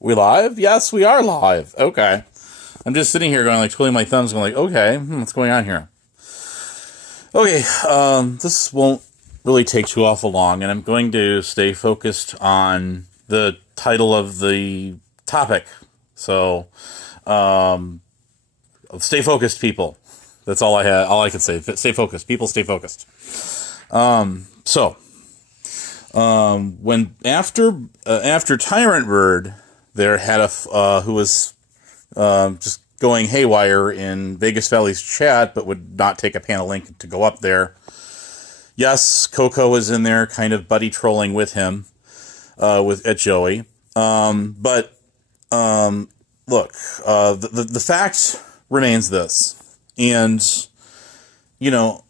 We live? Yes, we are live. Okay. I'm just sitting here going, like, twiddling my thumbs, going, like, okay, what's going on here? Okay, this won't really take too awful long, and I'm going to stay focused on the title of the topic. So, stay focused, people. That's all I can say. Stay focused. People, stay focused. When after Tyrant Bird, there had a who was just going haywire in Vegas Valley's chat, but would not take a panel link to go up there. Yes, Coco was in there, kind of buddy trolling with him, at Joey. Look, the fact remains this, and you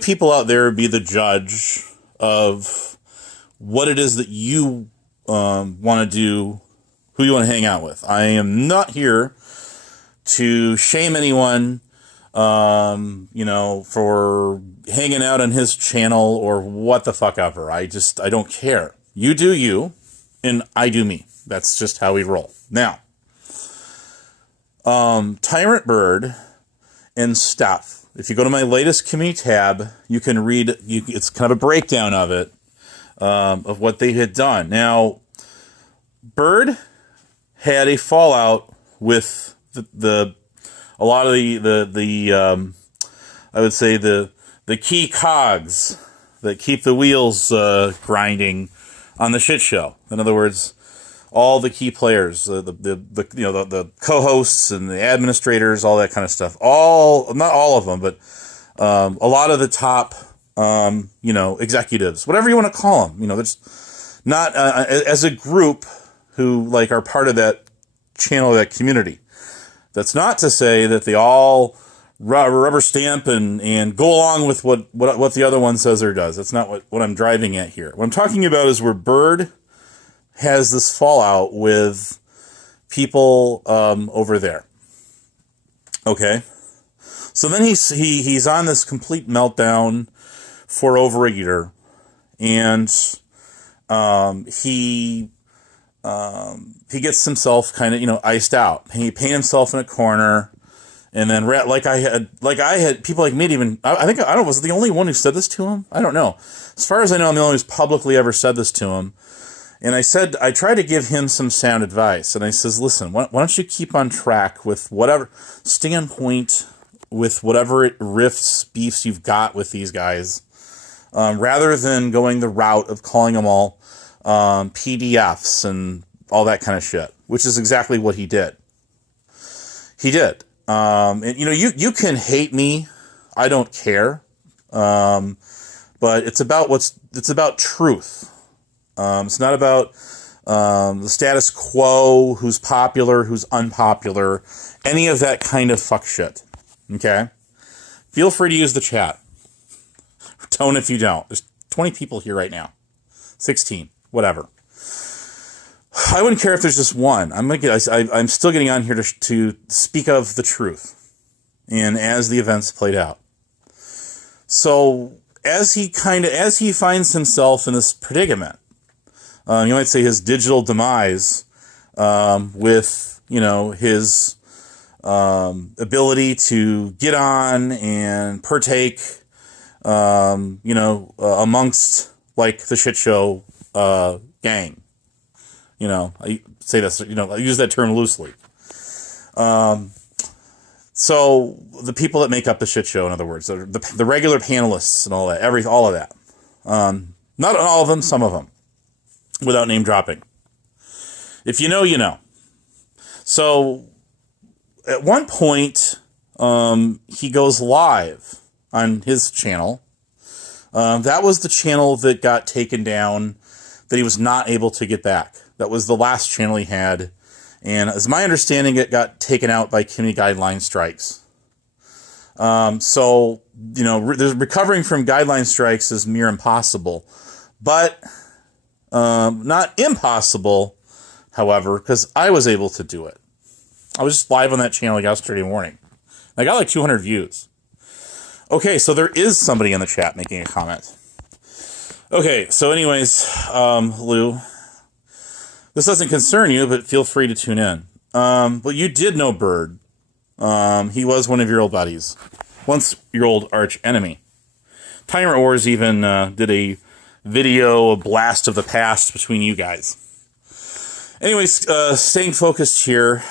people out there be the judge of what it is that you want to do, who you want to hang out with. I am not here to shame anyone, for hanging out on his channel or what the fuck ever. I don't care. You do you, and I do me. That's just how we roll. Now, Tyrant Bird and stuff. If you go to my latest community tab, you can read, it's kind of a breakdown of it, of what they had done. Now, Bird had a fallout with a lot of the I would say the key cogs that keep the wheels grinding on the shit show. In other words, all the key players, the co-hosts and the administrators, all that kind of stuff. Not all of them, but a lot of the top, executives, whatever you want to call them. There's not as a group who are part of that channel, that community. That's not to say that they all rubber stamp and go along with what the other one says or does. That's not what I'm driving at here. What I'm talking about is where Bird has this fallout with people over there. Okay, so then he's on this complete meltdown for over a year, and he gets himself kind of iced out. He painted himself in a corner, and then like I had people like me even was it the only one who said this to him? I don't know. As far as I know, I'm the only one who's publicly ever said this to him. And I tried to give him some sound advice, and I says, listen, why don't you keep on track with whatever standpoint, with whatever rifts, beefs you've got with these guys, rather than going the route of calling them all PDFs and all that kind of shit, which is exactly what he did. He did. And you can hate me. I don't care. But it's about truth. It's not about the status quo, who's popular, who's unpopular, any of that kind of fuck shit. Okay? Feel free to use the chat. Don't if you don't. There's 20 people here right now. 16. Whatever. I wouldn't care if there's just one. I'm still getting on here to speak of the truth, and as the events played out. So as he finds himself in this predicament, you might say his digital demise, with his ability to get on and partake, amongst the shit show gang. I say this, I use that term loosely. So the people that make up the shit show, in other words, the regular panelists and all that, all of that. Not all of them, some of them, without name dropping. If you know, you know. So at one point, he goes live on his channel. That was the channel that got taken down, that he was not able to get back. That was the last channel he had. And as my understanding, it got taken out by community guideline strikes. So recovering from guideline strikes is near impossible, but not impossible, however, because I was able to do it. I was just live on that channel yesterday morning. I got like 200 views. Okay, so there is somebody in the chat making a comment. Okay, so anyways, Lou, this doesn't concern you, but feel free to tune in. Well, you did know Bird. He was one of your old buddies. Once your old arch enemy. Tyrant Wars even did a video, a blast of the past between you guys. Anyways, staying focused here,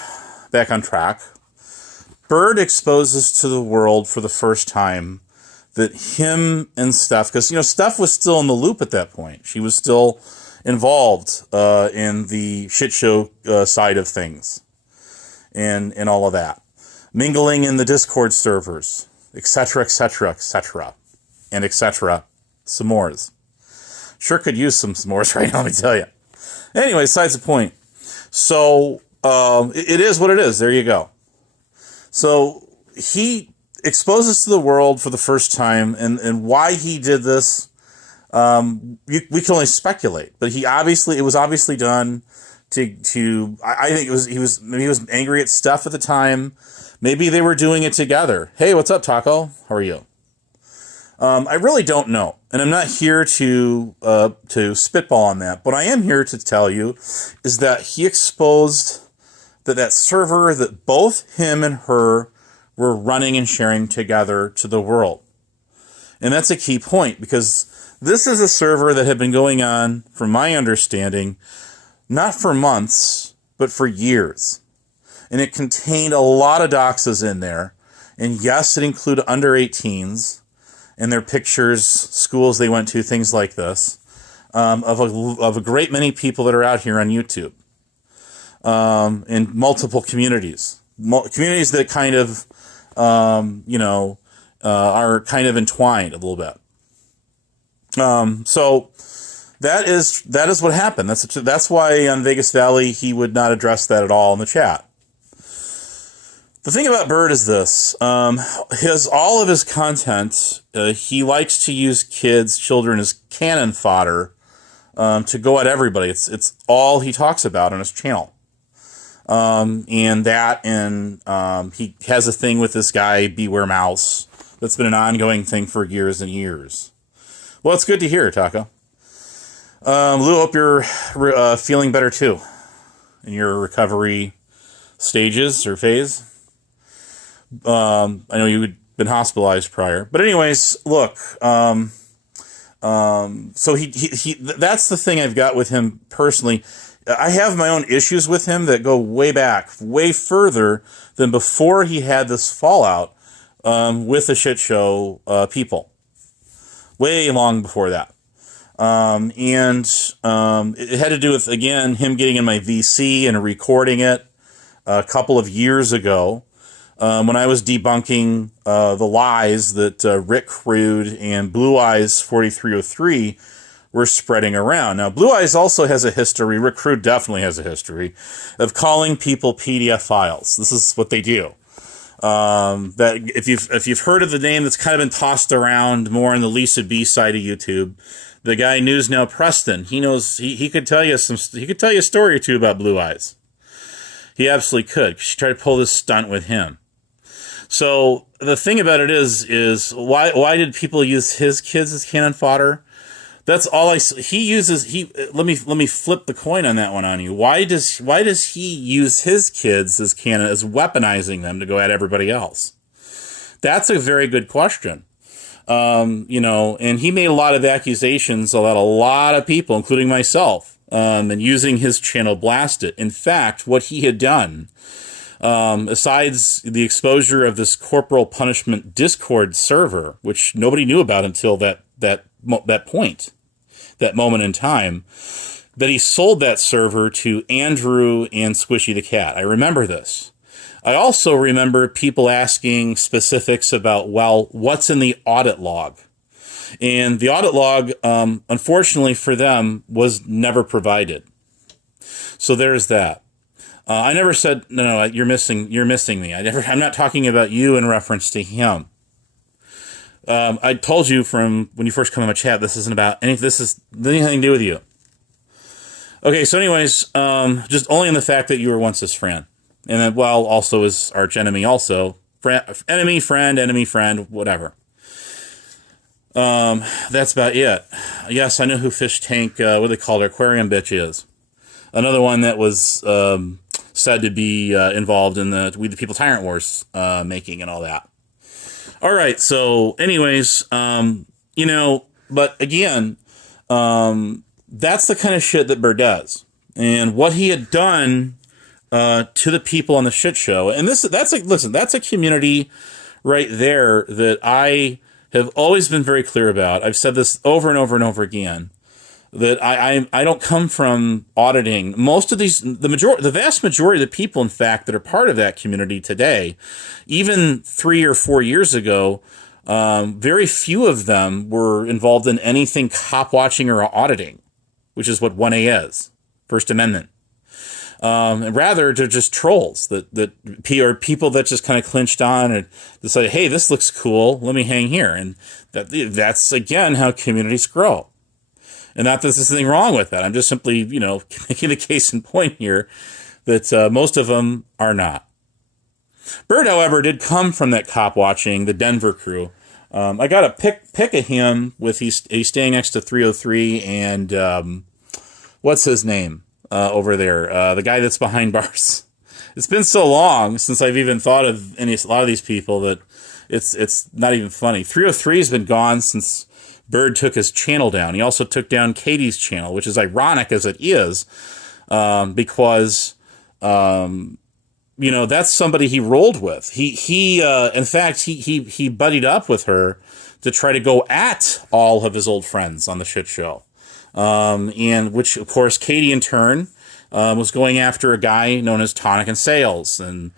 back on track. Bird exposes to the world for the first time that him and Steph, because, Steph was still in the loop at that point. She was still involved in the shit show side of things and all of that. Mingling in the Discord servers, etc., etc., etc., and etc. S'mores. Sure could use some s'mores right now, let me tell you. Anyway, besides the point. So, it is what it is. There you go. So, he exposes to the world for the first time, and why he did this, we can only speculate. But it was obviously done to I think maybe he was angry at Steph at the time. Maybe they were doing it together. Hey, what's up, Taco? How are you? I really don't know, and I'm not here to spitball on that. But I am here to tell you is that he exposed that server that both him and her were running and sharing together to the world, and that's a key point because this is a server that had been going on, from my understanding, not for months but for years. And it contained a lot of doxes in there. And yes, it included under 18s and their pictures, schools they went to, things like this, of a great many people that are out here on YouTube in multiple communities. Communities that kind of, are kind of entwined a little bit. So that is what happened. That's why on Vegas Valley he would not address that at all in the chat. The thing about Bird is this: all of his content, he likes to use children as cannon fodder to go at everybody. It's all he talks about on his channel, and he has a thing with this guy Beware Mouse that's been an ongoing thing for years and years. Well, it's good to hear, Taco. Lou, hope you're feeling better too in your recovery stages or phase. I know you had been hospitalized prior, but anyways, look. So he that's the thing I've got with him personally. I have my own issues with him that go way back, way further than before he had this fallout with the shit show people. Way long before that. It had to do with, again, him getting in my VC and recording it a couple of years ago. When I was debunking the lies that Rick Crude and Blue Eyes 4303 were spreading around. Now, Blue Eyes also has a history, Rick Crude definitely has a history, of calling people PDF files. This is what they do. That if you've heard of the name that's kind of been tossed around more on the Lisa B side of YouTube, the guy News Now Preston, he knows he could tell you a story or two about Blue Eyes. He absolutely could. She tried to pull this stunt with him. So the thing about it is why did people use his kids as cannon fodder? That's all let me flip the coin on that one on you. Why does he use his kids as weaponizing them to go at everybody else? That's a very good question. And he made a lot of accusations about a lot of people, including myself, and using his channel blast it. In fact, what he had done, besides the exposure of this Corporal Punishment Discord server, which nobody knew about until that point, that moment in time, that he sold that server to Andrew and Squishy the Cat. I remember this. I also remember people asking specifics about, well, what's in the audit log? And the audit log, unfortunately for them, was never provided. So there's that. I never said, no, you're missing me. I'm not talking about you in reference to him. I told you from when you first come on my chat, this isn't about anything. This is anything to do with you. Okay, so anyways, just only in the fact that you were once his friend. And then, well, also his arch enemy also. Enemy, friend, whatever. That's about it. Yes, I know who Fish Tank, what they call their aquarium bitch is. Another one that was said to be involved in the We the People Tyrant Wars making and all that. All right, so anyways, but again, that's the kind of shit that Burr does. And what he had done to the people on the shit show, and that's a community right there that I have always been very clear about. I've said this over and over and over again, that I don't come from auditing. Most of these, the vast majority of the people, in fact, that are part of that community today, even 3 or 4 years ago, very few of them were involved in anything cop watching or auditing, which is what 1A is, First Amendment. And rather, they're just trolls that are people that just kind of clinched on and decided, hey, this looks cool, let me hang here. And that's, again, how communities grow. And not that there's anything wrong with that. I'm just simply, making the case in point here that most of them are not. Bird, however, did come from that cop watching, the Denver crew. I got a pic of him with he's staying next to 303 and what's his name over there? The guy that's behind bars. It's been so long since I've even thought of a lot of these people that it's not even funny. 303 has been gone since Bird took his channel down. He also took down Katie's channel, which is ironic as it is, because that's somebody he rolled with. He in fact he buddied up with her to try to go at all of his old friends on the shit show, and which of course Katie in turn was going after a guy known as Tonic and Sales and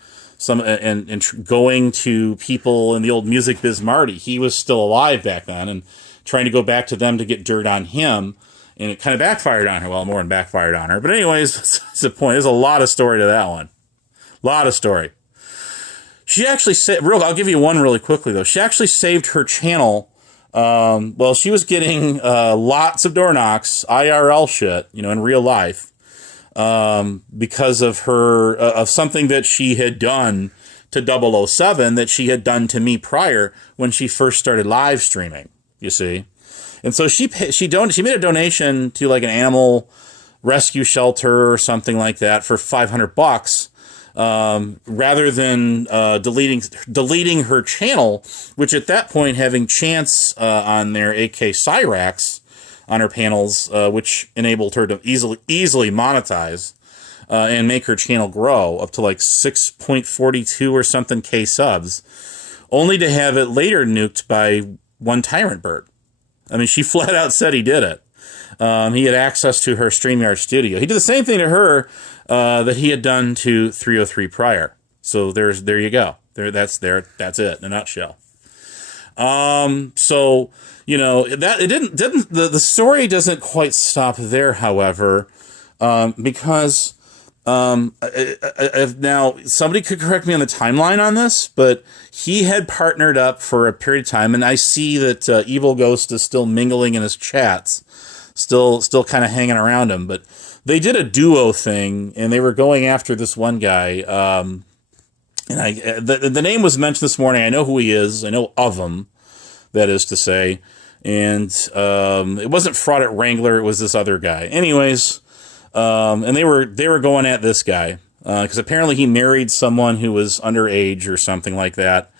going to people in the old Music Biz Marty. He was still alive back then and trying to go back to them to get dirt on him, and it kind of backfired on her. Well, more than backfired on her. But anyways, that's the point. There's a lot of story to that one. A lot of story. She actually I'll give you one really quickly, though. She actually saved her channel. She was getting lots of door knocks, IRL shit, in real life, because of her, of something that she had done to 007 that she had done to me prior when she first started live streaming. You see, and so she made a donation to like an animal rescue shelter or something like that for $500, rather than deleting her channel, which at that point having Chance on their AK Cyrax on her panels, which enabled her to easily monetize and make her channel grow up to like 6.42 or something K subs, only to have it later nuked by one Tyrant Bird. I mean, she flat out said he did it. He had access to her StreamYard studio. He did the same thing to her that he had done to 303 prior. So there you go. That's it in a nutshell. The story doesn't quite stop there, however, because now somebody could correct me on the timeline on this, but he had partnered up for a period of time, and I see that Evil Ghost is still mingling in his chats, still kind of hanging around him. But they did a duo thing, and they were going after this one guy. And the name was mentioned this morning. I know who he is. I know of him. That is to say, and it wasn't Fraud at Wrangler. It was this other guy. Anyways. And they were going at this guy, because apparently he married someone who was underage or something like that,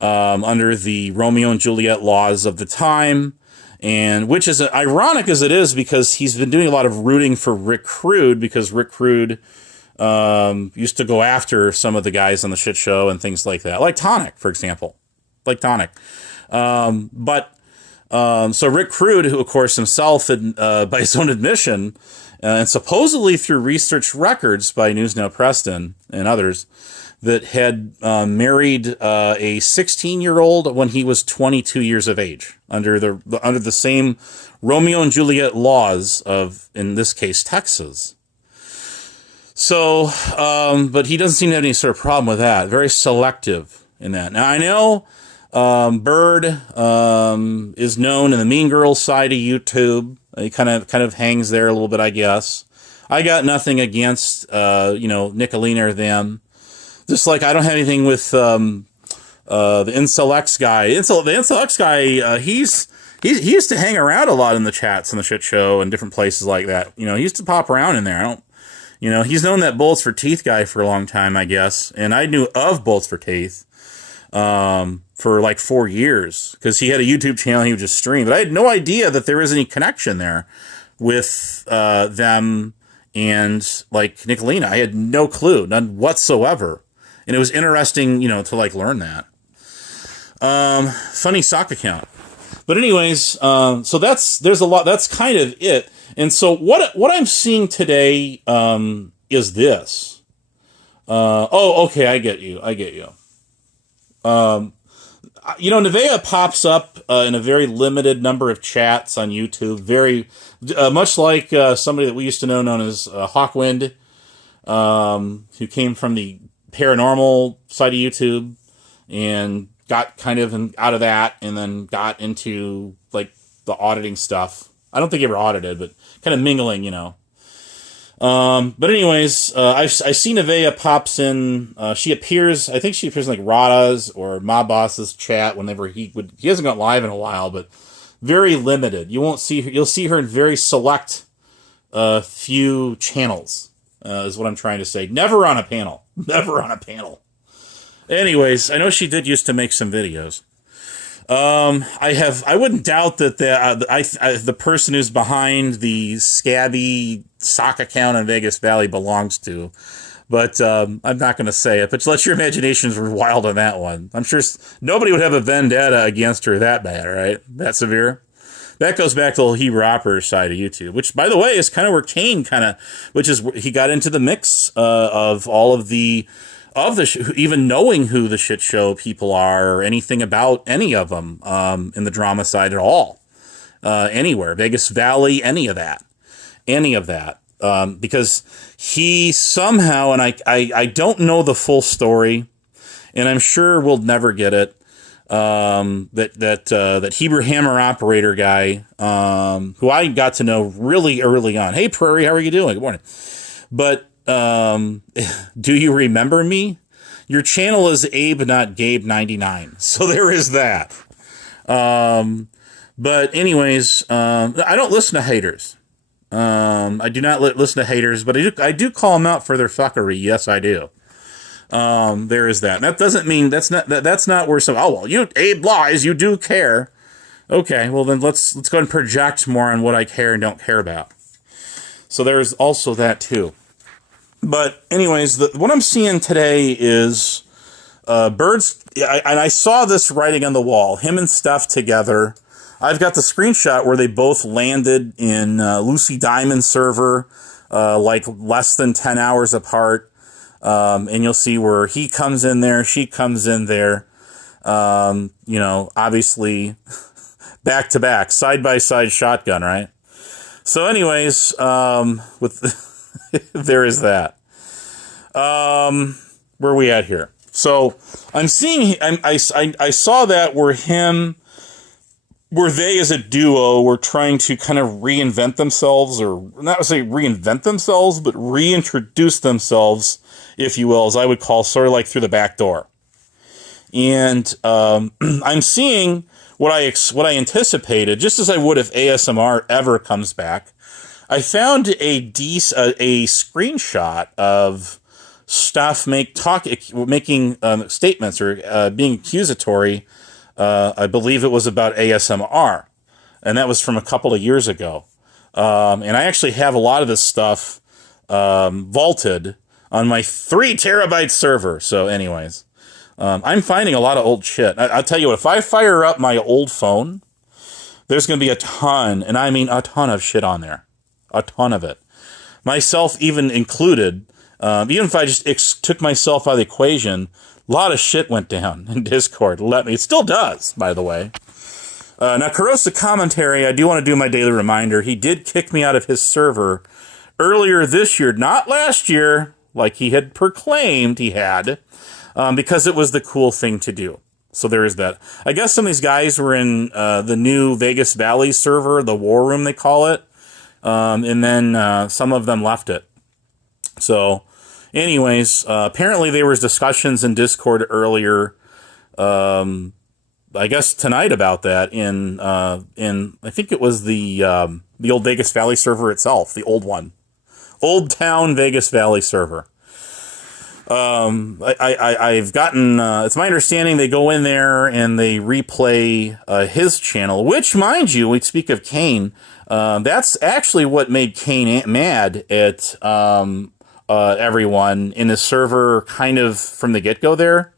under the Romeo and Juliet laws of the time, and which is ironic as it is, because he's been doing a lot of rooting for Rick Crude, because Rick Crude used to go after some of the guys on the shit show and things like that, like Tonic, for example, so Rick Crude, who of course himself, by his own admission, and supposedly through research records by News Now Preston and others, that had married a 16-year-old when he was 22 years of age, under the same Romeo and Juliet laws of, in this case, Texas. So, but he doesn't seem to have any sort of problem with that. Very selective in that. Now, I know Bird is known in the Mean Girls side of YouTube. He kind of hangs there a little bit, I guess. I got nothing against Nicolina or them. Just like I don't have anything with the Incel X guy. The Incel X guy, he used to hang around a lot in the chats and the shit show and different places like that. He used to pop around in there. He's known that Bullets for Teeth guy for a long time, I guess. And I knew of Bullets for Teeth for like 4 years because he had a YouTube channel he would just stream. But I had no idea that there was any connection there with them and like Nicolina. I had no clue, none whatsoever. And it was interesting, to like learn that. Funny sock account. But anyways, so there's a lot. That's kind of it. And so what I'm seeing today is this. Okay, I get you. Nevaeh pops up in a very limited number of chats on YouTube. Very much like somebody that we used to know known as Hawkwind, who came from the paranormal side of YouTube and got kind of out of that and then got into like the auditing stuff. I don't think he ever audited, but kind of mingling, But anyways, I see Nevaeh pops in. She appears in like Rada's or Ma Boss's chat whenever he hasn't gone live in a while, but very limited. You won't see her. You'll see her in very select few channels. Is what I'm trying to say. Never on a panel. Anyways, I know she did used to make some videos. I wouldn't doubt that the person who's behind the scabby sock account in Vegas Valley belongs to, but I'm not going to say it. But let your imaginations run wild on that one. I'm sure nobody would have a vendetta against her that bad, right? That severe. That goes back to the Hebrew Opera side of YouTube, which, by the way, is kind of where Kane he got into the mix of all of the. Even knowing who the shit show people are or anything about any of them in the drama side at all, anywhere, Vegas Valley, any of that, because he somehow, and I don't know the full story, and I'm sure we'll never get it. That Hebrew Hammer operator guy, who I got to know really early on. Hey Prairie, how are you doing? Good morning. But do you remember me? Your channel is Abe, not Gabe 99. So there is that. But anyways, I don't listen to haters. I do not listen to haters, but I do call them out for their fuckery. Yes, I do. There is that. And that doesn't mean that's not where you Abe lies, you do care. Okay, well then let's go ahead and project more on what I care and don't care about. So there's also that too. But anyways, what I'm seeing today is Birds, and I saw this writing on the wall, him and Steph together. I've got the screenshot where they both landed in Lucy Diamond's server, like less than 10 hours apart. And you'll see where he comes in there, she comes in there. Obviously back to back, side by side shotgun, right? So anyways, there is that. Where are we at here? So I'm seeing. I saw that where they as a duo were trying to kind of reinvent themselves, or not say reinvent themselves, but reintroduce themselves, if you will, as I would call, sort of like through the back door. And I'm seeing what I anticipated, just as I would if ASMR ever comes back. I found a screenshot of Steph making statements or being accusatory. I believe it was about ASMR, and that was from a couple of years ago. And I actually have a lot of this stuff vaulted on my 3 terabyte server. So anyways, I'm finding a lot of old shit. I'll tell you what, if I fire up my old phone, there's going to be a ton, and I mean a ton of shit on there. A ton of it. Myself even included. Even if I just took myself out of the equation, a lot of shit went down in Discord. It still does, by the way. Now, Corrosive Commentary, I do want to do my daily reminder. He did kick me out of his server earlier this year, not last year, like he had proclaimed he had, because it was the cool thing to do. So there is that. I guess some of these guys were in the new Vegas Valley server, the War Room they call it, and then some of them left it. So, anyways, apparently there was discussions in Discord earlier, I guess tonight about that in I think it was the old Vegas Valley server itself, the old one, Old Town Vegas Valley server. I've gotten, it's my understanding they go in there and they replay his channel, which, mind you, we speak of Kane. That's actually what made Kane mad at everyone in his server kind of from the get-go there.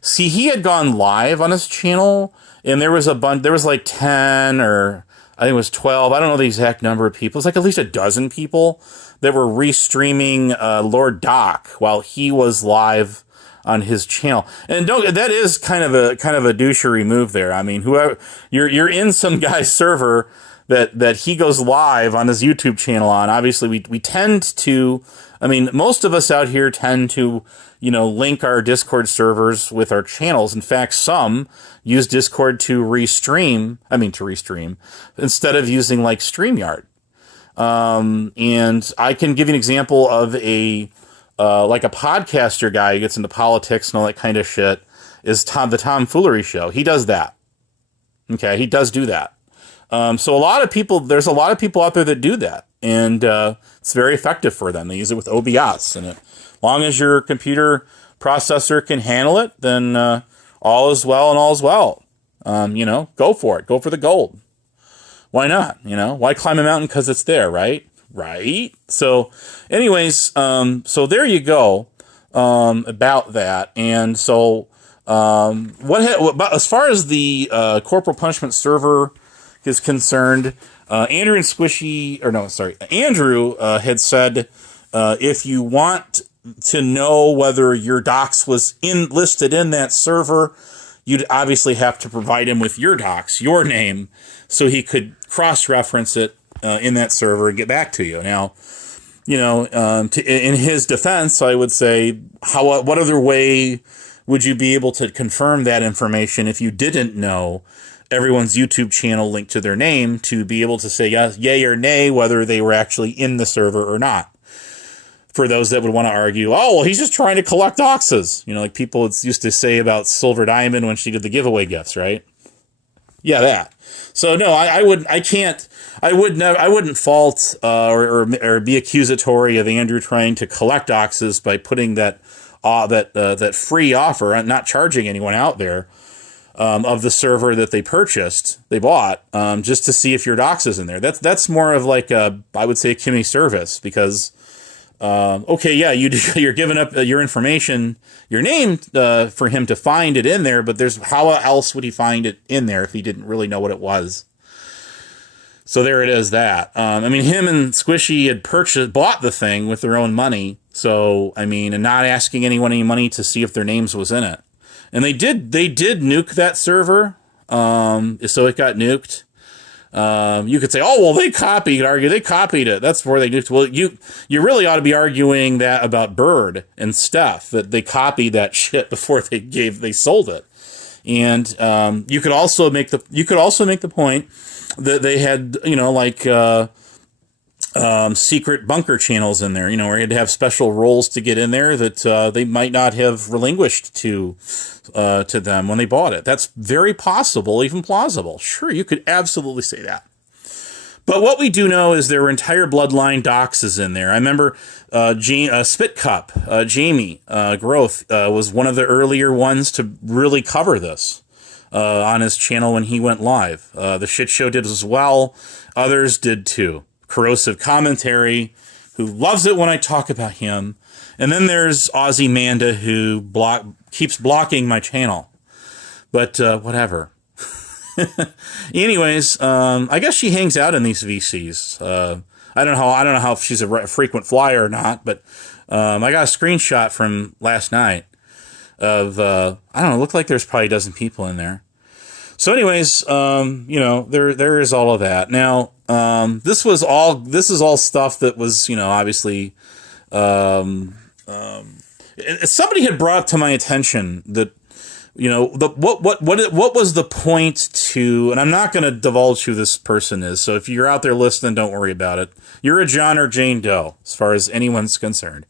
See, he had gone live on his channel, and there was there was like 10 or I think it was 12. I don't know the exact number of people. It was like at least a dozen people that were restreaming Lord Doc while he was live on his channel. And that is kind of a douchery move there. I mean, whoever you're in some guy's server that he goes live on his YouTube channel on. Obviously, we tend to, I mean, most of us out here tend to, link our Discord servers with our channels. In fact, some use Discord to restream instead of using like StreamYard. And I can give you an example of a podcaster guy who gets into politics and all that kind of shit is the Tom Foolery Show. He does that. Okay. He does do that. So there's a lot of people out there that do that, and, it's very effective for them. They use it with OBS, and as long as your computer processor can handle it, then, all is well and all is well. Go for it. Go for the gold. Why not? Why climb a mountain? 'Cause it's there, right? Right. So anyways, so there you go, about that. And so, as far as the, Corporal Punishment server is concerned, Andrew had said, if you want to know whether your docs was listed in that server, you'd obviously have to provide him with your docs, your name, so he could cross-reference it in that server and get back to you. Now, in his defense, I would say, what other way would you be able to confirm that information if you didn't know everyone's YouTube channel linked to their name to be able to say yes, yay or nay whether they were actually in the server or not? For those that would want to argue, oh, well, he's just trying to collect doxes. Like people used to say about Silver Diamond when she did the giveaway gifts, right? Yeah, that. So no, I wouldn't fault or be accusatory of Andrew trying to collect doxes by putting that free offer, not charging anyone out there, of the server that they bought, just to see if your dox is in there. That's more of like I would say a Kimmy service, because, you're giving up your information, your name, for him to find it in there, but how else would he find it in there if he didn't really know what it was? So there it is that. Him and Squishy had bought the thing with their own money. So, and not asking anyone any money to see if their names was in it. And they did nuke that server. So it got nuked. You could say, oh, well, they copied it. That's where they nuked. Well, you really ought to be arguing that about Bird and Steph, that they copied that shit before they sold it. And, you could also make the point that they had, secret bunker channels in there, where you had to have special roles to get in there that, they might not have relinquished to them when they bought it. That's very possible, even plausible. Sure, you could absolutely say that. But what we do know is there were entire bloodline doxes in there. I remember Spit Cup, Jamie Groth, was one of the earlier ones to really cover this on his channel when he went live. The Shit Show did as well. Others did too. Corrosive Commentary, who loves it when I talk about him. And then there's Aussie Manda, who keeps blocking my channel. But whatever. Anyways, I guess she hangs out in these VCs. I don't know if she's a frequent flyer or not, but I got a screenshot from last night of it looked like there's probably a dozen people in there. So anyways, there is all of that. Now, this is all stuff that was, obviously, somebody had brought up to my attention that what was the point to, and I'm not going to divulge who this person is, so if you're out there listening, don't worry about it. You're a John or Jane Doe, as far as anyone's concerned.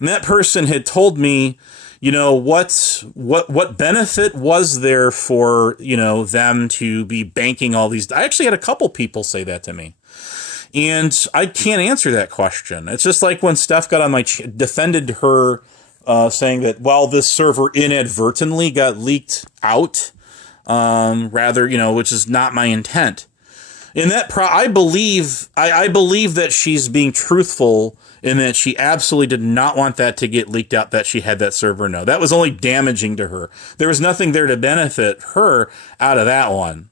And that person had told me, what benefit was there for, them to be banking all these. I actually had a couple people say that to me. And I can't answer that question. It's just like when Steph got on defended her, saying that, well, this server inadvertently got leaked out, which is not my intent. In that, I believe that she's being truthful in that she absolutely did not want that to get leaked out, that she had that server know. That was only damaging to her. There was nothing there to benefit her out of that one,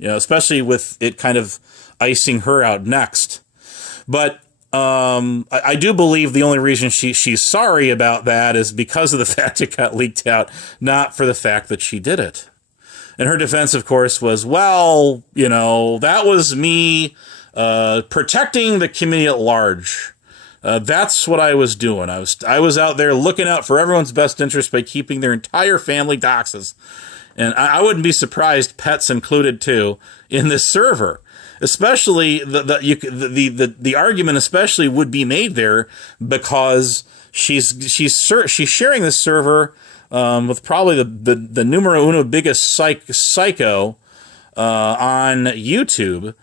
especially with it kind of icing her out next. But I do believe the only reason she's sorry about that is because of the fact it got leaked out, not for the fact that she did it. And her defense, of course, was, well, that was me protecting the community at large. That's what I was doing. I was out there looking out for everyone's best interest by keeping their entire family doxes. And I wouldn't be surprised, pets included too, in this server. Especially the argument especially would be made there because she's sharing this server with probably the numero uno biggest psycho on YouTube,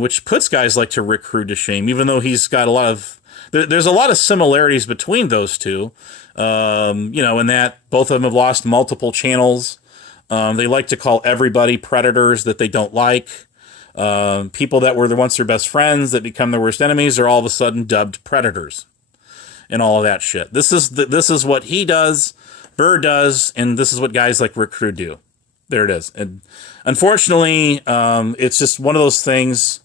which puts guys like to Rick Rude to shame, even though he's got a lot of there's a lot of similarities between those two, in that both of them have lost multiple channels. They like to call everybody predators that they don't like. People that were once their best friends that become their worst enemies are all of a sudden dubbed predators and all of that shit. This is what he does, Burr does, and this is what guys like Rick Rude do. There it is. And unfortunately, it's just one of those things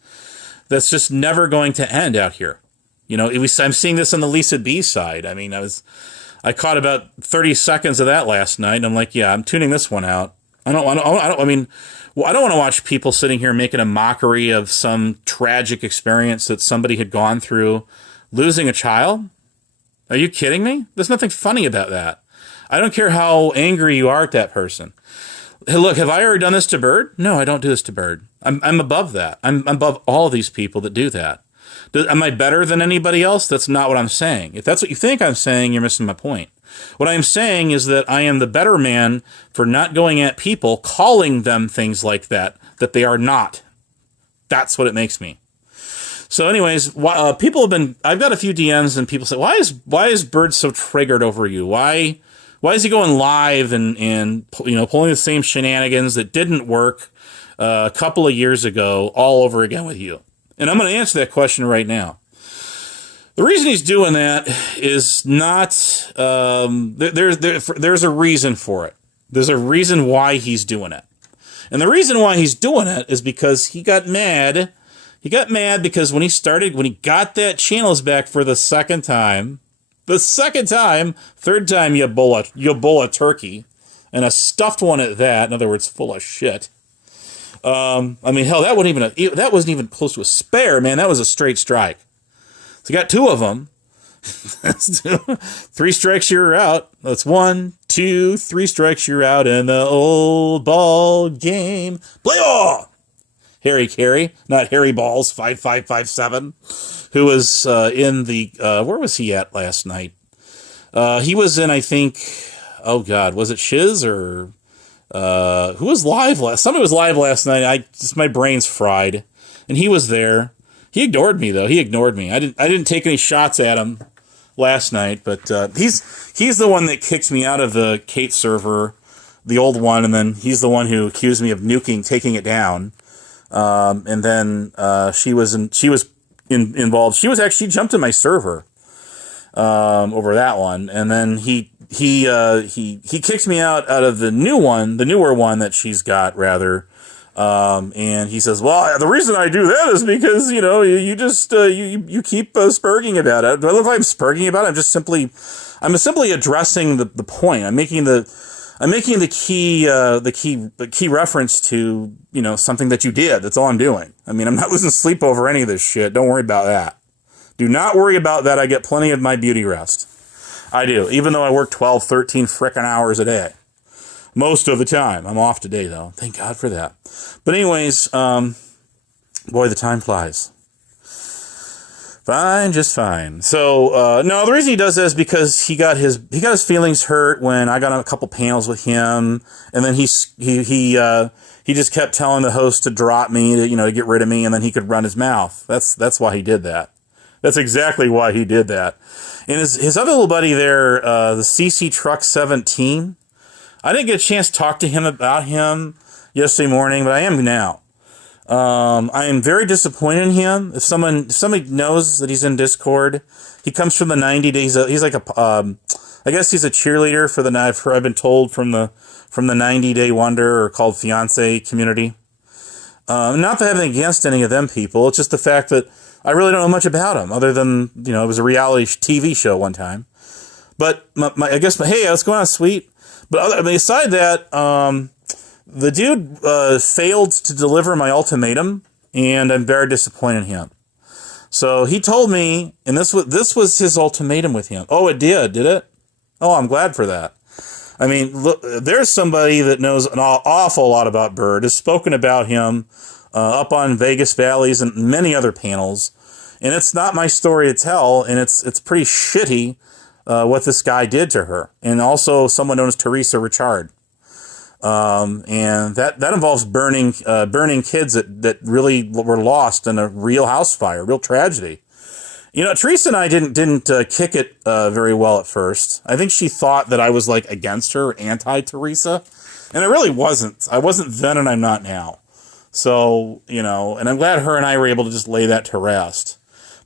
that's just never going to end out here. I'm seeing this on the Lisa B side. I mean, I caught about 30 seconds of that last night, and I'm like, yeah, I'm tuning this one out. I don't want to watch people sitting here making a mockery of some tragic experience that somebody had gone through, losing a child. Are you kidding me? There's nothing funny about that. I don't care how angry you are at that person. Hey, look, have I ever done this to Bird? No, I don't do this to Bird. I'm above that. I'm above all these people that do that. Am I better than anybody else? That's not what I'm saying. If that's what you think I'm saying, you're missing my point. What I'm saying is that I am the better man for not going at people, calling them things like that they are not. That's what it makes me. So anyways, people have been, I've got a few DMs and people say, why is Bird so triggered over you? Why is he going live and pulling the same shenanigans that didn't work a couple of years ago all over again with you? And I'm going to answer that question right now. The reason he's doing that is not, there's a reason for it. There's a reason why he's doing it. And the reason why he's doing it is because he got mad. He got mad because when he got that channels back for the second time, third time you bowl a turkey, and a stuffed one at that, in other words, full of shit. Hell, that wasn't even close to a spare, man. That was a straight strike. So you got two of them. 3 strikes, you're out. That's 1, 2, 3 strikes, you're out in the old ball game. Play on! Harry Carey, not Harry Balls, 5557, who was in the, where was he at last night? He was in, I think, oh God, was it Shiz or, who was live somebody was live last night. My brain's fried. And he was there. He ignored me though. He ignored me. I didn't take any shots at him last night, but, he's the one that kicked me out of the Kate server, the old one. And then he's the one who accused me of taking it down. And then, she was involved. She jumped in my server, over that one. And then he kicked me out of the newer one that she's got rather. And he says, well, the reason I do that is because, you just, you keep spurging about it. Do I look like I'm spurging about it? I'm simply addressing the point. I'm making the key reference to, something that you did. That's all I'm doing. I mean, I'm not losing sleep over any of this shit. Don't worry about that. Do not worry about that. I get plenty of my beauty rest. I do, even though I work 12, 13 frickin' hours a day. Most of the time. I'm off today, though. Thank God for that. But anyways, boy, the time flies. Fine, just fine. So, no, the reason he does that is because he got his feelings hurt when I got on a couple panels with him, and then he just kept telling the host to drop me, to get rid of me, and then he could run his mouth. That's why he did that. That's exactly why he did that. And his other little buddy there, the CC Truck 17, I didn't get a chance to talk to him about him yesterday morning, but I am now. I am very disappointed in him. If somebody knows that he's in Discord, he comes from the 90 days. He's like I guess he's a cheerleader for I've been told from the 90-day wonder or called fiance community. Not that I have anything against any of them people. It's just the fact that I really don't know much about him other than, it was a reality TV show one time. But I guess, hey, what's going on, sweet? But aside that, the dude failed to deliver my ultimatum, and I'm very disappointed in him. So he told me, and this was his ultimatum with him. Oh, it did it? Oh, I'm glad for that. I mean, look, there's somebody that knows an awful lot about Bird, has spoken about him up on Vegas Valleys and many other panels, and it's not my story to tell, and it's pretty shitty what this guy did to her, and also someone known as Teresa Richard. And that involves burning kids that really were lost in a real house fire, real tragedy. Teresa and I didn't kick it very well at first. I think she thought that I was like against her, anti-Teresa, and I really wasn't. I wasn't then, and I'm not now. So, and I'm glad her and I were able to just lay that to rest.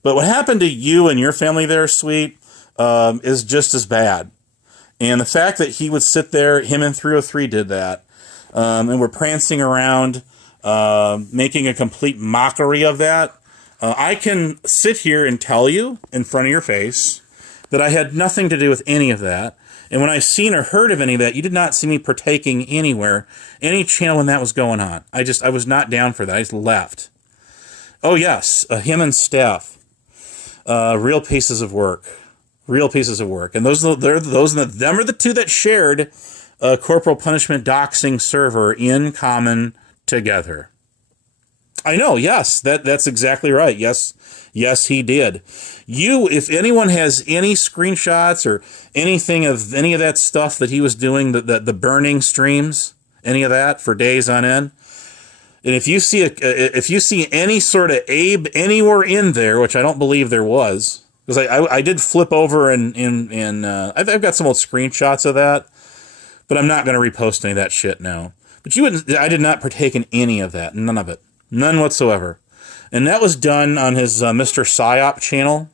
But what happened to you and your family there, sweet, is just as bad. And the fact that he would sit there, him and 303 did that, and were prancing around, making a complete mockery of that. I can sit here and tell you in front of your face that I had nothing to do with any of that. And when I seen or heard of any of that, you did not see me partaking anywhere, any channel when that was going on. I was not down for that. I just left. Oh, yes, him and Steph, real pieces of work. Real pieces of work. And them are the two that shared Corporal Punishment doxing server in common together. I know, yes, that's exactly right. Yes, he did. If anyone has any screenshots or anything of any of that stuff that he was doing, the burning streams, any of that for days on end, and if you see any sort of Abe anywhere in there, which I don't believe there was, because I did flip over and I've got some old screenshots of that, but I'm not going to repost any of that shit now. But I did not partake in any of that, none of it. None whatsoever. And that was done on his Mr. Psyop channel,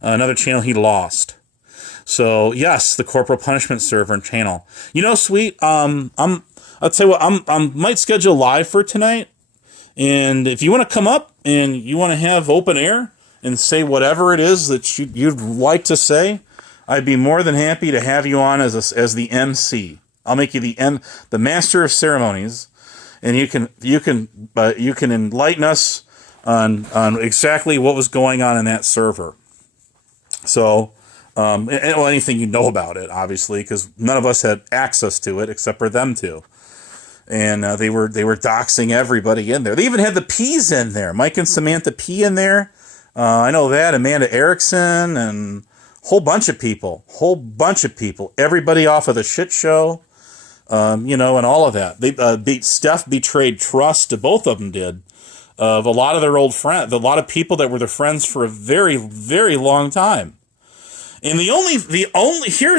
another channel he lost. So, yes, the Corporal Punishment server and channel. Sweet, I'll tell you what, I might schedule live for tonight. And if you want to come up and you want to have open air and say whatever it is that you'd like to say, I'd be more than happy to have you on as the MC. I'll make you the master of ceremonies. And you can enlighten us on exactly what was going on in that server. So, anything you know about it, obviously, because none of us had access to it except for them two. And they were doxing everybody in there. They even had the P's in there, Mike and Samantha P in there. I know that, Amanda Erickson, and a whole bunch of people. Everybody off of the shit show. And all of that. Steph betrayed trust, both of them did, of a lot of their old friends, a lot of people that were their friends for a very, very long time. And here's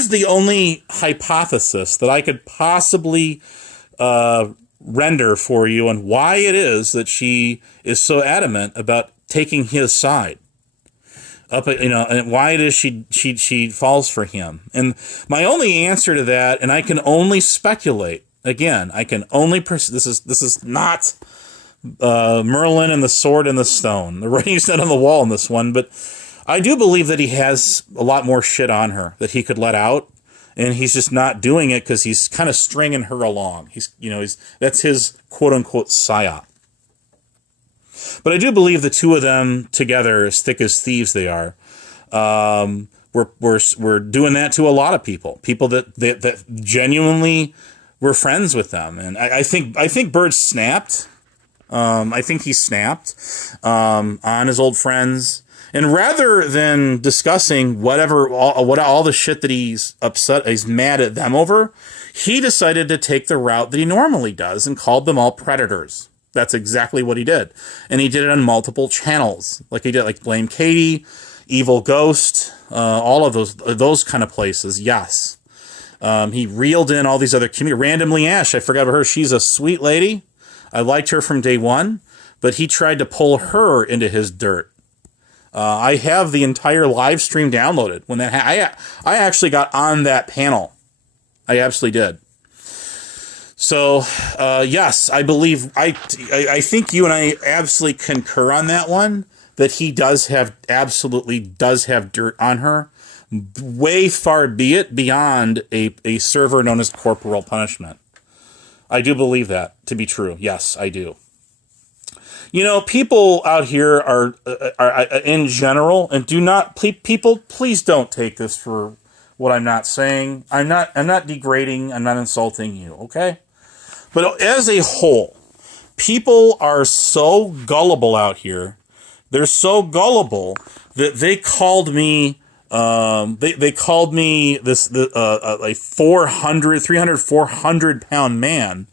the only hypothesis that I could possibly render for you on why it is that she is so adamant about taking his side. And why it is she falls for him. And my only answer to that, and I can only speculate. Again, I can only this is not Merlin and the Sword and the Stone. The writing's not on the wall in this one, but I do believe that he has a lot more shit on her that he could let out, and he's just not doing it because he's kind of stringing her along. That's his quote unquote psyop. But I do believe the two of them together, as thick as thieves they are, we're doing that to a lot of people. People that genuinely we're friends with them. And I think Bird snapped. I think he snapped on his old friends. And rather than discussing all the shit that he's mad at them over, he decided to take the route that he normally does and called them all predators. That's exactly what he did. And he did it on multiple channels. Like he did, like Blame Katie, Evil Ghost, all of those kind of places. Yes. He reeled in all these other randomly Ash. I forgot about her. She's a sweet lady. I liked her from day one, but he tried to pull her into his dirt. I have the entire live stream downloaded. When that I actually got on that panel. I absolutely did. So, yes, I believe I think you and I absolutely concur on that one, that he absolutely does have dirt on her. Way far be it beyond a server known as Corporal Punishment. I do believe that to be true. Yes, I do. You know, people out here are in general, and people, please don't take this for what I'm not saying. I'm not degrading. I'm not insulting you. Okay. But as a whole, people are so gullible out here. They're so gullible that they called me, they called me a 400 pound man,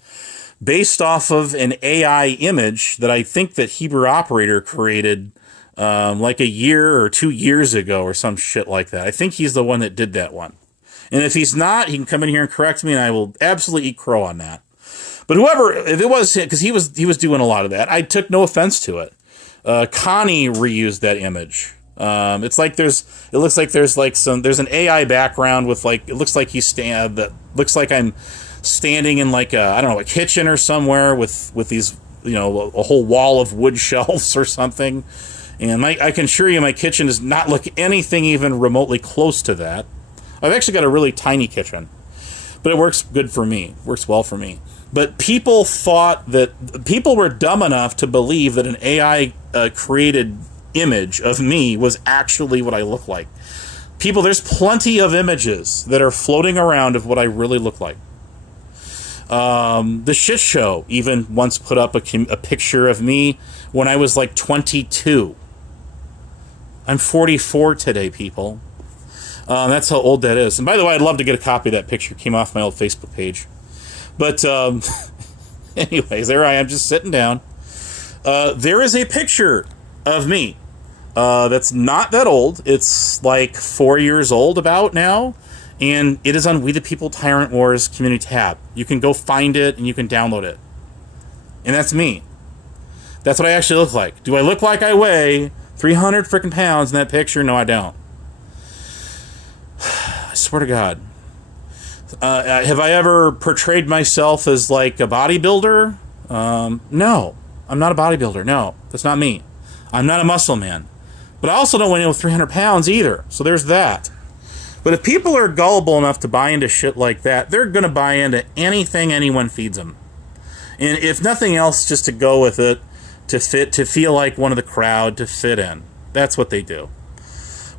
based off of an AI image that I think that Hebrew Operator created like a year or 2 years ago or some shit like that. I think he's the one that did that one. And if he's not, he can come in here and correct me, and I will absolutely eat crow on that. But whoever, if it was, because he was doing a lot of that, I took no offense to it. Connie reused that image. It looks like there's an AI background with it looks like looks like I'm standing in like a kitchen or somewhere with these, a whole wall of wood shelves or something. And I can assure you my kitchen does not look anything even remotely close to that. I've actually got a really tiny kitchen, but it works good for me. Works well for me. But people were dumb enough to believe that an AI created image of me was actually what I look like. People, there's plenty of images that are floating around of what I really look like. The Shit Show even once put up a picture of me when I was like 22. I'm 44 today, people. That's how old that is. And by the way, I'd love to get a copy of that picture. It came off my old Facebook page. But anyways, there I am just sitting down. There is a picture of me that's not that old. It's like 4 years old about now. And it is on We the People Tyrant Wars community tab. You can go find it and you can download it. And that's me. That's what I actually look like. Do I look like I weigh 300 freaking pounds in that picture? No, I don't. I swear to God. Have I ever portrayed myself as like a bodybuilder? No. I'm not a bodybuilder. No, that's not me. I'm not a muscle man. But I also don't weigh with 300 pounds either. So there's that. But if people are gullible enough to buy into shit like that, they're going to buy into anything anyone feeds them. And if nothing else, just to go with it, to feel like one of the crowd, to fit in. That's what they do.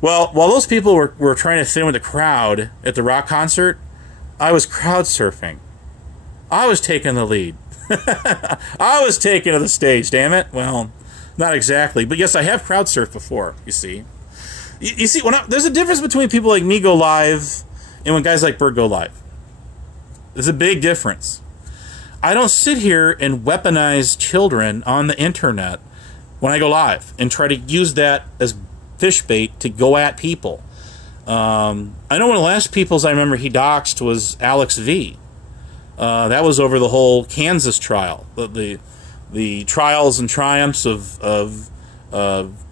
Well, while those people were trying to fit in with the crowd at the rock concert, I was crowd surfing. I was taking the lead. I was taking to the stage, damn it. Well, not exactly. But yes, I have crowd surfed before, you see. You see, there's a difference between people like me go live and when guys like Bird go live. There's a big difference. I don't sit here and weaponize children on the internet when I go live and try to use that as fish bait to go at people. I know one of the last peoples I remember he doxed was Alex V. That was over the whole Kansas trial, the trials and triumphs of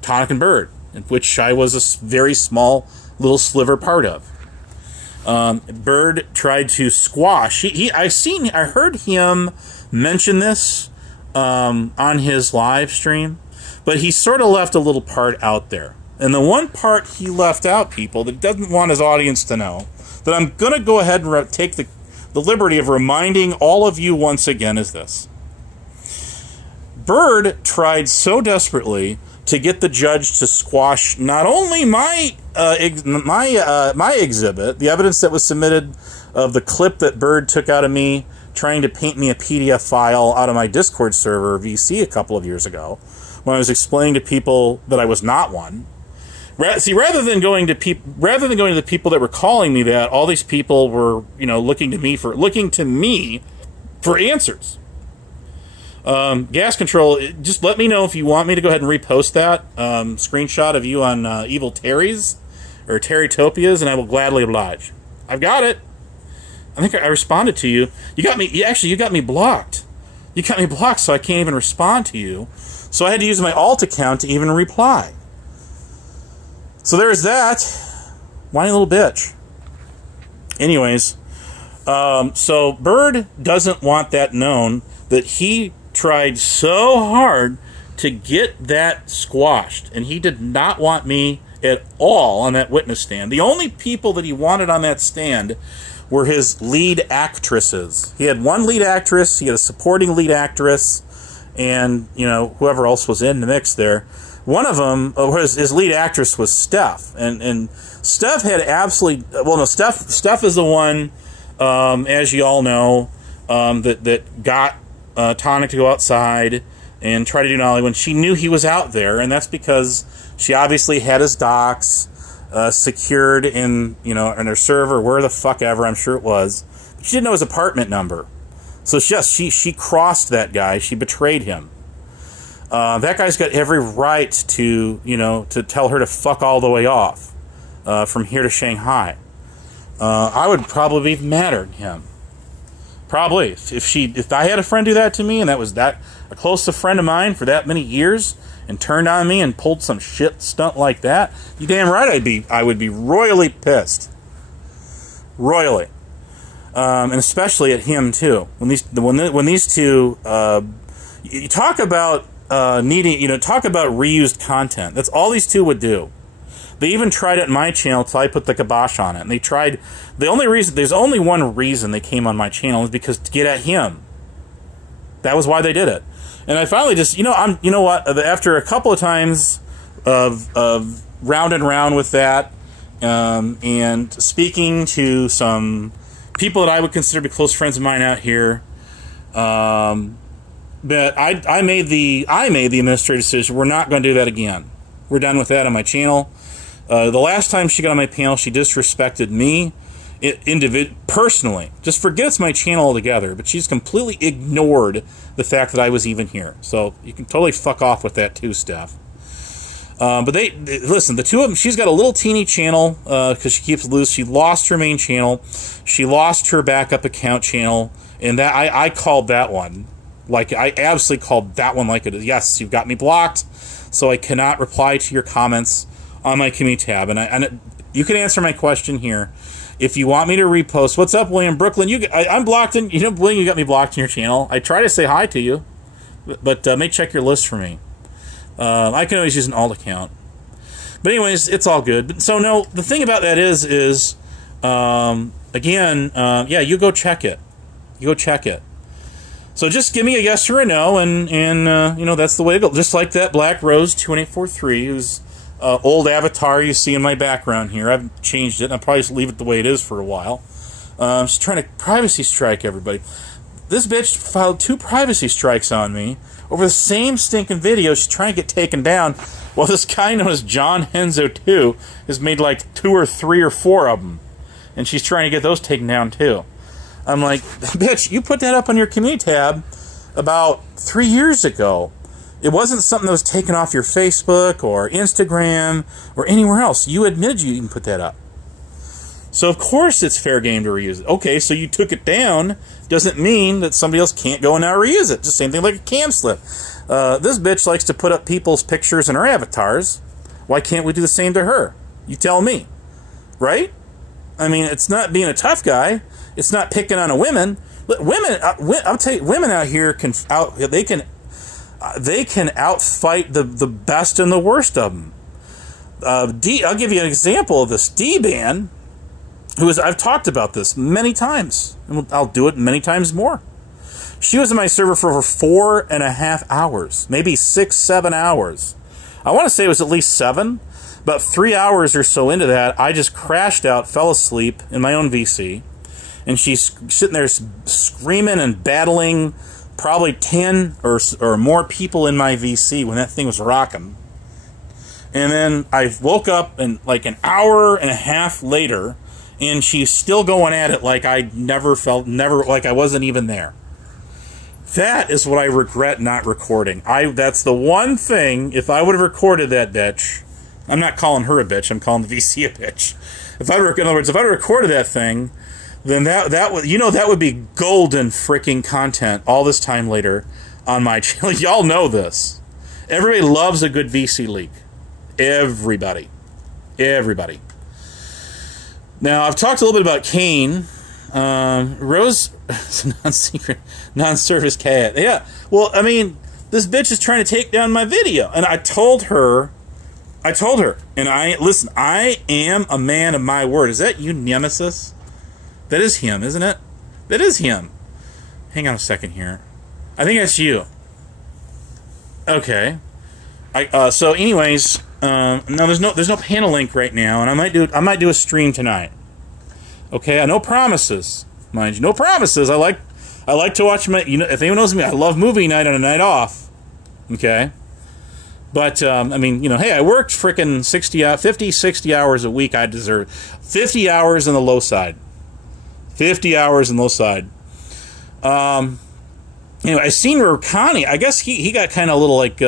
Tonic and Bird, in which I was a very small little sliver part of. Bird tried to squash. I heard him mention this on his live stream, but he sort of left a little part out there. And the one part he left out, people, that doesn't want his audience to know, that I'm going to go ahead and take the liberty of reminding all of you once again, is this. Bird tried so desperately to get the judge to squash not only my exhibit, the evidence that was submitted of the clip that Bird took out of me trying to paint me a PDF file out of my Discord server VC a couple of years ago when I was explaining to people that I was not one. See, rather than going to the people that were calling me that, all these people were, looking to me for answers. Gas control. Just let me know if you want me to go ahead and repost that screenshot of you on Evil Terry's or Terrytopias, and I will gladly oblige. I've got it. I think I responded to you. You got me blocked. You got me blocked, so I can't even respond to you. So I had to use my alt account to even reply. So there's that. Whiny little bitch. Anyways, so Bird doesn't want that known that he tried so hard to get that squashed, and he did not want me at all on that witness stand. The only people that he wanted on that stand were his lead actresses. He had one lead actress, he had a supporting lead actress, and, whoever else was in the mix there. One of them, his lead actress was Steph, and Steph had absolutely, Steph is the one, as you all know, that got Tonic to go outside and try to do Nolly when she knew he was out there, and that's because she obviously had his docs secured in her server, where the fuck ever, I'm sure it was. But she didn't know his apartment number, so she crossed that guy. She betrayed him. That guy's got every right to tell her to fuck all the way off from here to Shanghai. I would probably be madder than him. Probably. If I had a friend do that to me, and that was a close friend of mine for that many years, and turned on me and pulled some shit stunt like that, you damn right I would be royally pissed. Royally. And especially at him too. When these two you talk about talk about reused content. That's all these two would do. They even tried it in my channel till I put the kibosh on it. And they tried. There's only one reason they came on my channel is because to get at him. That was why they did it. And I finally just, after a couple of times of round and round with that, and speaking to some people that I would consider to be close friends of mine out here, but I made the administrative decision. We're not going to do that again. We're done with that on my channel. The last time she got on my panel, she disrespected me personally. Just forgets my channel altogether, but she's completely ignored the fact that I was even here. So you can totally fuck off with that too, Steph. But listen, the two of them, she's got a little teeny channel because she keeps loose. She lost her main channel. She lost her backup account channel, and that I called that one. Like, I absolutely called that one like it is. Yes, you've got me blocked, so I cannot reply to your comments on my community tab. And you can answer my question here. If you want me to repost, what's up, William Brooklyn? I'm blocked in. William, you got me blocked in your channel. I try to say hi to you, but may check your list for me. I can always use an alt account. But anyways, it's all good. So no, the thing about that is you go check it. You go check it. So just give me a yes or a no, and that's the way to go. Just like that Black Rose 2843, who's old avatar you see in my background here. I've changed it, and I'll probably just leave it the way it is for a while. She's trying to privacy strike everybody. This bitch filed 2 privacy strikes on me over the same stinking video. She's trying to get taken down. Well, this guy known as John Henzo 2 has made like 2 or 3 or 4 of them, and she's trying to get those taken down too. I'm like, bitch, you put that up on your community tab about 3 years ago. It wasn't something that was taken off your Facebook or Instagram or anywhere else. You admitted you can put that up. So, of course, it's fair game to reuse it. Okay, so you took it down. Doesn't mean that somebody else can't go and now reuse it. Just same thing like a cam slip. This bitch likes to put up people's pictures and her avatars. Why can't we do the same to her? You tell me. Right? I mean, it's not being a tough guy. It's not picking on a women. Women, I'll tell you, women out here they can outfight the best and the worst of them. I'll give you an example of this. D-Ban, I've talked about this many times, and I'll do it many times more. She was in my server for over 4.5 hours, maybe 6-7 hours. I want to say it was at least 7, but 3 hours or so into that, I just crashed out, fell asleep in my own VC, and she's sitting there screaming and battling probably 10 or more people in my VC when that thing was rocking. And then I woke up and like an hour and a half later, and she's still going at it like I never like I wasn't even there. That is what I regret not recording. That's the one thing, if I would have recorded that bitch, I'm not calling her a bitch, I'm calling the VC a bitch. In other words, if I recorded that thing, then that would, that would be golden freaking content all this time later on my channel. Y'all know this. Everybody loves a good VC leak. Everybody. Now, I've talked a little bit about Kane. Rose, non-service cat. Yeah, well, I mean, this bitch is trying to take down my video. And I told her, and I am a man of my word. Is that you, Nemesis? That is him, isn't it? That is him. Hang on a second here. I think that's you. Okay. So anyways, no, there's no panel link right now, and I might do a stream tonight. Okay, no promises, mind you, no promises. I like to watch my, if anyone knows me, I love movie night on a night off. Okay, but I mean, hey, I worked frickin' 60 hours a week. I deserve 50 hours on the low side. 50 hours on the low side. Anyway, I seen where Connie, I guess he got kind of a little like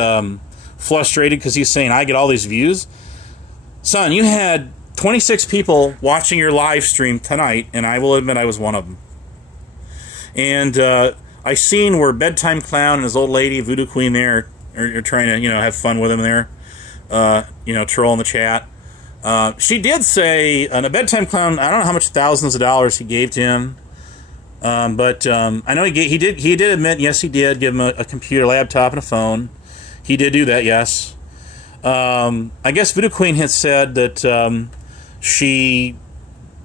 frustrated because he's saying I get all these views. Son, you had 26 people watching your live stream tonight, and I will admit I was one of them. And I seen where Bedtime Clown and his old lady, Voodoo Queen, there are trying to have fun with him there, troll in the chat. She did say, on a Bedtime Clown, I don't know how much thousands of dollars he gave to him, but I know he did admit, yes, he did give him a computer, laptop, and a phone. He did do that, yes. I guess Voodoo Queen had said that she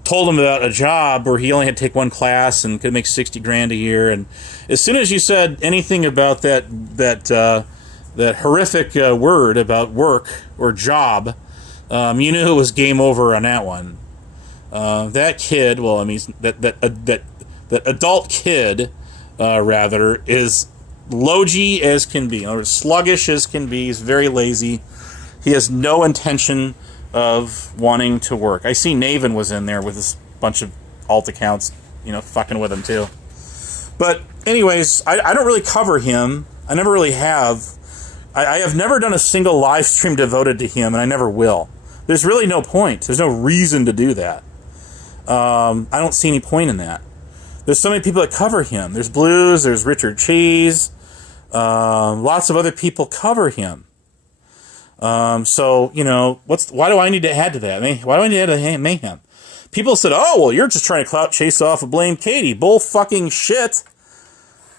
told him about a job where he only had to take one class and could make $60,000 a year. And as soon as you said anything about that horrific word about work or job, you knew it was game over on that one. That kid, well, I mean, that adult kid, rather, is logy as can be, or sluggish as can be. He's very lazy. He has no intention of wanting to work. I see Naven was in there with this bunch of alt accounts, fucking with him too. But anyways, I don't really cover him. I never really have. I have never done a single live stream devoted to him, and I never will. There's really no point. There's no reason to do that. I don't see any point in that. There's so many people that cover him. There's Blues, there's Richard Cheese, lots of other people cover him. So, why do I need to add to that? I mean, why do I need to add to mayhem? People said, oh, well, you're just trying to clout chase off of Blame Katie. Bull fucking shit.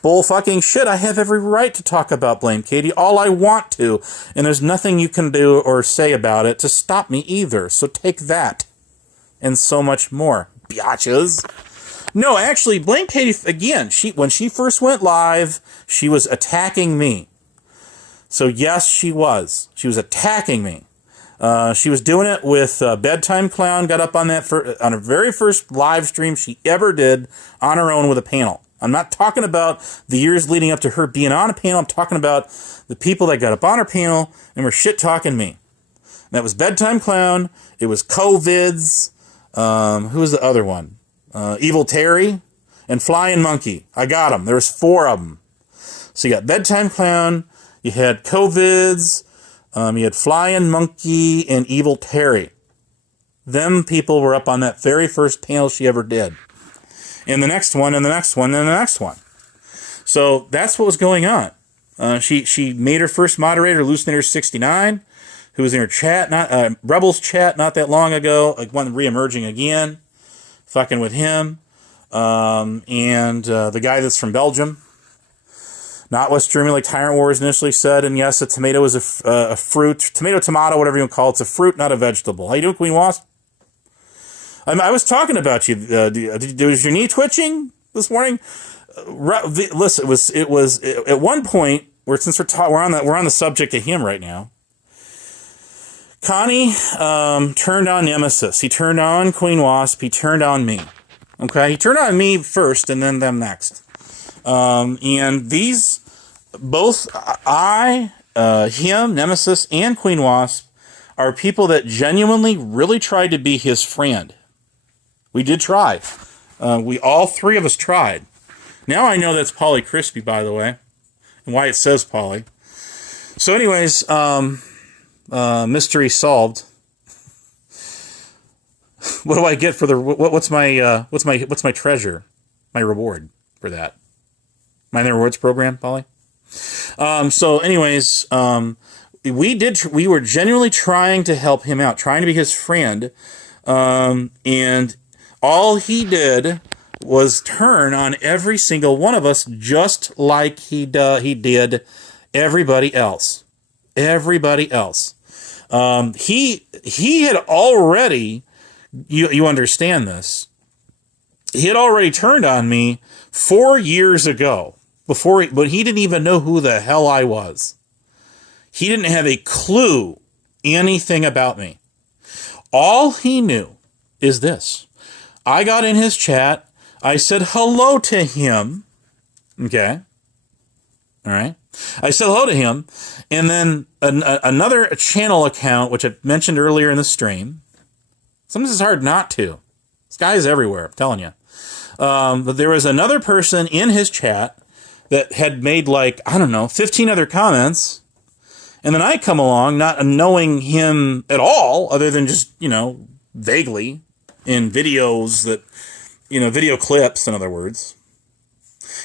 Bull fucking shit. I have every right to talk about Blame Katie all I want to, and there's nothing you can do or say about it to stop me either. So take that. And so much more. Biatches. No, actually, Blame Katie, again, when she first went live, she was attacking me. So yes, she was. She was attacking me. She was doing it with Bedtime Clown, got up on that on her very first live stream she ever did on her own with a panel. I'm not talking about the years leading up to her being on a panel. I'm talking about the people that got up on her panel and were shit-talking me. And that was Bedtime Clown. It was COVIDs. Who was the other one? Evil Terry and Flying Monkey. I got them. There was 4 of them. So you got Bedtime Clown, you had COVIDs, you had Flying Monkey and Evil Terry. Them people were up on that very first panel she ever did. And the next one, and the next one, and the next one. So that's what was going on. She made her first moderator, Lucinator69, who was in her chat, Rebels chat not that long ago, like one re-emerging again, fucking with him. And the guy that's from Belgium. Not West Germany, like Tyrant Wars initially said. And yes, a tomato is a fruit. Tomato, whatever you want to call it. It's a fruit, not a vegetable. How you doing, Queen Wasp? I was talking about you. Was your knee twitching this morning? Listen, it was at one point where, since we're on the subject of him right now. Connie turned on Nemesis. He turned on Queen Wasp. He turned on me. Okay, he turned on me first and then them next. And these, both him, Nemesis, and Queen Wasp are people that genuinely really tried to be his friend. We did try. All three of us tried. Now I know that's Polly Crispy, by the way, and why it says Polly. So anyways, mystery solved. What do I get for the, what's my treasure? My reward for that? My rewards program, Polly? So anyways, we were genuinely trying to help him out, trying to be his friend. And all he did was turn on every single one of us, just like he did everybody else. Everybody else. He had already, you understand this, he had already turned on me 4 years ago, but he didn't even know who the hell I was. He didn't have a clue anything about me. All he knew is this. I got in his chat. I said hello to him. Okay. All right. I said hello to him. And then another channel account, which I mentioned earlier in the stream. Sometimes it's hard not to. This guy is everywhere, I'm telling you. But there was another person in his chat that had made 15 other comments. And then I come along, not knowing him at all, other than just, vaguely in videos video clips, in other words.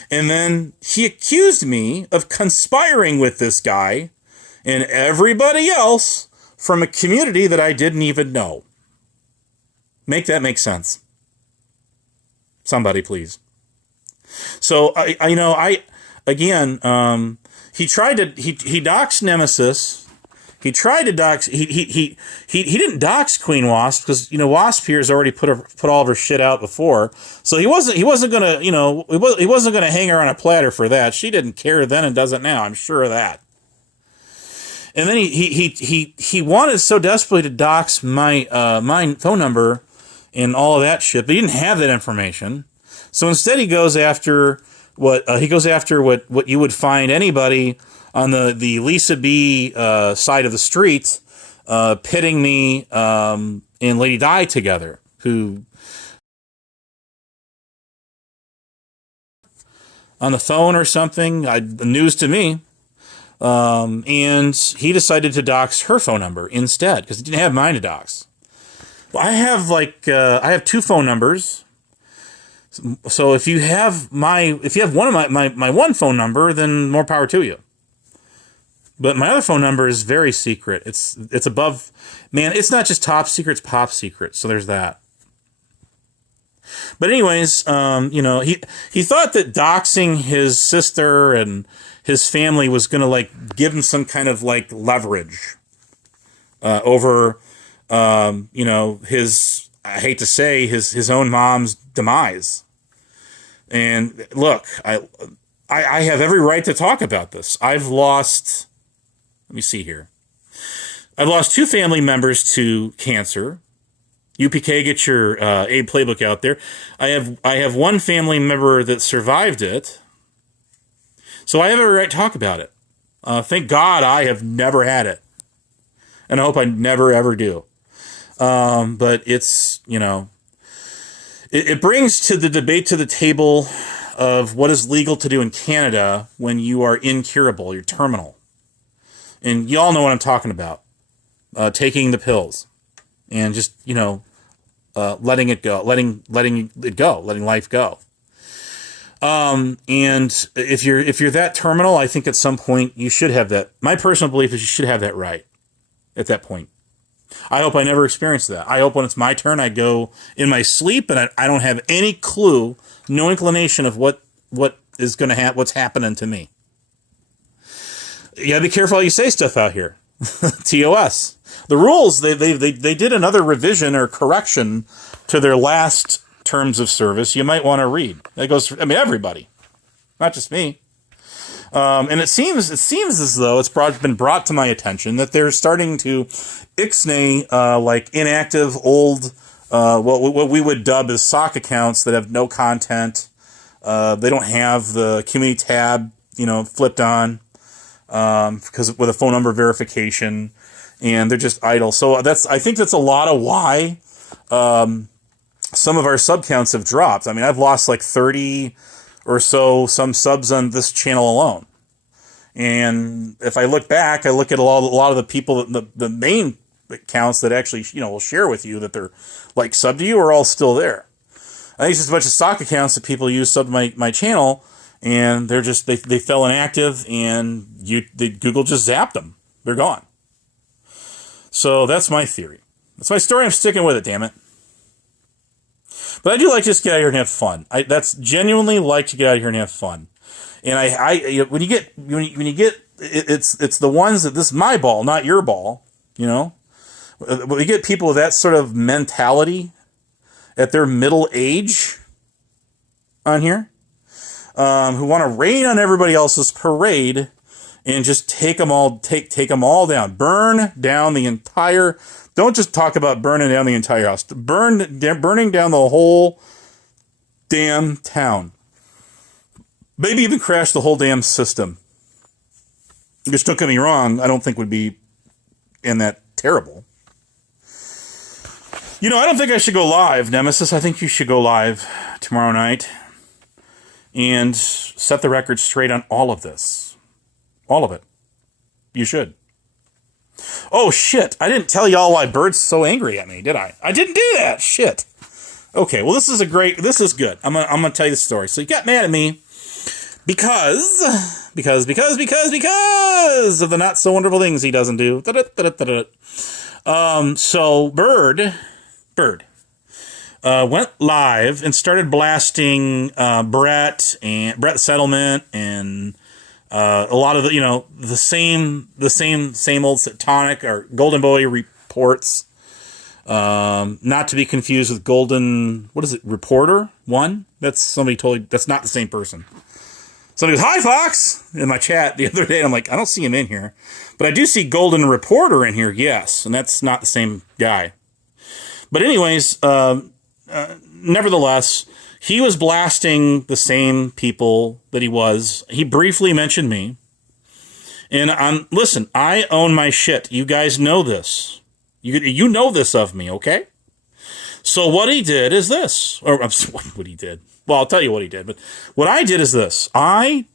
And then he accused me of conspiring with this guy and everybody else from a community that I didn't even know. Make that make sense. Somebody, please. So, he doxed Nemesis. He tried to dox. He didn't dox Queen Wasp because Wasp here has already put all of her shit out before. So he wasn't gonna hang her on a platter for that. She didn't care then and doesn't now. I'm sure of that. And then he wanted so desperately to dox my phone number and all of that shit, but he didn't have that information. So instead, he goes after what you would find anybody on the Lisa B side of the street, pitting me and Lady Di together, who on the phone or something, news to me. And he decided to dox her phone number instead because he didn't have mine to dox. Well, I have two phone numbers. So if you have one of my one phone number, then more power to you. But my other phone number is very secret. It's above, man. It's not just top secret; it's pop secret. So there's that. But anyways, he thought that doxing his sister and his family was gonna give him some kind of leverage over his, I hate to say, his own mom's demise. And look, I have every right to talk about this. Let me see here. I've lost 2 family members to cancer. UPK, get your aid playbook out there. I have one family member that survived it. So I have every right to talk about it. Thank God I have never had it. And I hope I never, ever do. But it's, it brings to the debate to the table of what is legal to do in Canada when you are incurable, you're terminal. And you all know what I'm talking about. Taking the pills and just, letting it go, letting life go. And if you're that terminal, I think at some point you should have that. My personal belief is you should have that right at that point. I hope I never experience that. I hope when it's my turn, I go in my sleep and I don't have any clue, no inclination of what is going to happen, what's happening to me. You gotta be careful how you say stuff out here. TOS. The rules, they did another revision or correction to their last terms of service. You might want to read. That goes for, everybody, not just me. And it seems as though it's been brought to my attention that they're starting to ixnay inactive old what we would dub as sock accounts that have no content. They don't have the community tab, flipped on, because with a phone number verification, and they're just idle. So I think that's a lot of why some of our sub counts have dropped. I mean, I've lost like 30 or so some subs on this channel alone. And if I look back, I look at a lot of the people, the main accounts that actually, will share with you that they're like sub to you are all still there. I think it's just a bunch of stock accounts that people use sub to my channel, and they're just, they fell inactive, and Google just zapped them. They're gone. So that's my theory. That's my story. I'm sticking with it, damn it. But I do like to just get out here and have fun. That's genuinely like to get out here and have fun. And when you get it's the ones that this is my ball, not your ball, When you get people with that sort of mentality at their middle age on here, who want to rain on everybody else's parade and just take them all down, burn down the entire. Don't just talk about burning down the entire house. Burning down the whole damn town. Maybe even crash the whole damn system. Just don't get me wrong, I don't think would be in that terrible. I don't think I should go live, Nemesis. I think you should go live tomorrow night and set the record straight on all of this. All of it. You should. Oh, shit. I didn't tell y'all why Bird's so angry at me, did I? I didn't do that. Shit. Okay, well, this is good. I'm gonna tell you the story. So you got mad at me because of the not so wonderful things he doesn't do. So Bird went live and started blasting Brett Settlement and a lot of the same old Satanic or Golden Boy reports, not to be confused with Golden, what is it, Reporter 1? That's somebody totally, that's not the same person. Somebody goes, "Hi, Fox," in my chat the other day, and I'm like, I don't see him in here. But I do see Golden Reporter in here, yes, and that's not the same guy. But anyways, nevertheless, he was blasting the same people that he was. He briefly mentioned me. And listen, I own my shit. You guys know this. You know this of me, okay? So what he did is this. Or what he did. Well, I'll tell you what he did. But what I did is this. I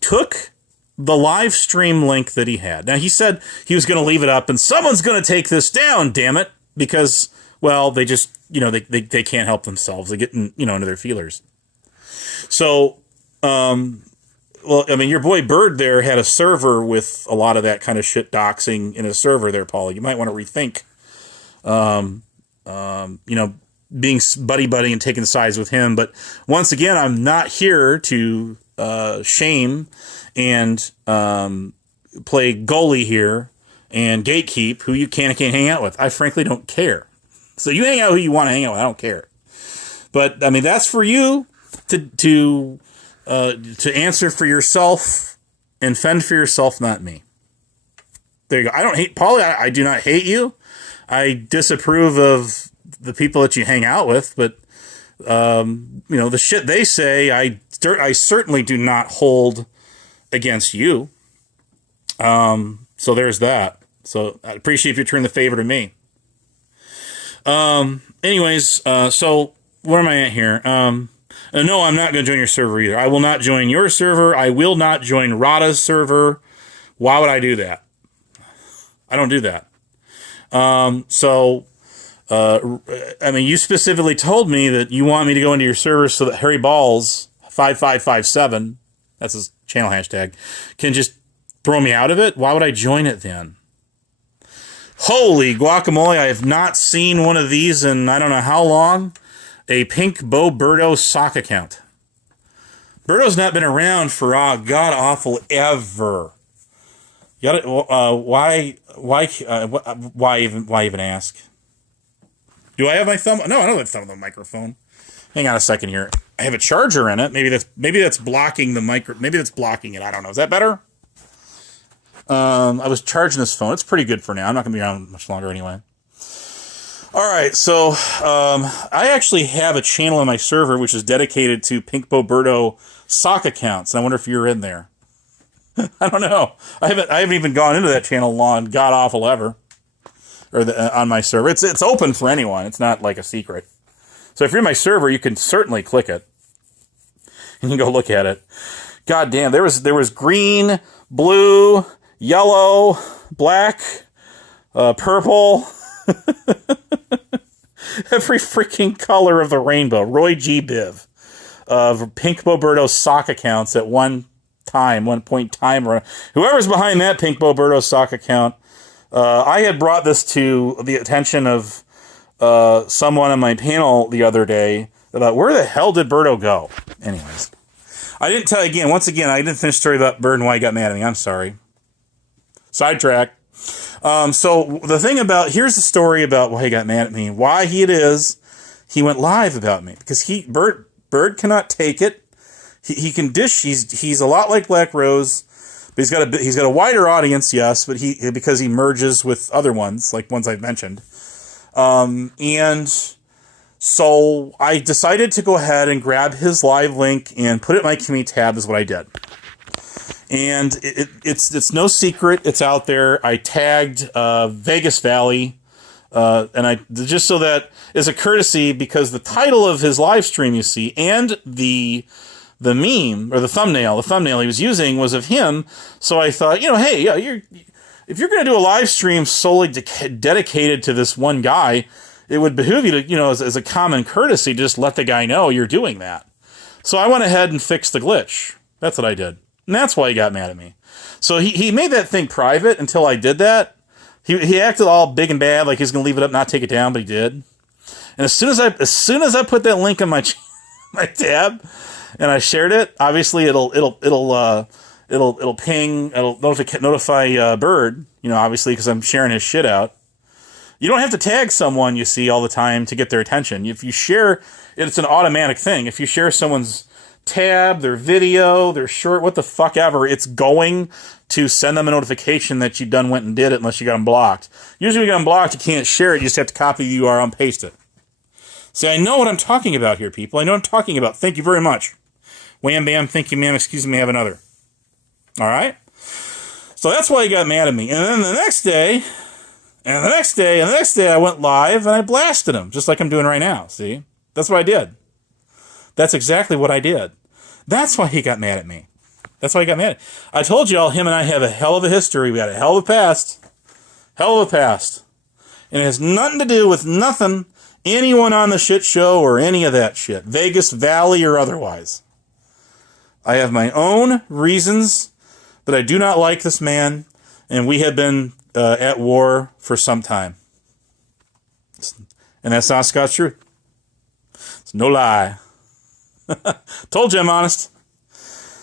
took the live stream link that he had. Now, he said he was going to leave it up, and someone's going to take this down, damn it. Because, well, they just, they can't help themselves. They get, into their feelers. So, your boy Bird there had a server with a lot of that kind of shit doxing in his server there, Paul. You might want to rethink, being buddy and taking sides with him. But once again, I'm not here to shame and play goalie here and gatekeep who you can and can't hang out with. I frankly don't care. So you hang out who you want to hang out with. I don't care. But that's for you to answer for yourself and fend for yourself, not me. There you go. I don't hate Paulie. I do not hate you. I disapprove of the people that you hang out with, but the shit they say, I certainly do not hold against you. So there's that. So I'd appreciate if you turn the favor to me. Anyways, so where am I at here? No, I'm not going to join your server either. I will not join your server. I will not join Rada's server. Why would I do that? I don't do that. You specifically told me that you want me to go into your server so that Harry Balls 5557, that's his channel hashtag, can just throw me out of it. Why would I join it then? Holy guacamole, I have not seen one of these in I don't know how long. A pink Bo Birdo sock account. Birdo's not been around for god awful ever. You gotta, why even ask? Do I have my thumb? No, I don't have thumb on the microphone. Hang on a second here. I have a charger in it. Maybe that's blocking the Maybe that's blocking it. I don't know. Is that better? I was charging this phone. It's pretty good for now. I'm not going to be around much longer anyway. All right, so I actually have a channel on my server which is dedicated to Pink Boberto sock accounts. And I wonder if you're in there. I don't know. I haven't even gone into that channel long, god awful ever, or on my server. It's open for anyone. It's not like a secret. So if you're in my server, you can certainly click it and you can go look at it. God damn, there was green, blue, yellow, black, purple. Every freaking color of the rainbow. Roy G. Biv of Pink Boberto sock accounts at one point in time. Or whoever's behind that Pink Boberto sock account, I had brought this to the attention of someone on my panel the other day about where the hell did Berto go? Anyways, I didn't tell you again. Once again, I didn't finish the story about Bird and why he got mad at me. I'm sorry. Sidetrack. So the thing about, here's the story about why he got mad at me, why he went live about me, because Bird cannot take it. He can dish. He's a lot like Black Rose, but he's got a wider audience, yes, but because he merges with other ones, like ones I've mentioned. And so I decided to go ahead and grab his live link and put it in my community tab is what I did. And it's no secret. It's out there. I tagged Vegas Valley, and I just so that as a courtesy, because the title of his live stream, you see, and the meme or the thumbnail he was using was of him. So I thought, hey, yeah, if you're going to do a live stream solely dedicated to this one guy, it would behoove you to, as a common courtesy, just let the guy know you're doing that. So I went ahead and fixed the glitch. That's what I did. And that's why he got mad at me. So he made that thing private until I did that. He acted all big and bad, like he's going to leave it up, not take it down, but he did. And as soon as I put that link in my my tab and I shared it, obviously it'll ping, it'll notify Bird, obviously because I'm sharing his shit out. You don't have to tag someone, you see, all the time to get their attention. If you share, it's an automatic thing. If you share someone's tab, their video, their short, what the fuck ever, it's going to send them a notification that you went and did it unless you got them blocked. Usually when you got them blocked, you can't share it. You just have to copy the URL and paste it. See, I know what I'm talking about here, people. I know what I'm talking about. Thank you very much. Wham, bam, thank you, ma'am. Excuse me, I have another. All right? So that's why he got mad at me. And then the next day, I went live and I blasted him, just like I'm doing right now. See? That's what I did. That's exactly what I did. That's why he got mad at me. That's why he got mad. I told y'all, him and I have a hell of a history. We got a hell of a past. Hell of a past. And it has nothing to do with nothing, anyone on the shit show or any of that shit. Vegas Valley or otherwise. I have my own reasons that I do not like this man. And we have been at war for some time. And that's not Scott's truth. It's no lie. Told you I'm honest.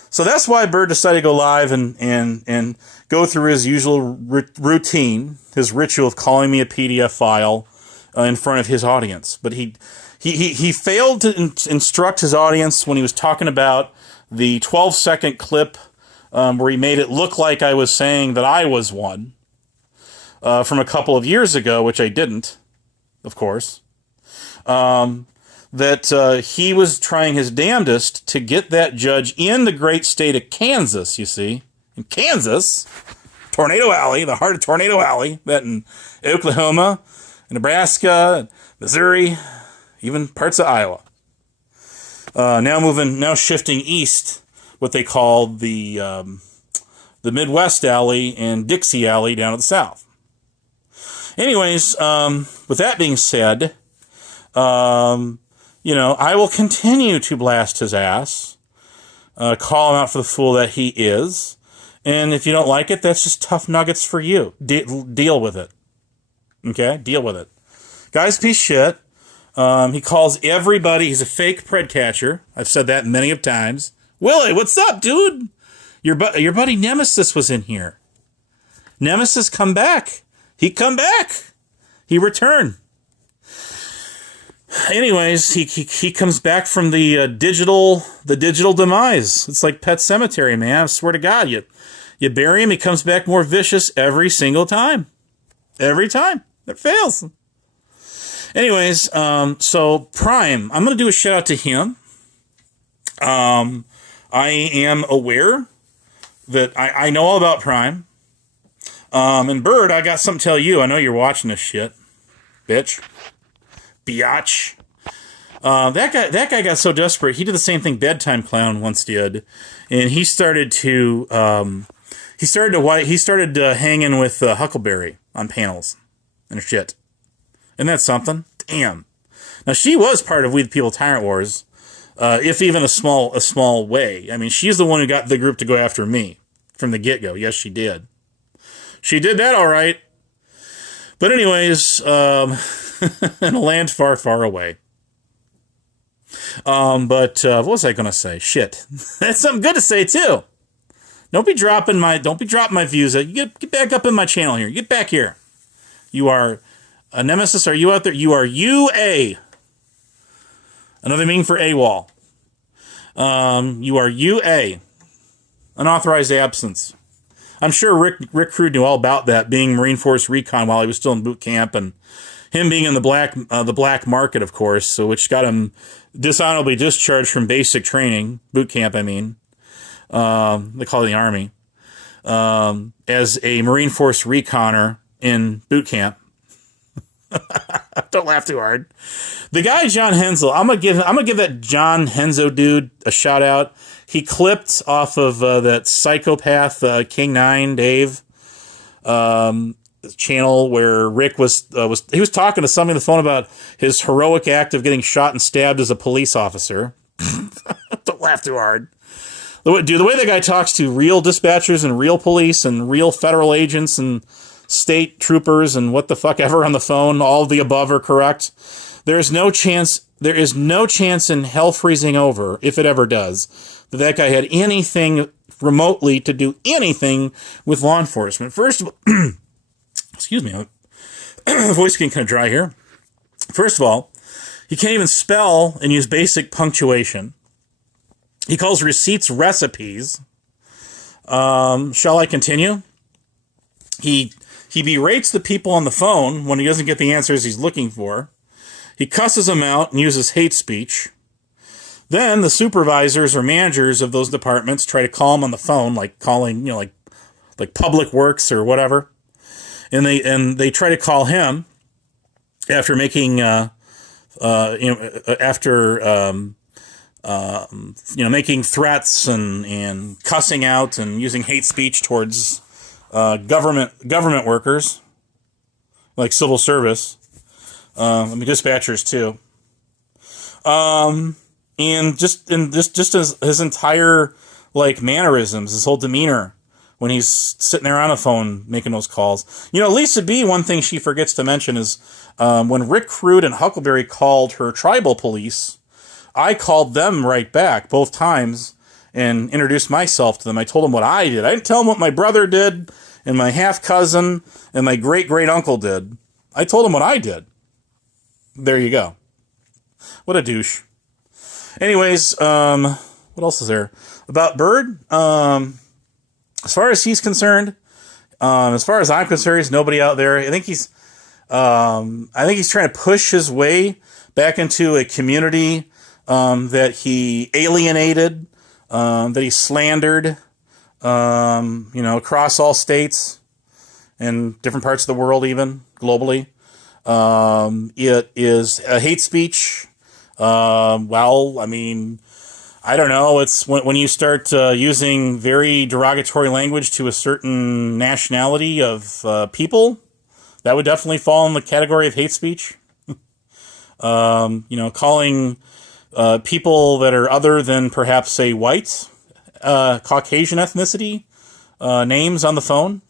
So that's why Bird decided to go live and go through his usual routine, his ritual of calling me a PDF file in front of his audience. But he failed to instruct his audience when he was talking about the 12-second clip where he made it look like I was saying that I was one from a couple of years ago, which I didn't, of course. That he was trying his damnedest to get that judge in the great state of Kansas, you see. In Kansas, Tornado Alley, the heart of Tornado Alley, that in Oklahoma, Nebraska, Missouri, even parts of Iowa. Now shifting east, what they call the Midwest Alley and Dixie Alley down to the south. Anyways, with that being said, I will continue to blast his ass, call him out for the fool that he is, and if you don't like it, that's just tough nuggets for you. Deal with it. Okay? Deal with it. Guy's a piece of shit. He calls everybody, he's a fake pred catcher. I've said that many of times. Willie, what's up, dude? Your buddy Nemesis was in here. Nemesis come back. He come back. He returned. Anyways, he comes back from the digital demise. It's like Pet Cemetery, man. I swear to God, you bury him, he comes back more vicious every single time. Every time. It fails. Anyways, so Prime, I'm going to do a shout out to him. I am aware that I know all about Prime. And Bird, I got something to tell you. I know you're watching this shit. Bitch. Biatch. That guy got so desperate, he did the same thing Bedtime Clown once did. And he started hanging with Huckleberry on panels and shit. Isn't that something? Damn. Now, she was part of We the People Tyrant Wars, if even a small way. I mean, she's the one who got the group to go after me from the get-go. Yes, she did. She did that all right. But anyways, in a land far, far away. But what was I going to say? Shit. That's something good to say, too. Don't be dropping my views. You get back up in my channel here. Get back here. You are a nemesis. Are you out there? You are UA. Another meaning for AWOL. You are UA. Unauthorized absence. I'm sure Rick Crude knew all about that, being Marine Force Recon while he was still in boot camp, and him being in the black market, of course, so which got him dishonorably discharged from basic training, boot camp, I mean. They call it the Army. As a Marine Force Reconner in boot camp. Don't laugh too hard. The guy John Henzo, I'm gonna give that John Henzo dude a shout out. He clipped off of that psychopath King 9 Dave channel where Rick was talking to somebody on the phone about his heroic act of getting shot and stabbed as a police officer. Don't laugh too hard. The way the guy talks to real dispatchers and real police and real federal agents and state troopers and what the fuck ever on the phone, all of the above are correct. There is no chance in hell freezing over, if it ever does, that guy had anything remotely to do anything with law enforcement. First of all, excuse me, voice getting kind of dry here. First of all, he can't even spell and use basic punctuation. He calls receipts recipes. Shall I continue? He berates the people on the phone when he doesn't get the answers he's looking for. He cusses them out and uses hate speech. Then the supervisors or managers of those departments try to call him on the phone, like calling, like Public Works or whatever. And they try to call him after making, making threats and cussing out and using hate speech towards government workers, like civil service, dispatchers too, and just his entire mannerisms, his whole demeanor when he's sitting there on a phone making those calls. Lisa B, one thing she forgets to mention is when Rick Crude and Huckleberry called her tribal police, I called them right back both times and introduced myself to them. I told them what I did. I didn't tell them what my brother did and my half-cousin and my great-great-uncle did. I told them what I did. There you go. What a douche. Anyways, what else is there? About Bird, as far as he's concerned, as far as I'm concerned, he's nobody out there. I think he's trying to push his way back into a community that he alienated, that he slandered, across all states and different parts of the world, even globally. It is a hate speech. I don't know. It's when you start using very derogatory language to a certain nationality of people, that would definitely fall in the category of hate speech. Calling people that are other than perhaps, say, white, Caucasian ethnicity, names on the phone.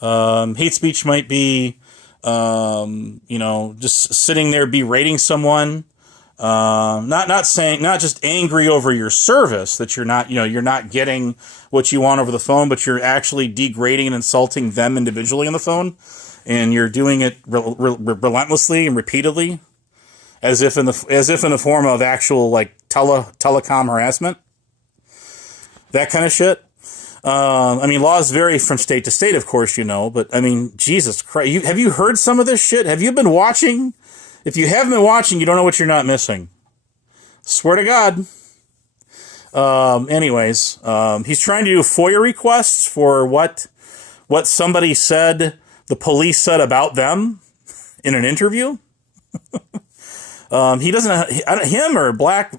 Hate speech might be, just sitting there berating someone, not just angry over your service that you're not getting what you want over the phone, but you're actually degrading and insulting them individually on the phone, and you're doing it relentlessly and repeatedly, as if in the form of actual telecom harassment, that kind of shit. Laws vary from state to state, of course, but Jesus Christ, have you heard some of this shit? Have you been watching If you haven't been watching, you don't know what you're not missing. Swear to God. Anyways, he's trying to do FOIA requests for what somebody said, the police said about them in an interview. He doesn't, him or Black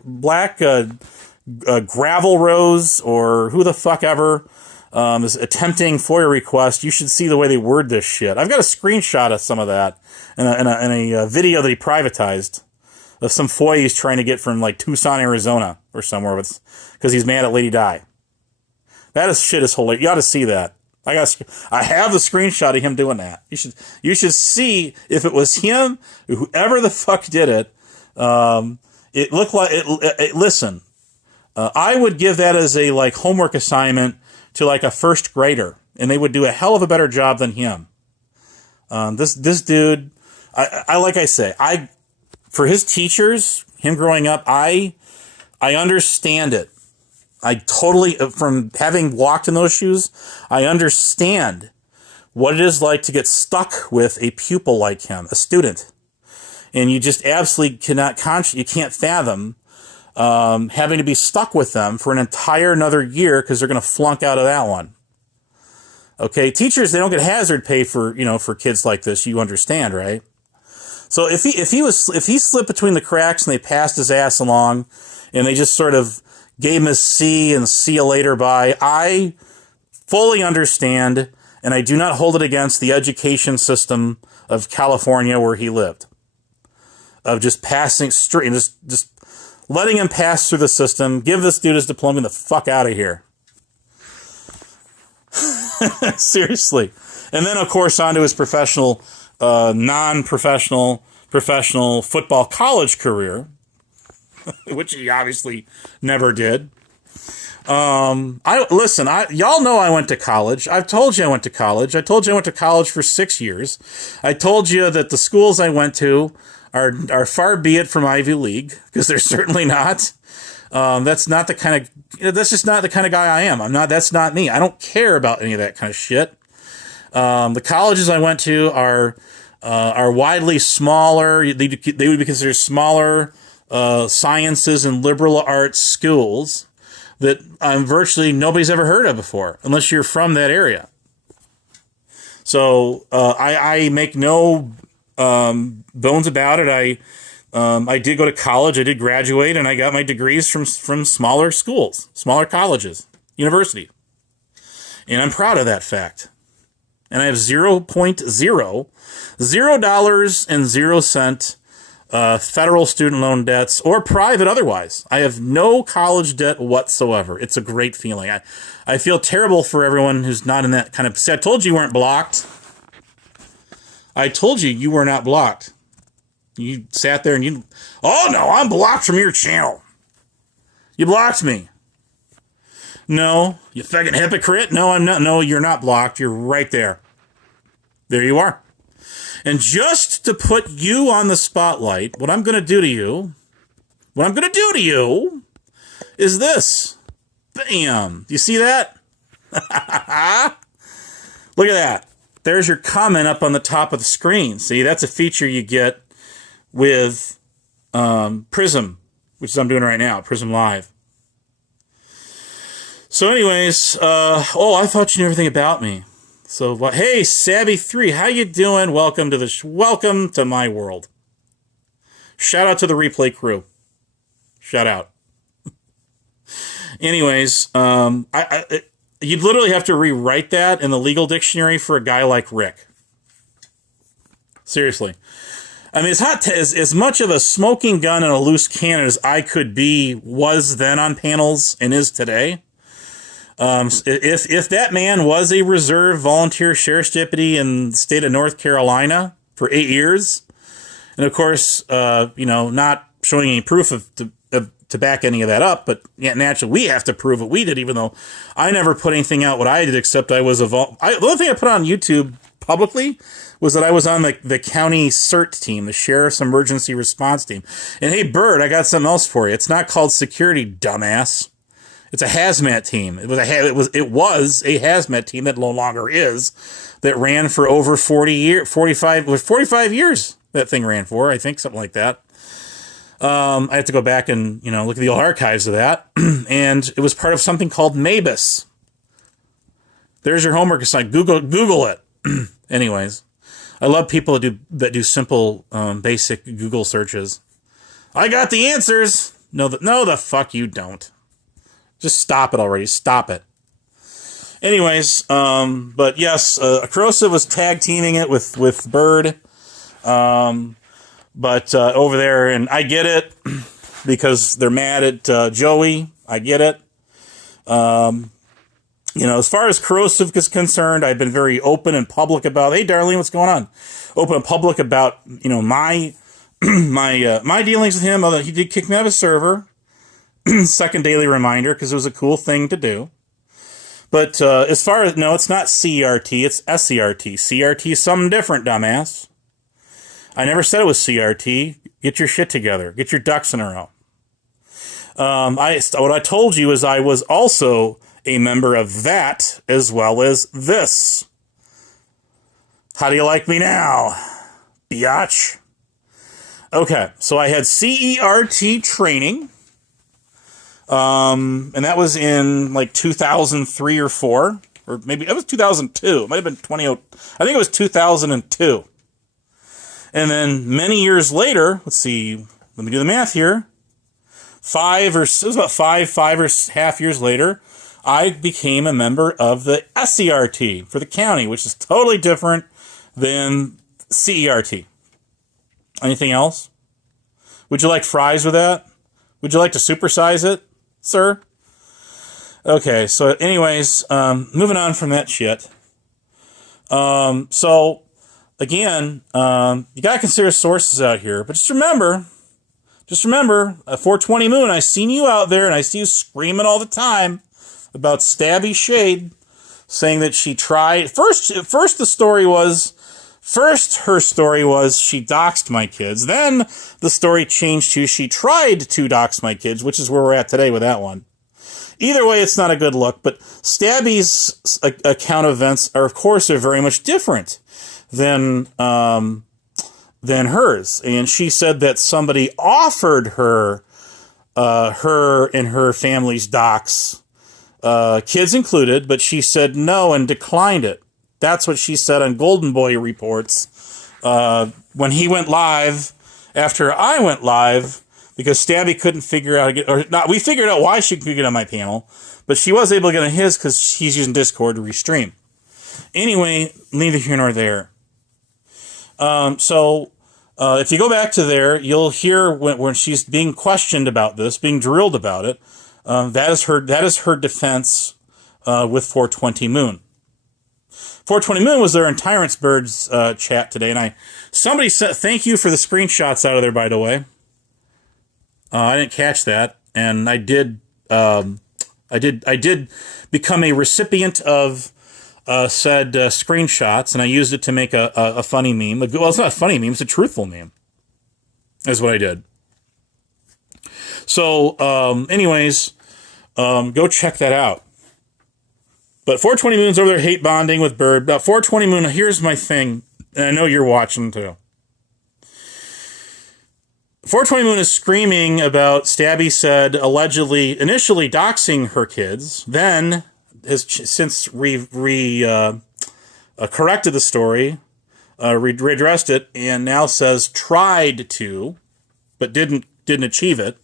Gravel Rose or who the fuck ever is attempting FOIA request. You should see the way they word this shit. I've got a screenshot of some of that in a video that he privatized of some FOIA he's trying to get from like Tucson, Arizona or somewhere because he's mad at Lady Di. Shit is hilarious. You ought to see that. I have the screenshot of him doing that. You should see if it was him, whoever the fuck did it. It looked like listen. I would give that as a like homework assignment to like a first grader, and they would do a hell of a better job than him. This dude, for his teachers, him growing up, I understand it. I totally, from having walked in those shoes, I understand what it is like to get stuck with a pupil like him, a student. And you just absolutely you can't fathom having to be stuck with them for an entire another year because they're going to flunk out of that one. Okay, teachers, they don't get hazard pay for kids like this. You understand, right? So if he slipped between the cracks and they passed his ass along, and they just sort of gave him a C and see you later bye, I fully understand, and I do not hold it against the education system of California where he lived, of just passing straight and just letting him pass through the system, give this dude his diploma, and the fuck out of here. Seriously. And then, of course, on to his professional, non-professional, professional football college career, which he obviously never did. Y'all know I went to college. I've told you I went to college. I told you I went to college for 6 years. I told you that the schools I went to are far be it from Ivy League, because they're certainly not. That's just not the kind of guy I am. That's not me. I don't care about any of that kind of shit. The colleges I went to are widely smaller. They would be considered smaller sciences and liberal arts schools that virtually nobody's ever heard of before, unless you're from that area. So I make no bones about it. I did go to college. I did graduate, and I got my degrees from smaller schools, smaller colleges, university. And I'm proud of that fact. And I have $0.00 federal student loan debts or private otherwise. I have no college debt whatsoever. It's a great feeling. I feel terrible for everyone who's not in that kind of... See, I told you weren't blocked. I told you were not blocked. You sat there and oh no, I'm blocked from your channel. You blocked me. No, you fucking hypocrite. No, I'm not. No, you're not blocked. You're right there. There you are. And just to put you on the spotlight, what I'm going to do to you is this. Bam. Do you see that? Look at that. There's your comment up on the top of the screen. See, that's a feature you get with Prism, which is I'm doing right now, Prism Live. So anyways, I thought you knew everything about me. So, hey, Savvy3, how you doing? Welcome to my world. Shout out to the replay crew. Shout out. Anyways, you'd literally have to rewrite that in the legal dictionary for a guy like Rick. Seriously. I mean, as much of a smoking gun and a loose cannon as I was then on panels and is today. If that man was a reserve volunteer sheriff's deputy in the state of North Carolina for 8 years, and of course, not showing any proof to back any of that up, but yeah, naturally we have to prove what we did, even though I never put anything out what I did, except I was the only thing I put on YouTube publicly was that I was on the county CERT team, the Sheriff's Emergency Response Team. And hey, Bird, I got something else for you. It's not called security, dumbass. It's a hazmat team. It was a hazmat team that no longer is, that ran for over 45 years. that thing ran for, I think, something like that. I have to go back and, look at the old archives of that. And it was part of something called MABUS. There's your homework assignment. Google it. Anyways, I love people that do simple, basic Google searches. I got the answers. No, the fuck you don't. Just stop it already. Stop it. Anyways, but yes, Corrosive was tag teaming it with Bird. But over there, and I get it, because they're mad at Joey. I get it. As far as Corrosive is concerned, I've been very open and public about, hey, Darlene, what's going on? Open and public about, my my dealings with him, although he did kick me out of his server. Second daily reminder, because it was a cool thing to do. But as far as, no, it's not CRT, it's SCRT. CRT is something different, dumbass. I never said it was CRT. Get your shit together. Get your ducks in a row. What I told you is I was also a member of that as well as this. How do you like me now, biatch? Okay, so I had CERT training. And that was in like 2003 or 4, or maybe it was 2002. It might have been I think it was 2002. And then many years later, let's see, let me do the math here. It was about five or half years later, I became a member of the SCRT for the county, which is totally different than CERT. Anything else? Would you like fries with that? Would you like to supersize it, sir? Okay, so anyways, moving on from that shit. So, again, you gotta consider sources out here, but just remember, 420 Moon, I seen you out there, and I see you screaming all the time about Stabby Shade, saying that she tried, first her story was she doxed my kids, then the story changed to she tried to dox my kids, which is where we're at today with that one. Either way, it's not a good look, but Stabby's account of events are, of course, very much different than hers. And she said that somebody offered her and her family's docs, kids included, but she said no and declined it. That's what she said on Golden Boy Reports when he went live after I went live, because Stabby couldn't figure out, we figured out why she couldn't get on my panel, but she was able to get on his because he's using Discord to restream. Anyway, neither here nor there. So if you go back to there, you'll hear when she's being questioned about this, being drilled about it. That is her defense with 420 Moon. 420 Moon was there in Tyrant's Bird's chat today, and somebody said thank you for the screenshots out of there, by the way. I didn't catch that, and I did become a recipient of said screenshots, and I used it to make a funny meme. Well, it's not a funny meme; it's a truthful meme. Is what I did. So, anyways, go check that out. But 420 Moon's over there hate bonding with Bird. About 420 Moon, here's my thing, and I know you're watching too. 420 Moon is screaming about Stabby said initially doxing her kids, then has since corrected the story, redressed it, and now says tried to, but didn't achieve it.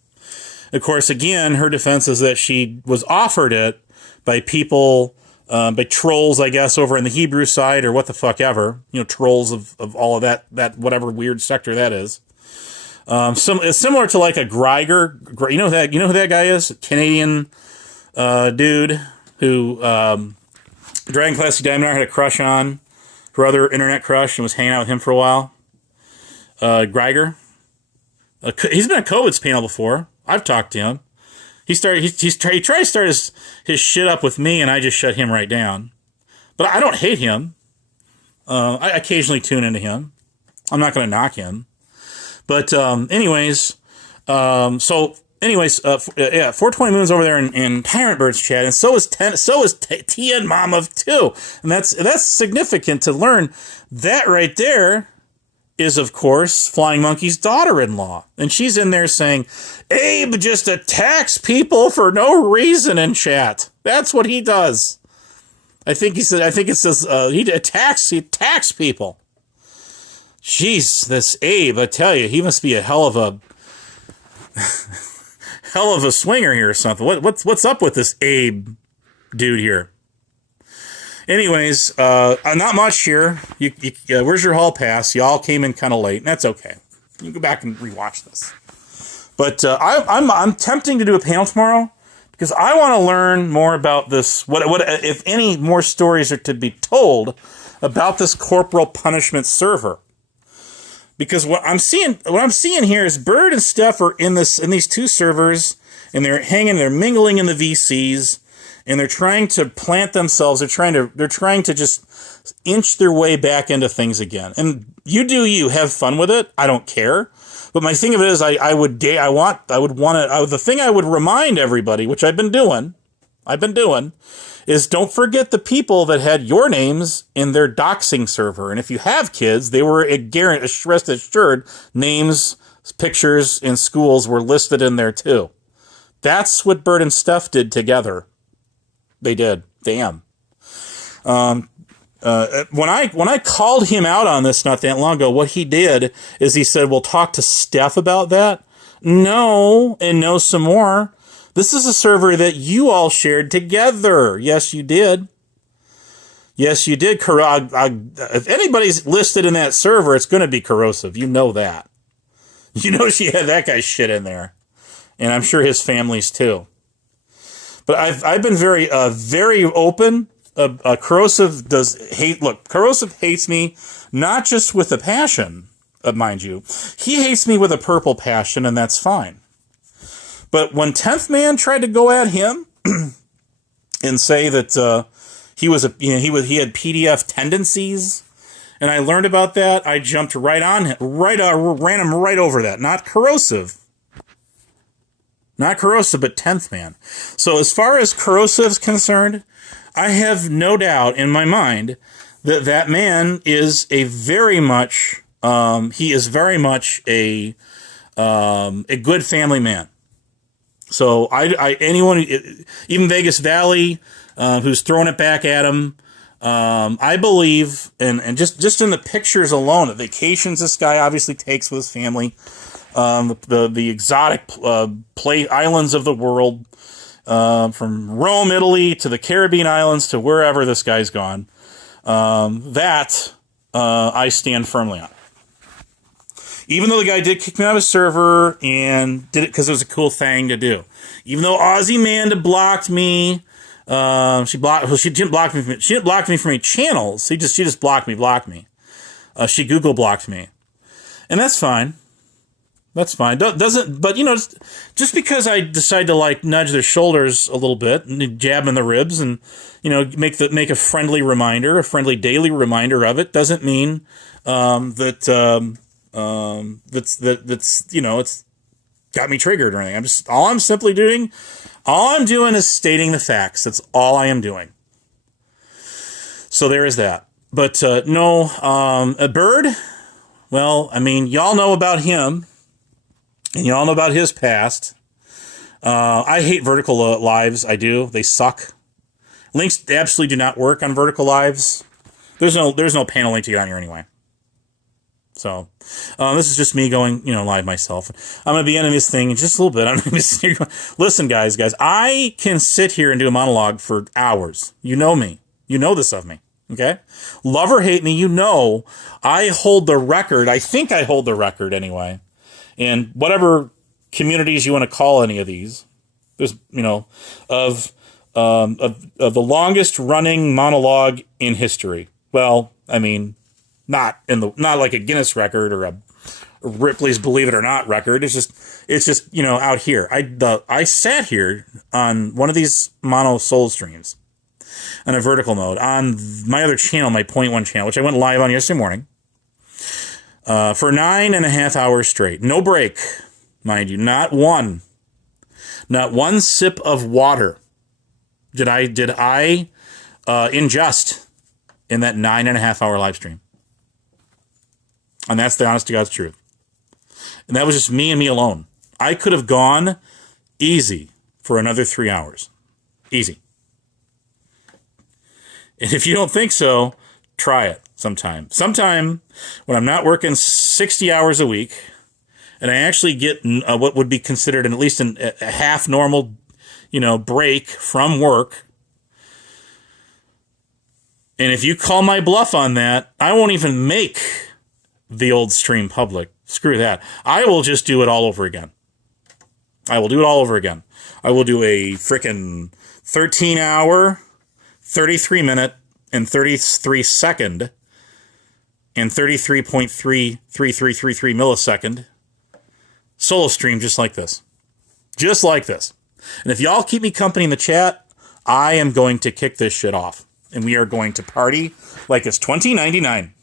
Of course, again, her defense is that she was offered it by people, by trolls, I guess, over in the Hebrew side, or what the fuck ever. Trolls of all of that whatever weird sector that is. It's similar to like a Greiger. You know who that guy is? A Canadian dude who Dragon Classic Diamond had a crush on, her other internet crush, and was hanging out with him for a while. Greiger. He's been at COVID's panel before. I've talked to him. He tried to start his shit up with me, and I just shut him right down. But I don't hate him. I occasionally tune into him. I'm not going to knock him. But anyways, 420 Moon's over there in Tyrant Bird's chat, and so is Tian Mom of 2, and that's significant to learn. That right there is, of course, Flying Monkey's daughter-in-law. And she's in there saying, Abe just attacks people for no reason in chat. That's what he does. I think it says he attacks people. Jeez, this Abe, I tell you, he must be a hell of a swinger here or something. What's up with this Abe dude here? Anyways, not much here. Where's your hall pass? Y'all came in kind of late, and that's okay. You can go back and rewatch this. But I'm tempting to do a panel tomorrow because I want to learn more about this. What if any more stories are to be told about this Corporal Punishment server? Because what I'm seeing here is Bird and Steph are in these two servers, and they're mingling in the VCs. And they're trying to plant themselves. They're trying to just inch their way back into things again. And you have fun with it. I don't care. But my thing of it is, the thing I would remind everybody, which I've been doing, is don't forget the people that had your names in their doxing server. And if you have kids, they were rest assured names, pictures, and schools were listed in there too. That's what Bird and Steph did together. They did. Damn. When I called him out on this not that long ago, what he did is he said, "We'll talk to Steph about that." No, and no some more. This is a server that you all shared together. Yes, you did. Yes, you did. If anybody's listed in that server, it's going to be Corrosive. You know that. You know she had that guy's shit in there, and I'm sure his family's too. But I've been very open. Corrosive Corrosive hates me, not just with a passion, mind you. He hates me with a purple passion, and that's fine. But when 10th Man tried to go at him and say that he had PDF tendencies, and I learned about that, I jumped right on him, ran him right over that. Not Corrosive. Not Corrosive, but 10th Man. So as far as Corrosive's concerned, I have no doubt in my mind that man is very much a good family man. So anyone, even Vegas Valley, who's throwing it back at him, I believe, and just in the pictures alone, the vacations this guy obviously takes with his family. The exotic islands of the world, from Rome, Italy, to the Caribbean islands, to wherever this guy's gone. That I stand firmly on. Even though the guy did kick me out of his server and did it because it was a cool thing to do. Even though Aussie Manda blocked me, she didn't block me. She didn't block me from any channels. She just blocked me. She Google blocked me, and that's fine. That's fine. But just because I decide to nudge their shoulders a little bit and jab in the ribs and make a friendly reminder, a friendly daily reminder of it, doesn't mean that's it's got me triggered or anything. All I'm doing is stating the facts. That's all I am doing. So there is that. But a Bird. Well, I mean, y'all know about him. And you all know about his past. I hate vertical lives. I do. They suck. Links absolutely do not work on vertical lives. There's no panel link to get on here anyway. So this is just me going, live myself. I'm going to be ending this thing in just a little bit. I'm going to be sitting here going, listen, guys, I can sit here and do a monologue for hours. You know me. You know this of me. Okay? Love or hate me, I hold the record. I think I hold the record anyway. And whatever communities you want to call any of these, there's, of the longest running monologue in history. Well, I mean, not like a Guinness record or a Ripley's Believe It or Not record. It's just out here. I sat here on one of these mono soul streams on a vertical mode on my other channel, my Point One channel, which I went live on yesterday morning. For 9.5 hours straight. No break, mind you. Not one sip of water did I ingest in that 9.5 hour live stream. And that's the honest to God's truth. And that was just me and me alone. I could have gone easy for another 3 hours. Easy. And if you don't think so, try it sometime. Sometime when I'm not working 60 hours a week, and I actually get what would be considered at least a half normal, break from work. And if you call my bluff on that, I won't even make the old stream public. Screw that. I will just do it all over again. I will do it all over again. I will do a frickin' 13-hour, 33-minute, and 33-second, and 33.33333 millisecond solo stream just like this. Just like this. And if y'all keep me company in the chat, I am going to kick this shit off. And we are going to party like it's 2099.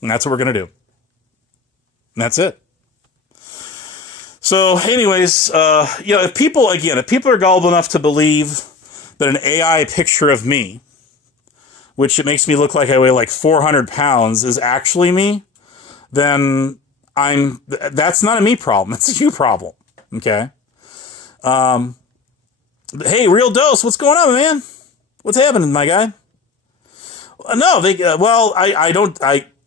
And that's what we're going to do. And that's it. So, anyways, if people are gullible enough to believe that an AI picture of me, which it makes me look like I weigh like 400 pounds, is actually me, then that's not a me problem. It's a you problem. Okay? Hey, Real Dose, what's going on, man? What's happening, my guy? No,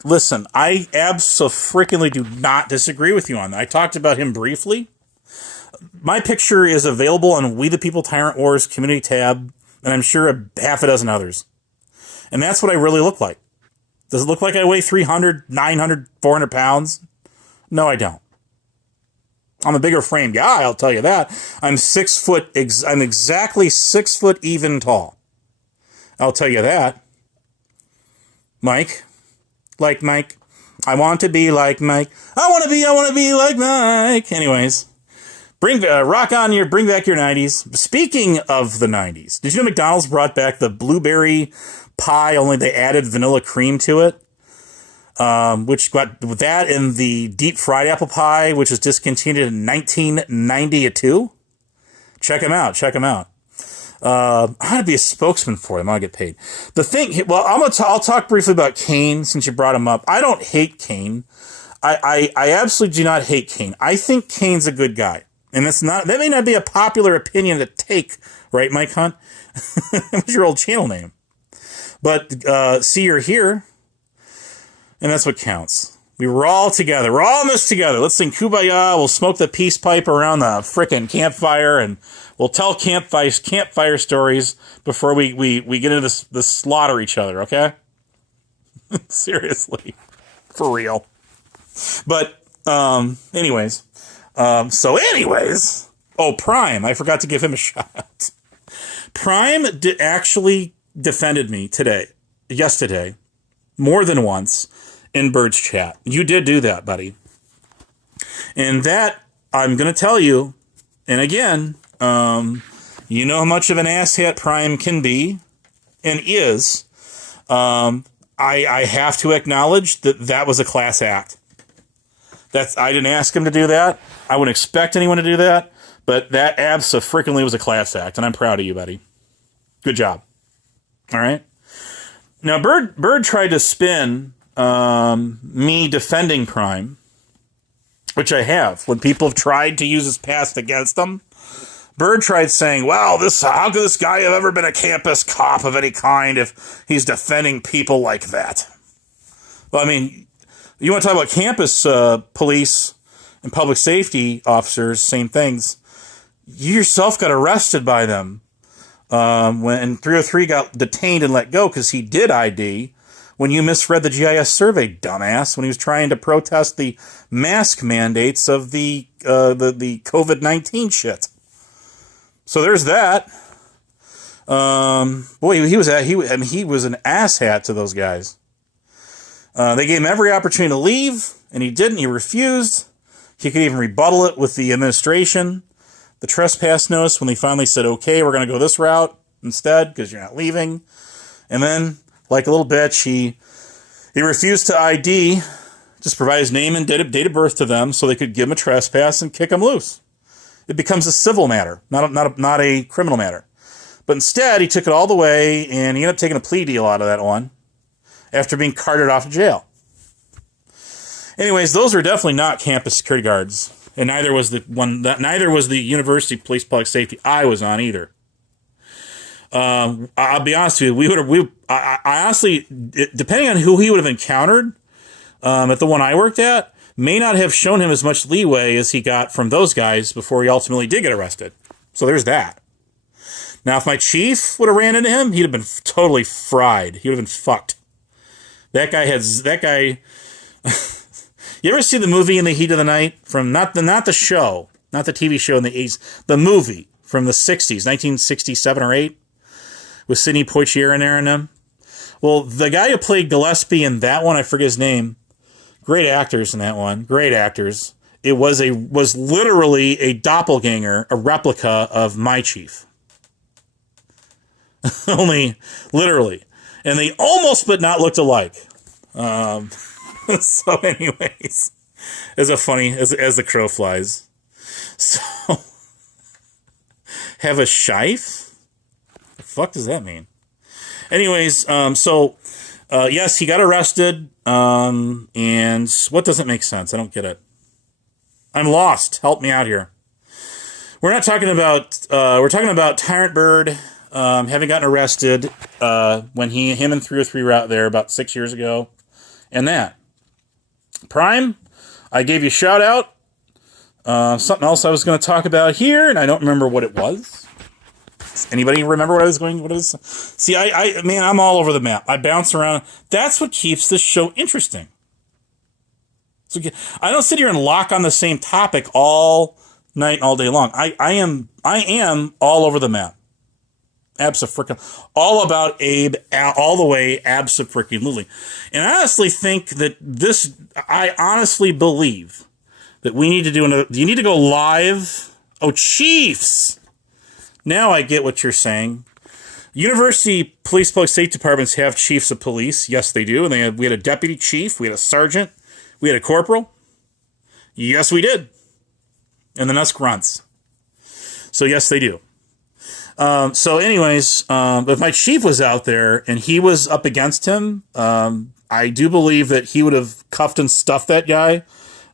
listen, I abso-freaking do not disagree with you on that. I talked about him briefly. My picture is available on We the People Tyrant Wars community tab, and I'm sure a half a dozen others. And that's what I really look like. Does it look like I weigh 300, 900, 400 pounds? No, I don't. I'm a bigger frame guy, I'll tell you that. I'm 6 foot, I'm exactly 6 foot even tall. I'll tell you that. Mike. Like Mike. I want to be like Mike. I want to be like Mike. Anyways. Bring back your 90s. Speaking of the 90s, did you know McDonald's brought back the blueberry pie, only they added vanilla cream to it? Which got that in the deep fried apple pie, which was discontinued in 1992. Check them out. I'm going to be a spokesman for them. I'll get paid. The thing, I'll talk briefly about Kane since you brought him up. I don't hate Kane. I absolutely do not hate Kane. I think Kane's a good guy. And that may not be a popular opinion to take, right, Mike Hunt? What's your old channel name? But, see, you're here. And that's what counts. We were all together. We're all in this together. Let's sing Kumbaya. We'll smoke the peace pipe around the frickin' campfire, and we'll tell campfire stories before we get into this slaughter each other, okay? Seriously. For real. But, anyways. Oh, Prime. I forgot to give him a shout. Prime actually defended me yesterday, more than once, in Bird's chat. You did do that, buddy. And that, I'm going to tell you, and again, you know how much of an asshat Prime can be, and is. I have to acknowledge that was a class act. I didn't ask him to do that. I wouldn't expect anyone to do that, but that abso-freaking was a class act, and I'm proud of you, buddy. Good job. All right? Now, Bird tried to spin me defending Prime, which I have. When people have tried to use his past against them, Bird tried saying, well, how could this guy have ever been a campus cop of any kind if he's defending people like that? Well, I mean, you want to talk about campus police and public safety officers, same things. You yourself got arrested by them when 303 got detained and let go because he did ID when you misread the GIS survey, dumbass, when he was trying to protest the mask mandates of the COVID-19 shit. So there's that. He was an asshat to those guys. They gave him every opportunity to leave, and he didn't. He refused. He could even rebuttal it with the administration, the trespass notice, when they finally said, okay, we're going to go this route instead because you're not leaving. And then, like a little bitch, he refused to ID, just provide his name and date of birth to them so they could give him a trespass and kick him loose. It becomes a civil matter, not a criminal matter. But instead, he took it all the way, and he ended up taking a plea deal out of that one after being carted off to jail. Anyways, those were definitely not campus security guards, and neither was the University Police Public Safety I was on either. I'll be honest with you, I honestly, depending on who he would have encountered at the one I worked at, may not have shown him as much leeway as he got from those guys before he ultimately did get arrested. So there's that. Now, if my chief would have ran into him, he'd have been totally fried. He would have been fucked. That guy. You ever see the movie In the Heat of the Night? From not the show, not the TV show in the 80s, the movie from the 60s, 1967 or 8, with Sidney Poitier in there and them. Well, the guy who played Gillespie in that one, I forget his name. Great actors in that one. Great actors. It was literally a doppelganger, a replica of my chief. Only literally. And they almost but not looked alike. So anyways, as the crow flies. So, have a shife? The fuck does that mean? Anyways, yes, he got arrested, and what doesn't make sense? I don't get it. I'm lost. Help me out here. We're talking about Tyrant Bird, having gotten arrested, when him and 303 were out there about 6 years ago, and that. Prime, I gave you a shout out. Something else I was going to talk about here, and I don't remember what it was. Does anybody remember what it was? See, I'm all over the map. I bounce around. That's what keeps this show interesting. So I don't sit here and lock on the same topic all night and all day long. I am all over the map. All about Abe, all the way, abso-freaking-lutely. And I honestly think that I honestly believe that we need to you need to go live. Oh, Chiefs! Now I get what you're saying. University Police Public Safety Departments have chiefs of police. Yes, they do. And we had a deputy chief, we had a sergeant, we had a corporal. Yes, we did. And then us grunts. So yes, they do. So anyways, if my chief was out there and he was up against him, I do believe that he would have cuffed and stuffed that guy,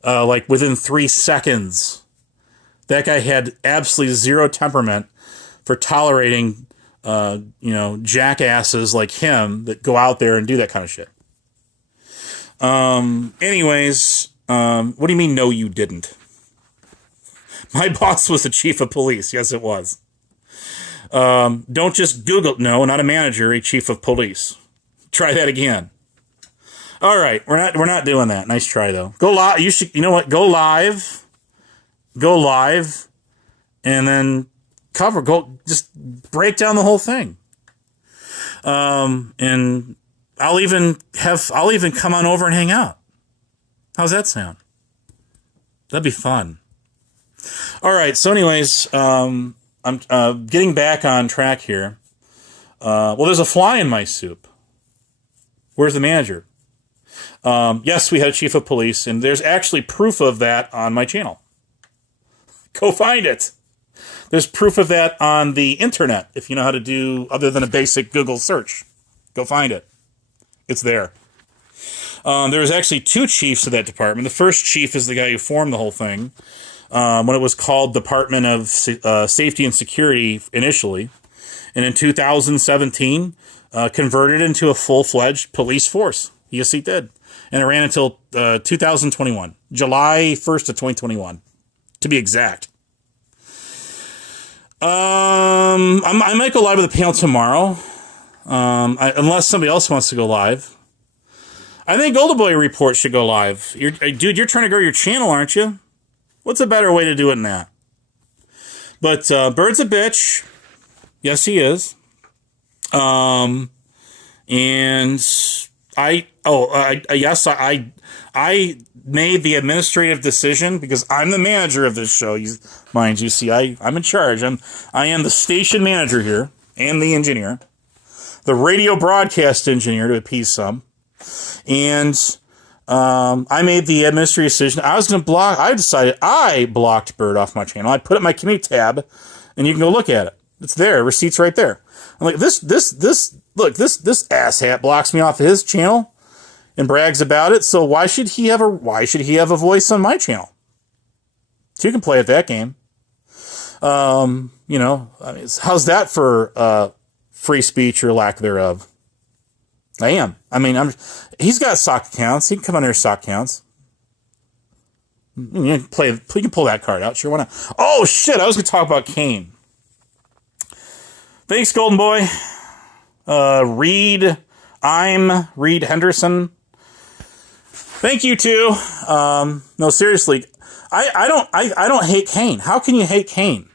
like within 3 seconds. That guy had absolutely zero temperament for tolerating, jackasses like him that go out there and do that kind of shit. Anyways, what do you mean, no, you didn't? My boss was the chief of police. Yes, it was. Don't just Google, no, not a manager, a chief of police. Try that again. All right, we're not doing that. Nice try though. Go live. You know what? Go live, and then just break down the whole thing. And I'll even come on over and hang out. How's that sound? That'd be fun. All right. So anyways, I'm getting back on track here. Well, there's a fly in my soup. Where's the manager? Yes, we had a chief of police, and there's actually proof of that on my channel. Go find it. There's proof of that on the internet, if you know how to do other than a basic Google search. Go find it. It's there. There was actually 2 chiefs of that department. The first chief is the guy who formed the whole thing. When it was called Department of Safety and Security initially. And in 2017, converted into a full-fledged police force. Yes, he did. And it ran until 2021. July 1st of 2021, to be exact. I might go live with the panel tomorrow, unless somebody else wants to go live. I think Golden Boy Report should go live. Dude, you're trying to grow your channel, aren't you? What's a better way to do it than that? But Bird's a bitch. Yes, he is. And I made the administrative decision because I'm the manager of this show. Mind you, see, I'm in charge. I am the station manager here and the engineer, the radio broadcast engineer to appease some, and I made the administrative decision. I decided I blocked Bird off my channel. I put it in my community tab, and you can go look at it. It's there. Receipt's right there. I'm like, this asshat blocks me off of his channel. and brags about it. So why should he have a voice on my channel? So you can play at that game. You know, I mean, how's that for free speech or lack thereof? I am. I mean, he's got sock accounts. He can come on here, sock accounts. You can pull that card out. Sure, why not? Oh, shit, I was going to talk about Kane. Thanks, Golden Boy. Reed Henderson. Thank you, too. No, seriously. I don't hate Kane. How can you hate Kane?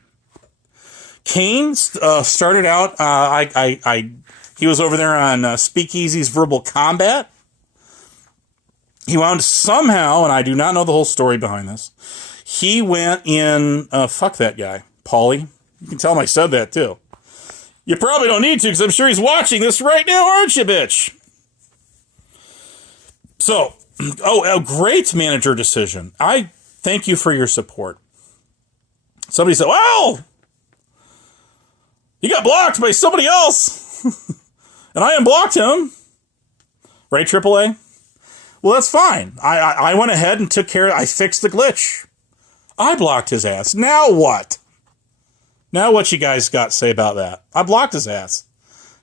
Kane started out, he was over there on Speakeasy's Verbal Combat. He wound somehow, and I do not know the whole story behind this, he went in, fuck that guy, Paulie. You can tell him I said that, too. You probably don't need to, because I'm sure he's watching this right now, aren't you, bitch? So, a great manager decision. I thank you for your support. Somebody said, well, he got blocked by somebody else. And I unblocked him. Right, AAA? Well, that's fine. I went ahead and took care of it. I fixed the glitch. I blocked his ass. Now what? Now what you guys got to say about that? I blocked his ass.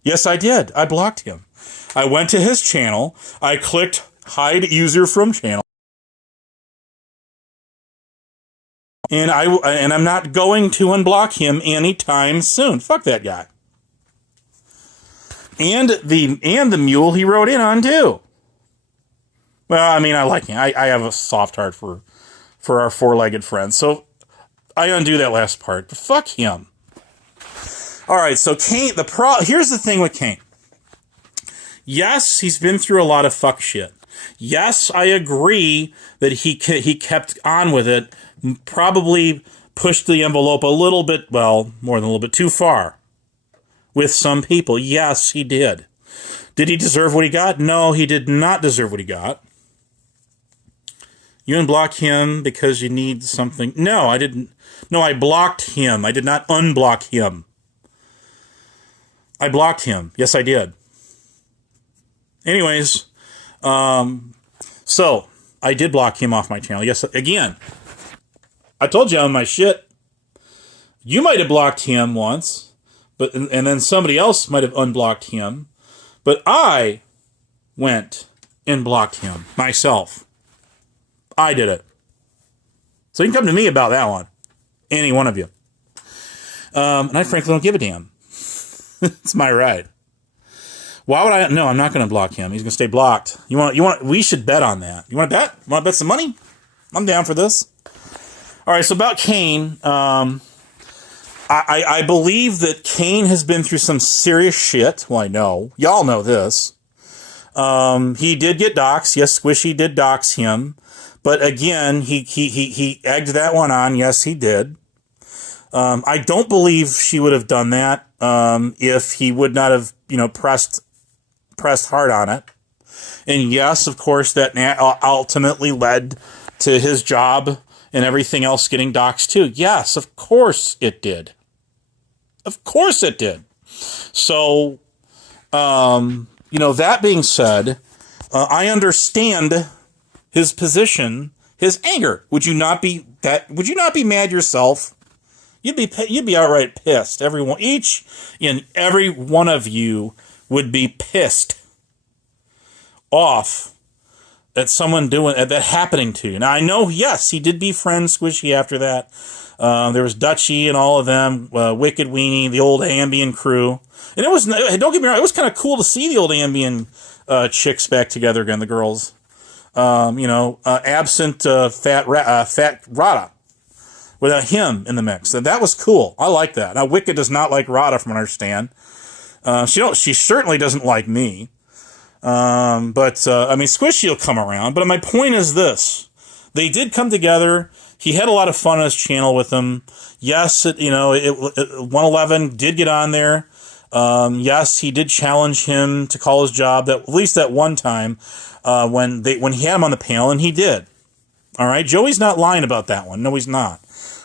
Yes, I did. I blocked him. I went to his channel. I clicked hide user from channel. And I'm not going to unblock him anytime soon. Fuck that guy. And the mule he wrote in on too. Well, I mean, I like him. I have a soft heart for our four-legged friends. So I undo that last part. But fuck him. All right, so Kane, here's the thing with Kane. Yes, he's been through a lot of fuck shit. Yes, I agree that he kept on with it, probably pushed the envelope a little bit, well, more than a little bit too far with some people. Yes, he did. Did he deserve what he got? No, he did not deserve what he got. You unblock him because you need something. No, I didn't. No, I blocked him. I did not unblock him. I blocked him. Yes, I did. Anyways, so I did block him off my channel. Yes, again, I told you on my shit. You might have blocked him once, and then somebody else might have unblocked him, but I went and blocked him myself. I did it. So you can come to me about that one. Any one of you. And I frankly don't give a damn. It's my right. Why would I? No, I'm not going to block him. He's going to stay blocked. We should bet on that. You want to bet? Want to bet some money? I'm down for this. All right, so about Kane, I believe that Kane has been through some serious shit. Well, I know. Y'all know this. He did get doxxed. Yes, Squishy did dox him. But again, he egged that one on. Yes, he did. I don't believe she would have done that if he would not have, pressed hard on it. And yes, of course, that ultimately led to his job and everything else getting doxxed too. Yes, of course it did. Of course it did. So, that being said, I understand his position, his anger. Would you not be mad yourself? You'd be outright pissed. Each and every one of you would be pissed off at someone doing that happening to you. Now I know, yes, he did befriend Squishy after that. There was Dutchy and all of them, Wicked Weenie, the old Ambien crew, and don't get me wrong, it was kind of cool to see the old Ambien chicks back together again, the girls. Absent Fat Rada, without him in the mix. And that was cool. I like that. Now, Wicked does not like Rada, from what I understand. She certainly doesn't like me. Squishy will come around. But my point is this. They did come together. He had a lot of fun on his channel with them. Yes, 111 did get on there. Yes, he did challenge him to call his job, at least that one time, when he had him on the panel, and he did. All right, Joey's not lying about that one. No, he's not.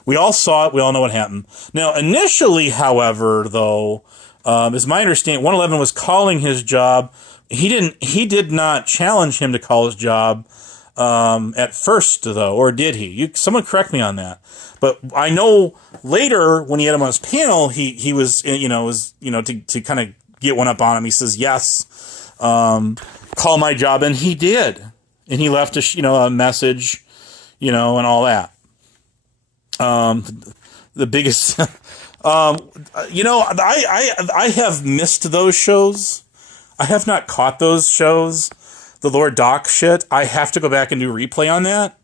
We all saw it. We all know what happened. Now, initially, however, though, As my understanding, 111 was calling his job. He did not challenge him to call his job at first, though, or did he? Someone correct me on that. But I know later when he had him on his panel, he was to kind of get one up on him. He says yes, call my job, and he did, and he left a message, and all that. The biggest, I have missed those shows. I have not caught those shows. The Lord Doc shit. I have to go back and do replay on that.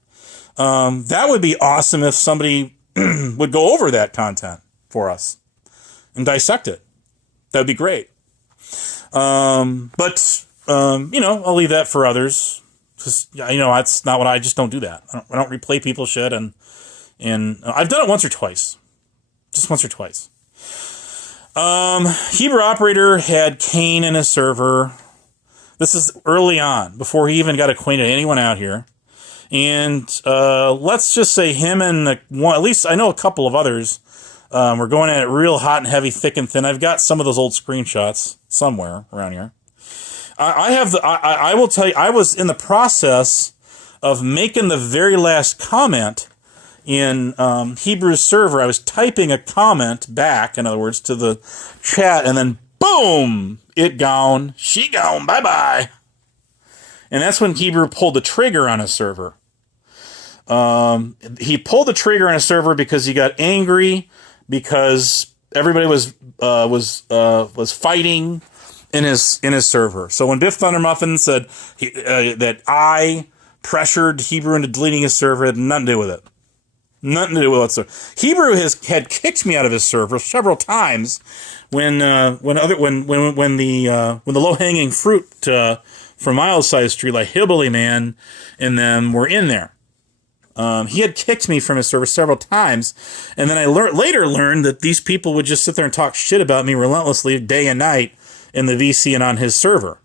That would be awesome if somebody would go over that content for us and dissect it. That would be great. I'll leave that for others. Because, that's not what I just don't do that. I don't replay people's shit. And I've done it once or twice. Just once or twice. Hebrew Operator had Kane in his server. This is early on, before he even got acquainted with anyone out here. And let's just say him and at least I know a couple of others were going at it real hot and heavy, thick and thin. I've got some of those old screenshots somewhere around here. I will tell you, I was in the process of making the very last comment in Hebrew's server. I was typing a comment back, in other words, to the chat, and then boom, it gone, she gone, bye-bye. And that's when Hebrew pulled the trigger on his server. He pulled the trigger on his server because he got angry because everybody was fighting in his server. So when Biff Thundermuffin said that I pressured Hebrew into deleting his server, it had nothing to do with it. Nothing to do with whatsoever. Hebrew had kicked me out of his server several times when the low hanging fruit from Miles Side Street, like Hillbilly Man and them, were in there. He had kicked me from his server several times, and then I later learned that these people would just sit there and talk shit about me relentlessly day and night in the VC and on his server.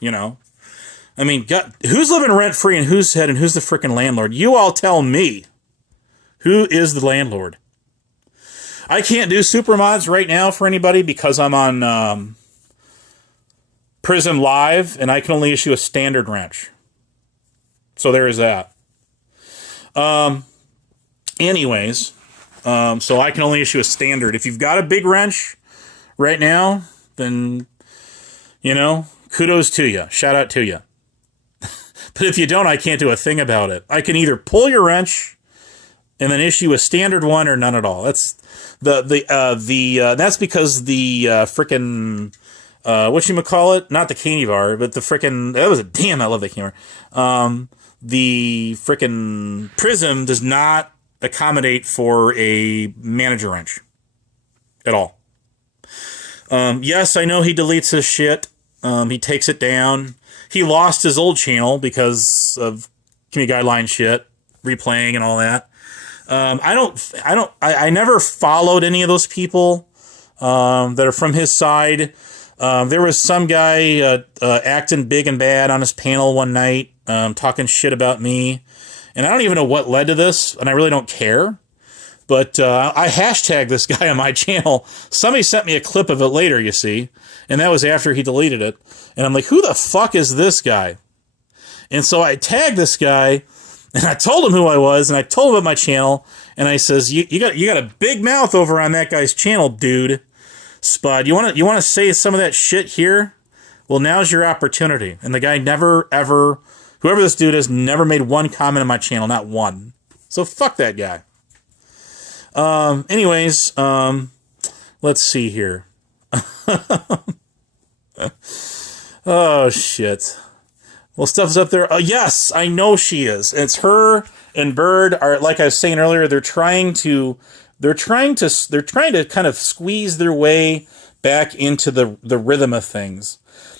I mean, God, who's living rent free in whose head, and who's the freaking landlord? You all tell me. Who is the landlord? I can't do super mods right now for anybody because I'm on Prism Live, and I can only issue a standard wrench. So there is that. Anyways, so I can only issue a standard. If you've got a big wrench right now, then, kudos to you. Shout out to you. But if you don't, I can't do a thing about it. I can either pull your wrench and then issue a standard one, or none at all. That's that's because the frickin' whatchamacallit, not the candy bar, but the frickin' I love that candy bar. The frickin' Prism does not accommodate for a manager wrench at all. Yes, I know he deletes his shit. He takes it down. He lost his old channel because of community guideline shit, replaying and all that. I never followed any of those people that are from his side. There was some guy acting big and bad on his panel one night, talking shit about me. And I don't even know what led to this, and I really don't care. But I hashtagged this guy on my channel. Somebody sent me a clip of it later, you see. And that was after he deleted it. And I'm like, who the fuck is this guy? And so I tagged this guy, and I told him who I was, and I told him about my channel, and I says, you got a big mouth over on that guy's channel, dude. Spud, you want to say some of that shit here? Well, now's your opportunity. And the guy never, ever, whoever this dude is, never made one comment on my channel, not one. So fuck that guy. Anyways, let's see here. Oh, shit. Well, stuff's up there. Yes, I know she is. It's her and Bird are, like I was saying earlier, they're trying to kind of squeeze their way back into the rhythm of things.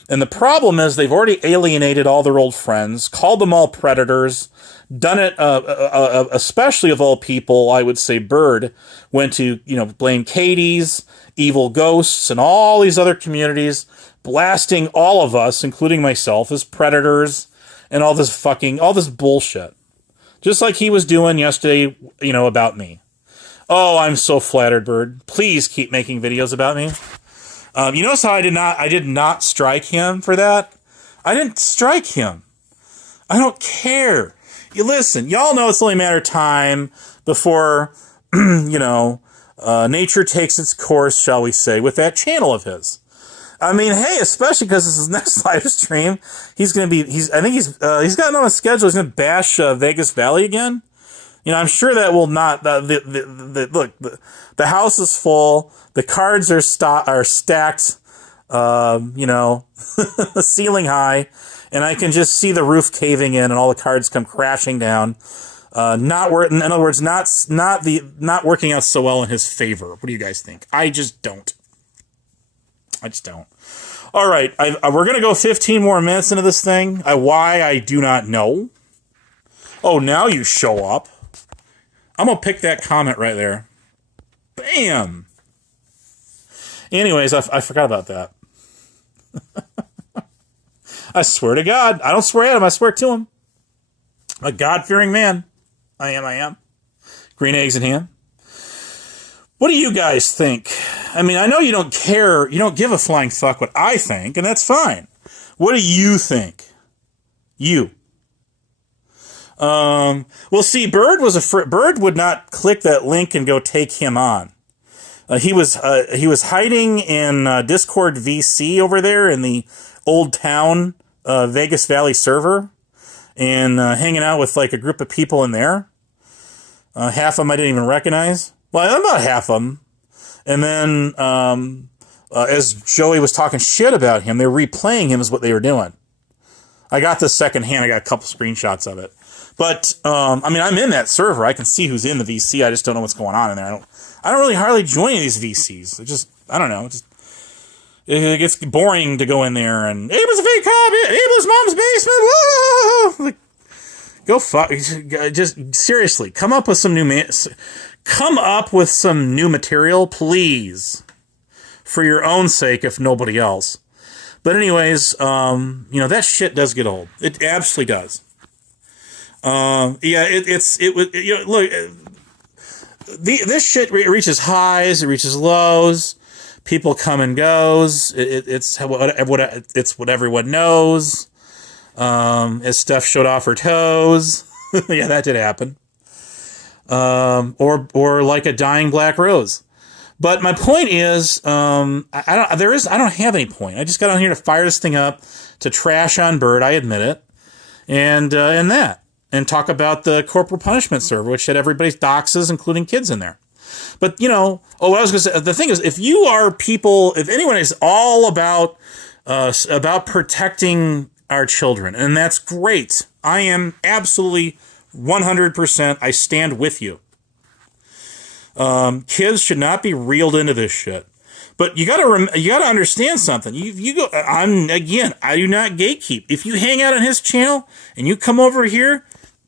And the problem is they've already alienated all their old friends, called them all predators, done it, especially of all people, I would say Bird went to, blame Katie's, Evil Ghosts, and all these other communities, blasting all of us, including myself, as predators and all this bullshit. Just like he was doing yesterday, about me. Oh, I'm so flattered, Bird. Please keep making videos about me. You notice how I did not strike him for that? I didn't strike him. I don't care. You listen, y'all know it's only a matter of time before, nature takes its course, shall we say, with that channel of his. I mean, hey, especially because this is his next live stream, he's got it on a schedule. He's going to bash Vegas Valley again. I'm sure that will not. Look, the house is full. The cards are stacked. Ceiling high, and I can just see the roof caving in, and all the cards come crashing down. In other words, not working out so well in his favor. What do you guys think? I just don't. All right, we're gonna go 15 more minutes into this thing. Why I do not know. Oh, now you show up. I'm gonna pick that comment right there. Bam. Anyways, I forgot about that. I swear to God, I don't swear at him. I swear to him. I'm a God-fearing man. I am. Green eggs and ham. What do you guys think? I mean, I know you don't care. You don't give a flying fuck what I think, and that's fine. What do you think? You. Well, see, Bird would not click that link and go take him on. He was hiding in Discord VC over there in the Old Town Vegas Valley server, and hanging out with like a group of people in there. Half of them I didn't even recognize. Well, about half of them. And then as Joey was talking shit about him, they were replaying him is what they were doing. I got this secondhand. I got a couple screenshots of it. But, I'm in that server. I can see who's in the VC. I just don't know what's going on in there. I don't really hardly join these VCs. I don't know. It gets boring to go in there and Abel's a fake cop. Abel's mom's basement. Whoa! Like, go fuck. Just seriously, come up with some new material, please, for your own sake, if nobody else. But anyways, that shit does get old. It absolutely does. Look. This shit reaches highs, it reaches lows. People come and goes. It's what everyone knows. As Steph showed off her toes, yeah, that did happen. Or like a dying black rose. But my point is, I don't have any point. I just got on here to fire this thing up, to trash on Bird. I admit it, and talk about the Corporal Punishment server, which had everybody's doxes, including kids in there. But, what I was going to say, the thing is, if anyone is all about protecting our children, and that's great. I am absolutely 100%, I stand with you. Kids should not be reeled into this shit. But you gotta understand something. I do not gatekeep. If you hang out on his channel and you come over here,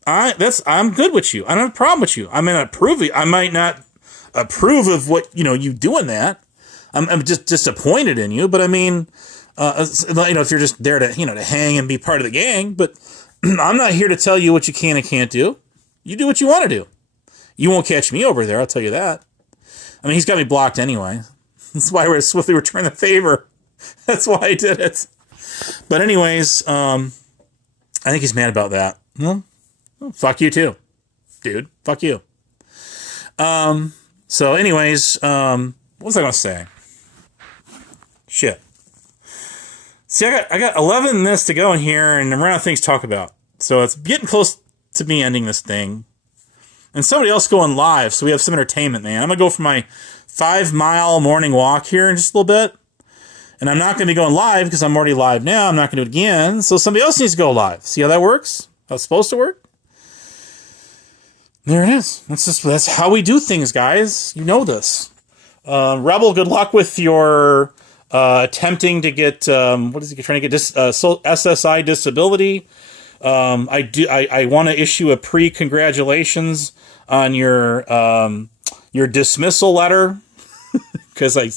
I'm good with you. I don't have a problem with you. I might not approve of what you doing that. I'm just disappointed in you. But I mean, if you're just there to to hang and be part of the gang. But I'm not here to tell you what you can and can't do. You do what you want to do. You won't catch me over there. I'll tell you that. I mean, he's got me blocked anyway. That's why we're swiftly return the favor. That's why I did it. But anyways, I think he's mad about that. Well, fuck you too, dude. Fuck you. So anyways, what was I going to say? Shit. See, I got 11 minutes to go in here, and I'm running out of things to talk about. So it's getting close to me ending this thing. And somebody else going live, so we have some entertainment, man. I'm going to go for my 5-mile morning walk here in just a little bit. And I'm not going to be going live because I'm already live now. I'm not going to do it again. So somebody else needs to go live. See how that works? How it's supposed to work? There it is. That's how we do things, guys. You know this. Rebel, good luck with your attempting to get, what is he trying to get? SSI disability. I want to issue a pre-congratulations on your dismissal letter, because I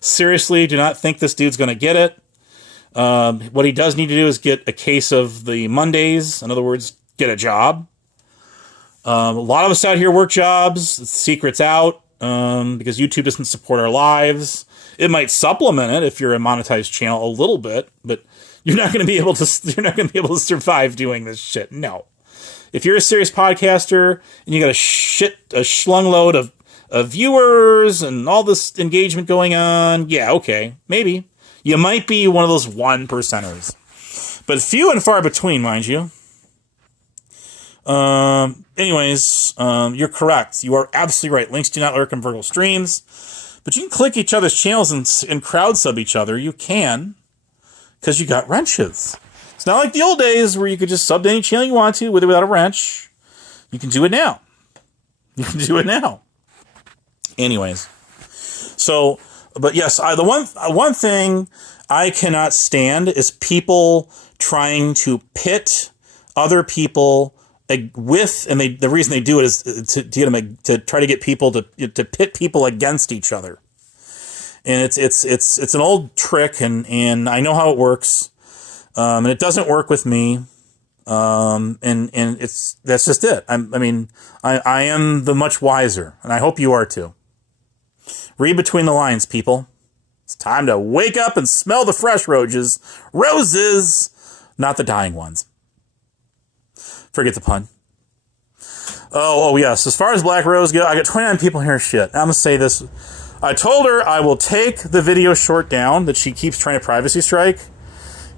seriously do not think this dude's going to get it. What he does need to do is get a case of the Mondays. In other words, get a job. A lot of us out here work jobs. The secret's out. because YouTube doesn't support our lives. It might supplement it if you're a monetized channel a little bit, but you're not going to be able to survive doing this shit. No. If you're a serious podcaster and you got a schlung load of viewers and all this engagement going on, yeah, okay, maybe. You might be one of those 1%ers. But few and far between, mind you. Anyways, you're correct. You are absolutely right. Links do not lurk in vertical streams. But you can click each other's channels and crowd sub each other. You can, because you got wrenches. It's not like the old days where you could just sub to any channel you want to with or without a wrench. You can do it now. You can do it now. Anyways. So, but yes, the one thing I cannot stand is people trying to pit other people with, and the reason they do it is to try to get people to pit people against each other. And it's an old trick, and I know how it works. And it doesn't work with me. And that's just it. I am the much wiser, and I hope you are too. Read between the lines, people. It's time to wake up and smell the fresh roses, not the dying ones. Forget the pun. Oh, yes. As far as Black Rose go, I got 29 people here. Shit. I'm going to say this. I told her I will take the video short down that she keeps trying to privacy strike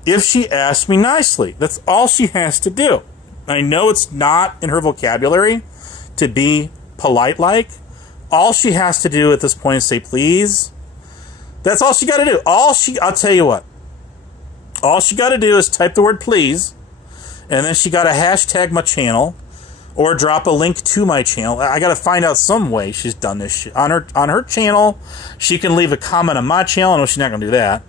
if she asks me nicely. That's all she has to do. I know it's not in her vocabulary to be polite-like. All she has to do at this point is say, please. That's all she got to do. I'll tell you what. All she got to do is type the word please, and then she got to hashtag my channel or drop a link to my channel. I got to find out some way she's done this shit. On her channel, she can leave a comment on my channel. No, she's not going to do that.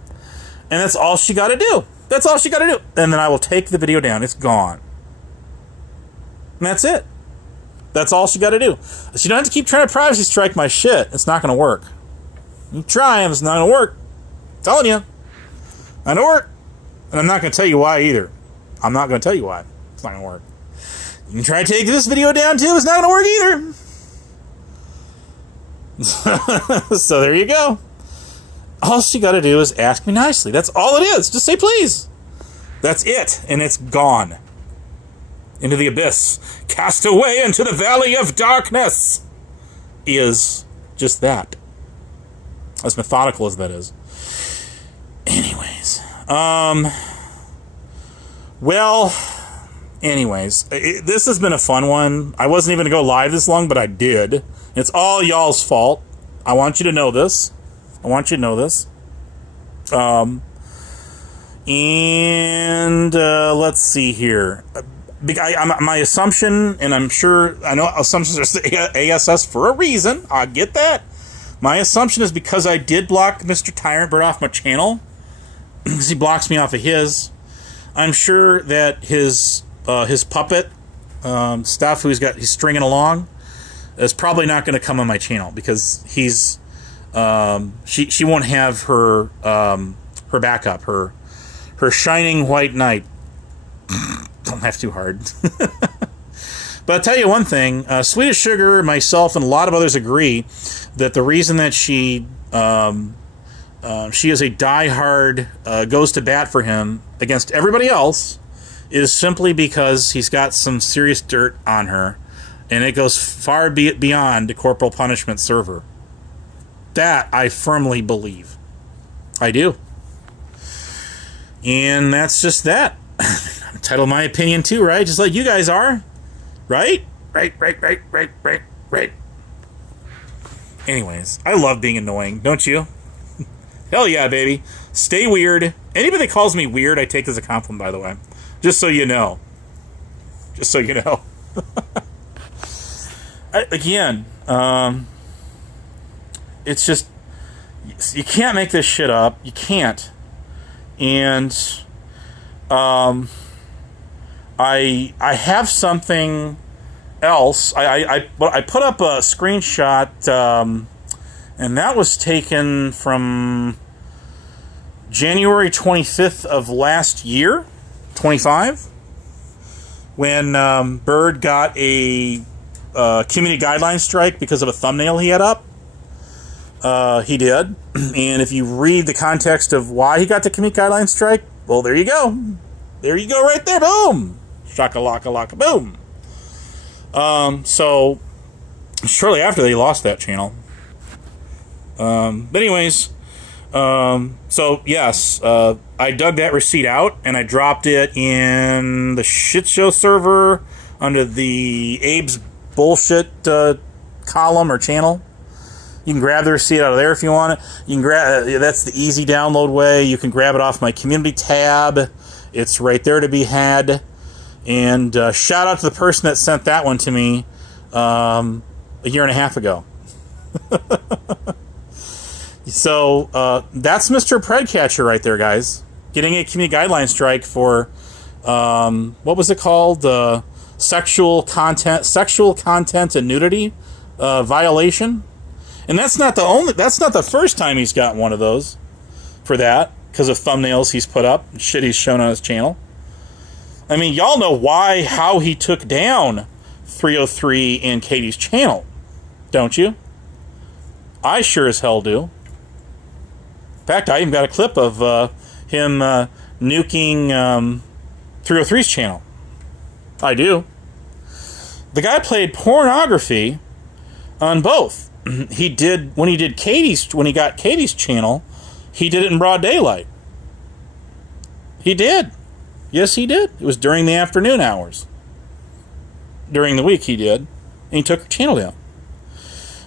And that's all she got to do. That's all she got to do. And then I will take the video down. It's gone. And that's it. That's all she got to do. She don't have to keep trying to privacy strike my shit. It's not going to work. You try him, it's not going to work. I'm telling you. Not going to work. And I'm not going to tell you why either. I'm not going to tell you why. It's not going to work. You can try to take this video down too. It's not going to work either. So there you go. All she got to do is ask me nicely. That's all it is. Just say please. That's it. And it's gone. Into the abyss. Cast away into the valley of darkness. Is just that. As methodical as that is. Anyways. This has been a fun one. I wasn't even going to go live this long, but I did. It's all y'all's fault. I want you to know this. Let's see here. My assumption, and I'm sure, I know assumptions are ASS for a reason. I get that. My assumption is because I did block Mr. Tyrant Bird off my channel, because he blocks me off of his. I'm sure that his puppet stuff, he's stringing along, is probably not going to come on my channel because he's she won't have her backup, her shining white knight. Don't laugh too hard. But I'll tell you one thing, Swedish Sugar, myself, and a lot of others agree that the reason that she is a diehard, goes to bat for him against everybody else is simply because he's got some serious dirt on her, and it goes far beyond the Corporal Punishment server. That I firmly believe. I do. And that's just that. I'm entitled my opinion too, right? Just like you guys are. Right? Right. Anyways, I love being annoying, don't you? Hell yeah, baby. Stay weird. Anybody that calls me weird, I take as a compliment, by the way. Just so you know. It's just, you can't make this shit up. You can't. And I have something else. I put up a screenshot, and that was taken from January 25th of last year, 25, when Bird got a community guideline strike because of a thumbnail he had up. He did. And if you read the context of why he got the community guideline strike, well, there you go. There you go right there. Boom. Shaka-laka-laka, boom. So, shortly after they lost that channel. But anyways, so yes, I dug that receipt out and I dropped it in the shit show server under the Abe's bullshit column or channel. You can grab the receipt out of there if you want it. You can grab that's the easy download way. You can grab it off my community tab. It's right there to be had. And shout out to the person that sent that one to me a year and a half ago. So that's Mr. Predcatcher right there, guys. Getting a community guideline strike for what was it called? Sexual content and nudity violation. And that's not the first time he's gotten one of those for that, because of thumbnails he's put up, shit he's shown on his channel. I mean, y'all know how he took down 303 and Katie's channel, don't you? I sure as hell do. In fact, I even got a clip of him nuking 303's channel. I do. The guy played pornography on both. He did when he got Katie's channel, he did it in broad daylight. He did. Yes, he did. It was during the afternoon hours. During the week he did. And he took her channel down.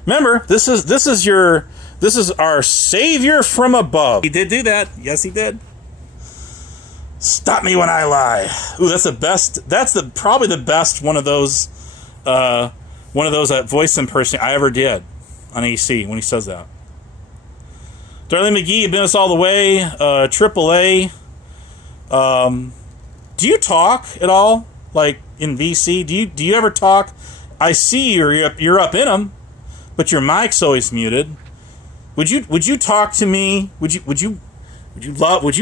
Remember, this is our savior from above. He did do that. Yes, he did. Stop me when I lie. Ooh, that's the best. That's probably the best one of those voice impersonation I ever did on AC when he says that. Darlene McGee, you've been us all the way. Triple A. Do you talk at all? Like in VC? Do you ever talk? I see you're up in them, but your mic's always muted. Would you talk to me? Would you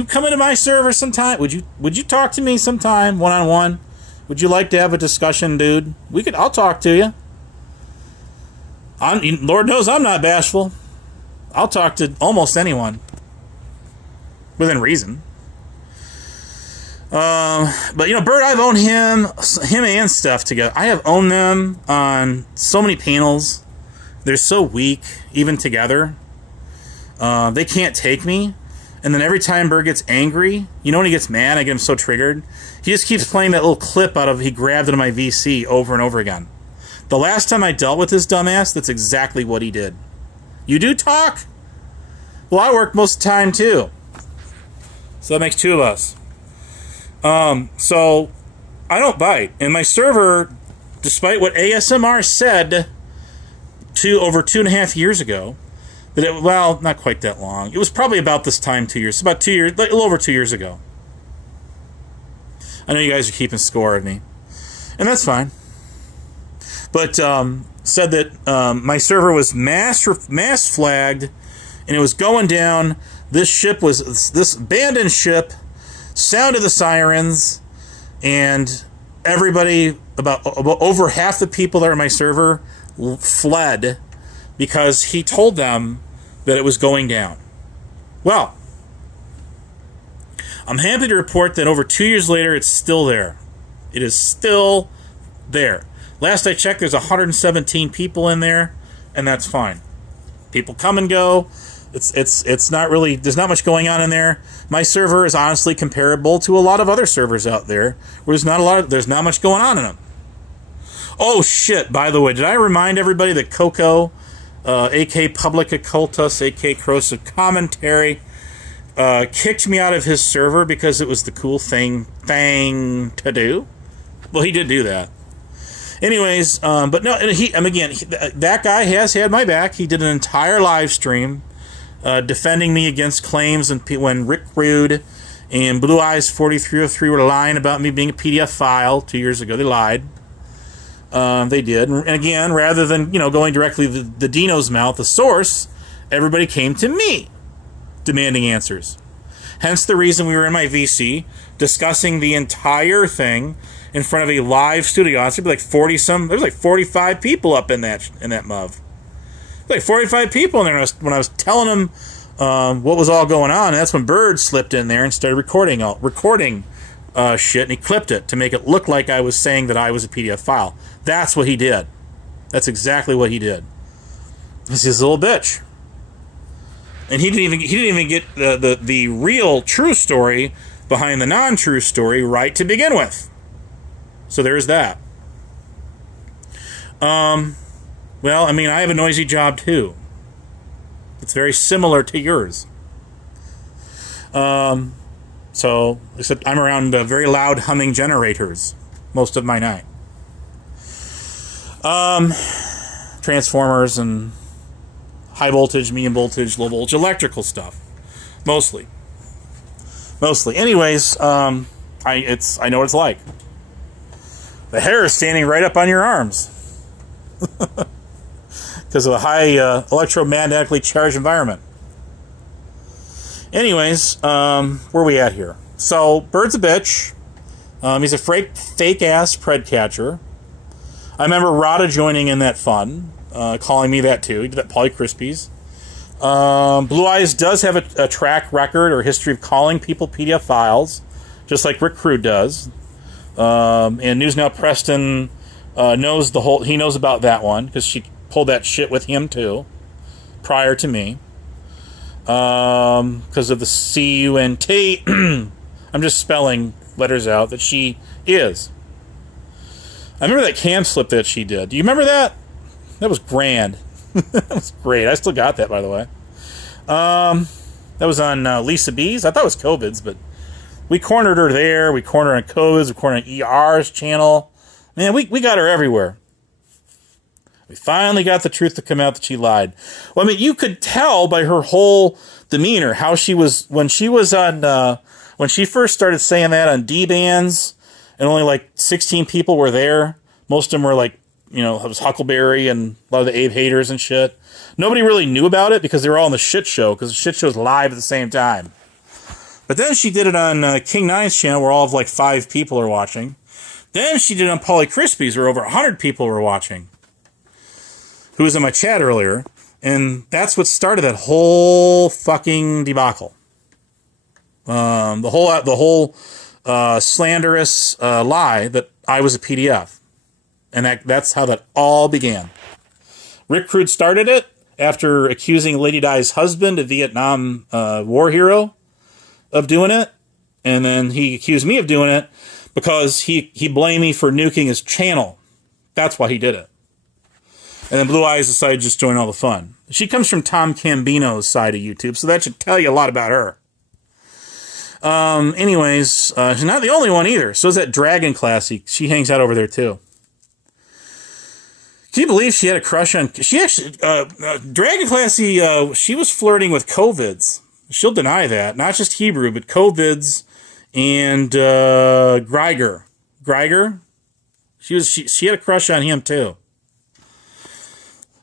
come into my server sometime? Would you talk to me sometime one-on-one? Would you like to have a discussion, dude? I'll talk to you. Lord knows I'm not bashful. I'll talk to almost anyone within reason. But Bert, I've owned him and Steph together. I have owned them on so many panels. They're so weak, even together. They can't take me. And then every time Bert gets angry, when he gets mad, I get him so triggered. He just keeps playing that little clip he grabbed out of my VC over and over again. The last time I dealt with this dumbass, that's exactly what he did. You do talk? Well, I work most of the time, too. So that makes two of us. So I don't bite. And my server, despite what ASMR said over 2.5 years ago, not quite that long. It was probably about this time, 2 years. About 2 years, a little over 2 years ago. I know you guys are keeping score of me. And that's fine. But said that my server was mass flagged, and it was going down. This abandoned ship, sounded the sirens, and everybody, about over half the people that are in my server, fled because he told them that it was going down. Well, I'm happy to report that over 2 years later, it's still there. It is still there. Last I checked, there's 117 people in there, and that's fine. People come and go. It's not really, there's not much going on in there. My server is honestly comparable to a lot of other servers out there where there's not much going on in them. Oh shit, by the way, did I remind everybody that Coco, AK Public Occultus, AK Corrosive Commentary, kicked me out of his server because it was the cool thing to do? Well, he did do that. Anyways, but no, that guy has had my back. He did an entire live stream defending me against claims when Rick Rude and Blue Eyes 4303 were lying about me being a PDF file 2 years ago. They lied. They did. And again, rather than going directly to the Dino's mouth, the source, everybody came to me demanding answers. Hence the reason we were in my VC discussing the entire thing in front of a live studio audience. There'd be like 40 some. There's like 45 people up in that MUV. Like 45 people in there. When I was telling him what was all going on, that's when Bird slipped in there and started recording shit, and he clipped it to make it look like I was saying that I was a PDF file. That's what he did. That's exactly what he did. He's his little bitch. And he didn't even get the real true story behind the non-true story right to begin with. So there's that. Well, I mean, I have a noisy job too. It's very similar to yours. So, except I'm around very loud humming generators most of my night. Transformers and high voltage, medium voltage, low voltage electrical stuff. Mostly. Anyways, I know what it's like. The hair is standing right up on your arms. Because of the high electromagnetically charged environment. Anyways, where are we at here? So, Bird's a bitch. He's a fake-ass pred catcher. I remember Rada joining in that fun, calling me that too. He did that Polly Crispies. Blue Eyes does have a track record or history of calling people PDF files, just like Rick Crude does. And News Now Preston knows he knows about that one, because she pulled that shit with him too, prior to me. Because of the C-U-N-T. I'm just spelling letters out that she is. I remember that cam slip that she did. Do you remember that? That was grand. That was great. I still got that, by the way. That was on Lisa B's. I thought it was COVID's, but we cornered her there. We cornered her on COVID's. We cornered her on ER's channel. Man, we got her everywhere. We finally got the truth to come out that she lied. Well, I mean, you could tell by her whole demeanor how she was when she was on when she first started saying that on D-bands, and only like 16 people were there. Most of them were like, it was Huckleberry and a lot of the Abe haters and shit. Nobody really knew about it because they were all on the shit show, because the shit show's live at the same time. But then she did it on King Nine's channel, where all of like 5 people are watching. Then she did it on Polly Crispies, where over 100 people were watching, who was in my chat earlier, and that's what started that whole fucking debacle. The whole slanderous lie that I was a PDF, and that's how that all began. Rick Crude started it after accusing Lady Di's husband, a Vietnam war hero, of doing it, and then he accused me of doing it because he blamed me for nuking his channel. That's why he did it. And then Blue Eyes decided to just join all the fun. She comes from Tom Cambino's side of YouTube, so that should tell you a lot about her. Anyways, she's not the only one either. So is that Dragon Classy. She hangs out over there too. Can you believe she had a crush on... She actually... Dragon Classy, she was flirting with COVIDs. She'll deny that. Not just Hebrew, but COVIDs and Greiger. Greiger? She had a crush on him too.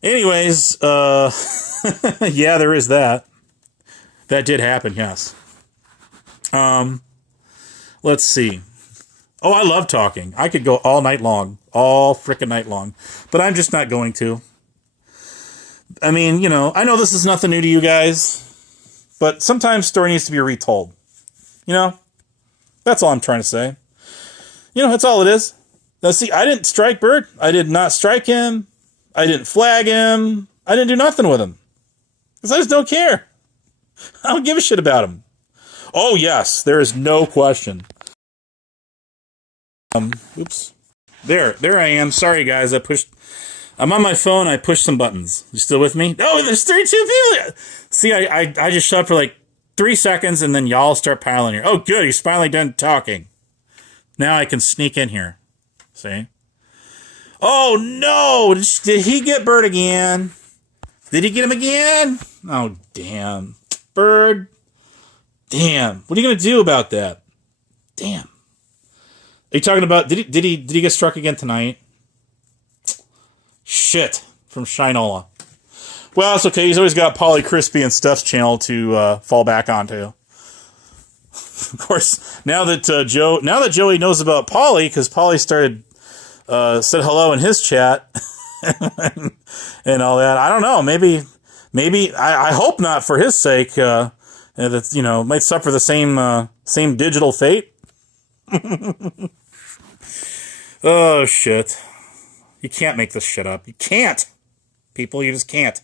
Anyways, yeah, there is that. That did happen, yes. Let's see. Oh, I love talking. I could go all night long. All frickin' night long. But I'm just not going to. I mean, I know this is nothing new to you guys, but sometimes story needs to be retold. That's all I'm trying to say. That's all it is. Now, see, I didn't strike Bird. I did not strike him. I didn't flag him. I didn't do nothing with him. Because I just don't care. I don't give a shit about him. Oh, yes. There is no question. Oops. There I am. Sorry, guys. I'm on my phone. I pushed some buttons. You still with me? Oh, there's 32 people. See, I just shut up for like 3 seconds, and then y'all start piling here. Oh, good. He's finally done talking. Now I can sneak in here. See? Oh, no! Did he get Bird again? Did he get him again? Oh, damn. Bird. Damn. What are you going to do about that? Damn. Are you talking about... Did he get struck again tonight? Shit. From Shinola. Well, it's okay. He's always got Polly Crispy and Stuff's channel to fall back onto. Of course, now that Joey knows about Polly, because Polly said hello in his chat. and all that. I don't know. Maybe I hope not for his sake. That, you know, might suffer the same digital fate. Oh shit! You can't make this shit up. You can't, people. You just can't.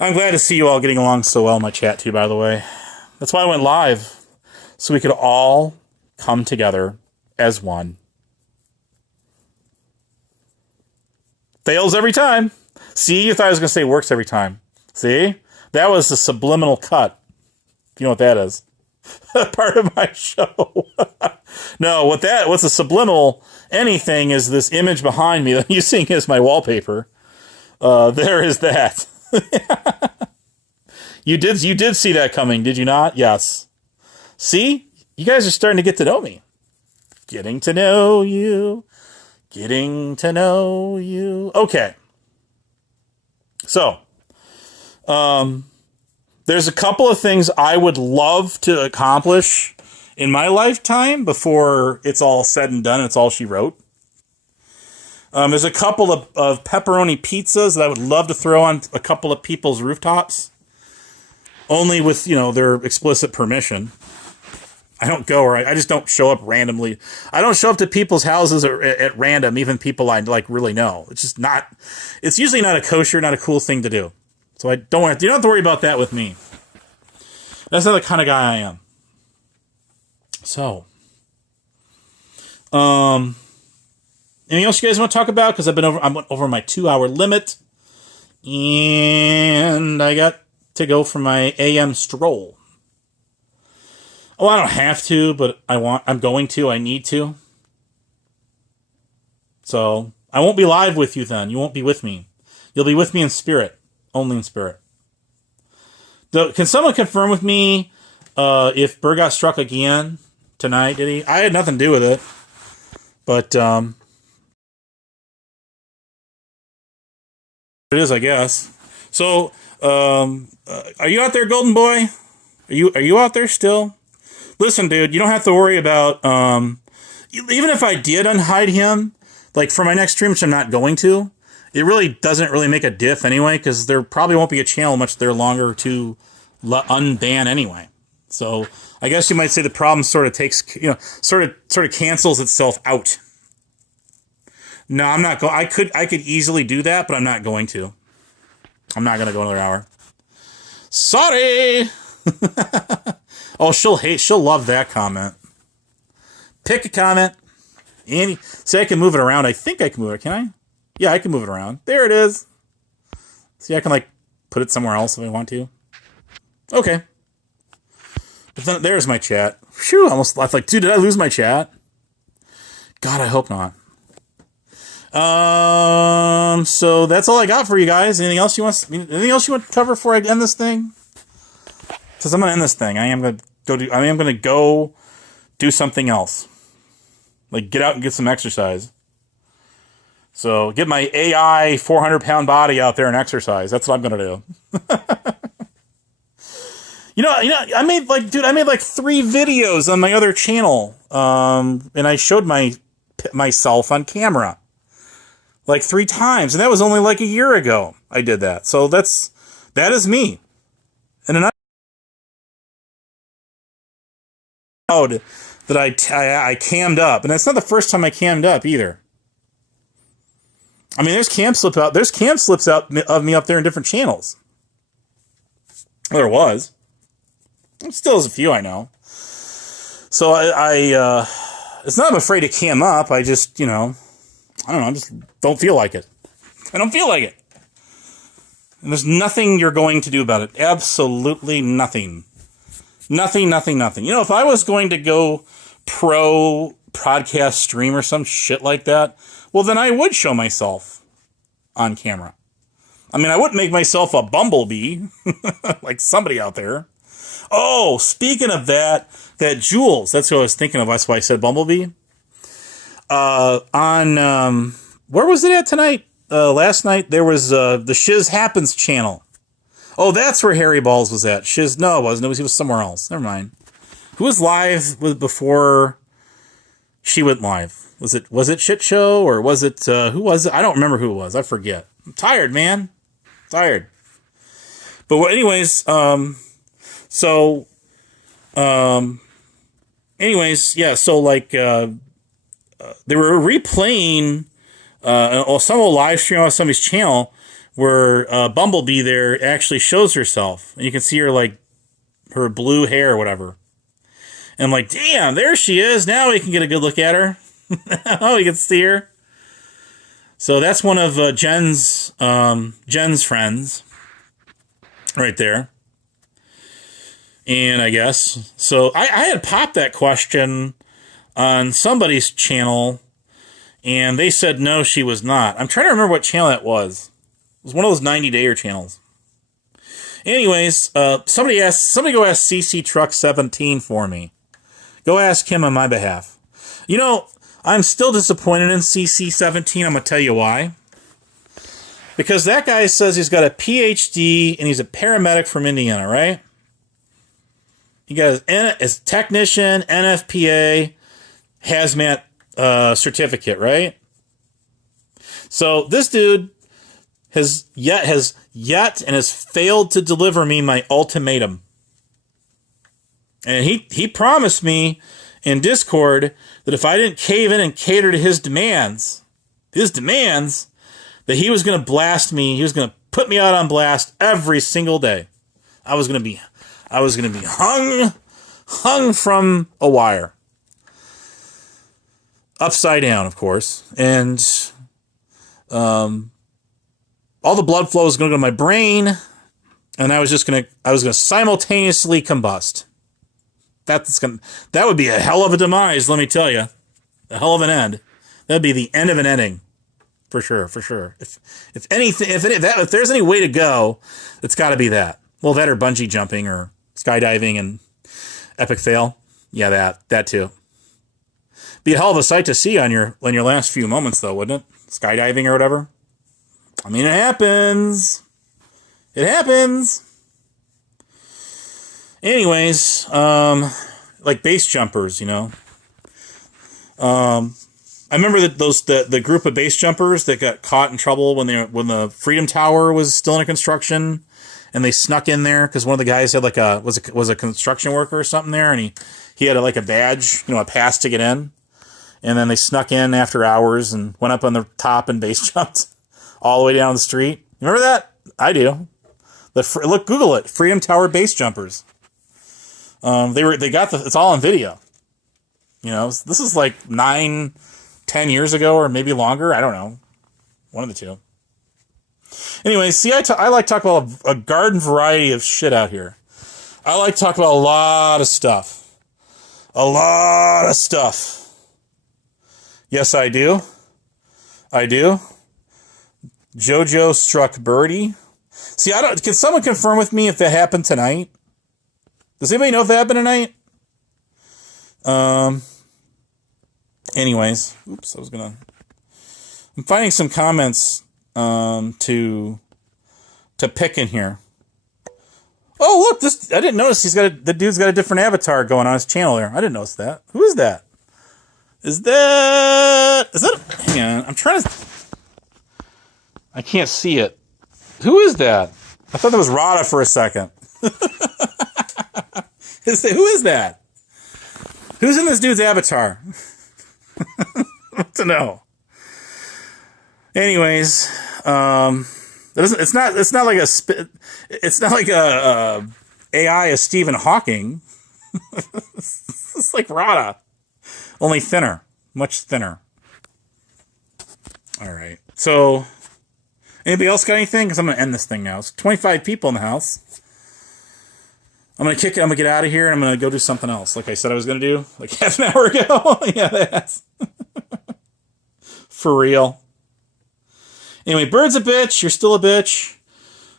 I'm glad to see you all getting along so well in my chat too. By the way, that's why I went live, so we could all come together as one. Fails every time. See, you thought I was going to say works every time. See? That was the subliminal cut. If you know what that is. Part of my show. No, what's a subliminal anything is this image behind me that you're seeing as my wallpaper. There is that. You did see that coming, did you not? Yes. See? You guys are starting to get to know me. Getting to know you. Getting to know you. Okay. So, there's a couple of things I would love to accomplish in my lifetime before it's all said and done. It's all she wrote. There's a couple of pepperoni pizzas that I would love to throw on a couple of people's rooftops. Only with, you know, their explicit permission. I don't go, or I just don't show up randomly. I don't show up to people's houses at random, even people I like really know. It's just not, it's usually not a kosher, not a cool thing to do. So you don't have to worry about that with me. That's not the kind of guy I am. So, anything else you guys want to talk about? Because I'm over my 2-hour limit, and I got to go for my AM stroll. Oh, I don't have to, but I'm going to. I need to. So, I won't be live with you then. You won't be with me. You'll be with me in spirit. Only in spirit. Can someone confirm with me if Burr got struck again tonight? Did he? I had nothing to do with it. But, it is, I guess. So, are you out there, Golden Boy? Are you out there still? Listen, dude, you don't have to worry about, even if I did unhide him, like for my next stream, which I'm not going to, it really doesn't really make a diff anyway, because there probably won't be a channel much there longer to unban anyway. So I guess you might say the problem sort of takes, sort of cancels itself out. No, I'm not going. I could easily do that, but I'm not going to. I'm not going to go another hour. Sorry. Oh, she'll love that comment. Pick a comment. Andy, see, I can move it around. I think I can move it. Can I? Yeah, I can move it around. There it is. See, I can like put it somewhere else if I want to. Okay. But then there's my chat. Phew, almost left. Like, dude, did I lose my chat? God, I hope not. So that's all I got for you guys. Anything else you want to cover before I end this thing? Because I'm gonna end this thing. I am gonna go do something else. Like get out and get some exercise. So get my AI 400-pound body out there and exercise. That's what I'm gonna do. I made like 3 videos on my other channel. And I showed myself on camera. Like 3 times, and that was only like a year ago I did that. So that is me. And an that I cammed up, and that's not the first time I cammed up either. I mean, there's cam slips out of me up there in different channels. There was. There still is a few I know. So I it's not I'm afraid to cam up. I just, I don't know. I just don't feel like it. I don't feel like it. And there's nothing you're going to do about it. Absolutely nothing. Nothing. If I was going to go pro podcast stream or some shit like that, well, then I would show myself on camera. I mean, I wouldn't make myself a bumblebee like somebody out there. Oh, speaking of that Jules, that's what I was thinking of. That's why I said bumblebee. On where was it at tonight? Last night there was the Shiz Happens channel. Oh, that's where Harry Balls was at. Shiz, no, it wasn't. He was somewhere else. Never mind. Who was live before she went live. Was it Shit Show or was it who was it? I don't remember who it was. I forget. I'm tired, man. Tired. But anyways, yeah. So like they were replaying some old live stream on somebody's channel where Bumblebee there actually shows herself, and you can see her like her blue hair or whatever. And I'm like, damn, there she is. Now we can get a good look at her. Oh, we can see her. So that's one of Jen's friends right there. And I guess, so I had popped that question on somebody's channel, and they said no, she was not. I'm trying to remember what channel that was. It was one of those 90-dayer channels. Anyways, somebody go ask CC Truck 17 for me. Go ask him on my behalf. You know, I'm still disappointed in CC 17. I'm going to tell you why. Because that guy says he's got a PhD and he's a paramedic from Indiana, right? He got his technician, NFPA, hazmat certificate, right? So this dude has failed to deliver me my ultimatum. And he promised me in Discord that if I didn't cave in and cater to his demands, that he was going to blast me. He was going to put me out on blast every single day. I was going to be hung from a wire. Upside down, of course. And all the blood flow was going to go to my brain, and I was going to simultaneously combust. That would be a hell of a demise, let me tell you. A hell of an end. That'd be the end of an ending. For sure. If there's any way to go, it's got to be that. Well, that or bungee jumping or skydiving and epic fail. Yeah, that too. Be a hell of a sight to see on your last few moments, though, wouldn't it? Skydiving or whatever. I mean, it happens. It happens. Anyways, like base jumpers, you know. I remember that the group of base jumpers that got caught in trouble when the Freedom Tower was still in construction, and they snuck in there because one of the guys had was a construction worker or something there, and he had a badge, a pass to get in, and then they snuck in after hours and went up on the top and base jumped all the way down the street. You remember that? I do. Google it. Freedom Tower base jumpers. It's all on video. This is like 9-10 years ago or maybe longer. I don't know. One of the two. Anyway, see, I like to talk about a garden variety of shit out here. I like to talk about a lot of stuff. A lot of stuff. Yes, I do. Jojo struck birdie. See, can someone confirm with me if that happened tonight? Does anybody know if that happened tonight? Anyways, I'm finding some comments to pick in here. Oh, look, I didn't notice the dude's got a different avatar going on his channel there. I didn't notice that. Who is that? Is that hang on, I'm trying to, I can't see it. Who is that? I thought that was Rada for a second. Who is that? Who's in this dude's avatar? I want to know. Anyways, it's not like a AI of Stephen Hawking. It's like Rada, only thinner, much thinner. All right. So, anybody else got anything? Because I'm going to end this thing now. It's 25 people in the house. I'm going to kick it. I'm going to get out of here, and I'm going to go do something else. Like I said I was going to do, like half an hour ago. Yeah, that's for real. Anyway, Bird's a bitch. You're still a bitch.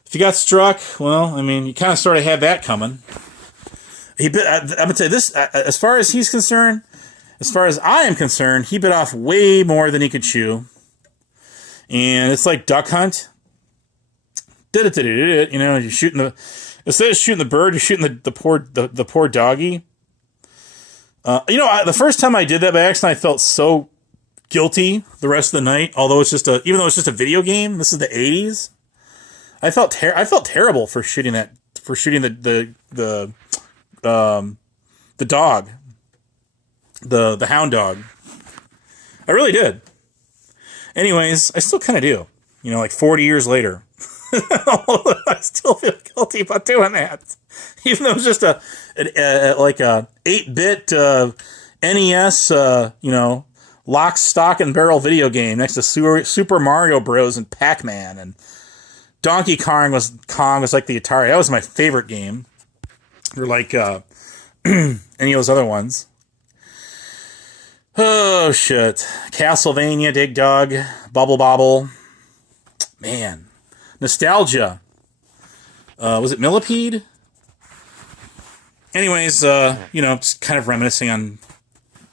If you got struck, well, I mean, you kind of sort of had that coming. I'm going to tell you this, as far as he's concerned, as far as I am concerned, he bit off way more than he could chew. And it's like Duck Hunt. You're shooting instead of shooting the bird, you're shooting the poor doggy. The first time I did that by accident, I felt so guilty the rest of the night. Although even though it's just a video game, this is the 80s. I felt terrible for shooting the dog, the hound dog. I really did. Anyways, I still kind of do. Like 40 years later. I still feel guilty about doing that. Even though it was just a 8-bit NES, lock, stock, and barrel video game next to Super Mario Bros. And Pac-Man. And Donkey Kong was like the Atari. That was my favorite game. Or like any of those other ones. Oh, shit. Castlevania, Dig Dug, Bubble Bobble. Man. Nostalgia. Was it Millipede? Anyways, just kind of reminiscing on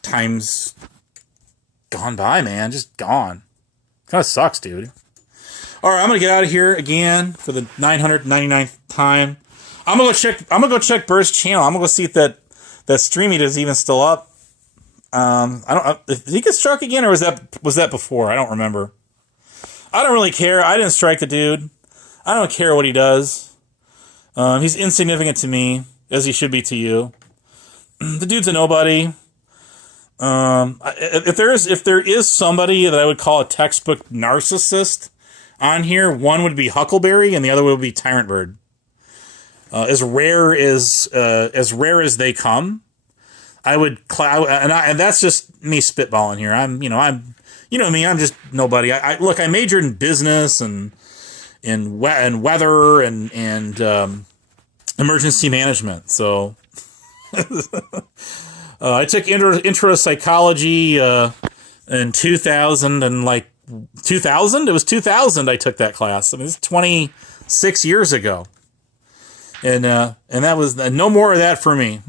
times gone by, man. Just gone. Kind of sucks, dude. All right, I'm going to get out of here again for the 999th time. I'm going to go check Burr's channel. I'm going to go see if that stream is even still up. Did he get struck again, or was that before? I don't remember. I don't really care. I didn't strike the dude. I don't care what he does. He's insignificant to me, as he should be to you. The dude's a nobody. If there is somebody that I would call a textbook narcissist on here, one would be Huckleberry, and the other would be Tyrant Bird. As rare as they come. I would and that's just me spitballing here. I'm me. I'm just nobody. I majored in business and weather and emergency management. So I took intro psychology in 2000 and 2000. It was 2000. I took that class. I mean, it's 26 years ago, and that was no more of that for me.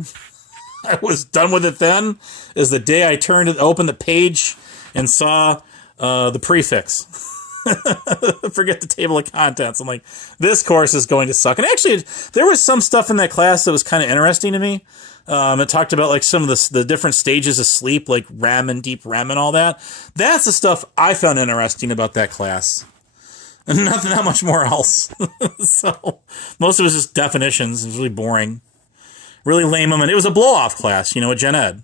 I was done with it then, is the day I opened the page and saw the prefix. Forget the table of contents. I'm like, this course is going to suck. And actually, there was some stuff in that class that was kind of interesting to me. It talked about like some of the different stages of sleep, like REM and deep REM and all that. That's the stuff I found interesting about that class. And not much more else. So most of it was just definitions. It was really boring. Really lame. And it was a blow-off class, a gen ed.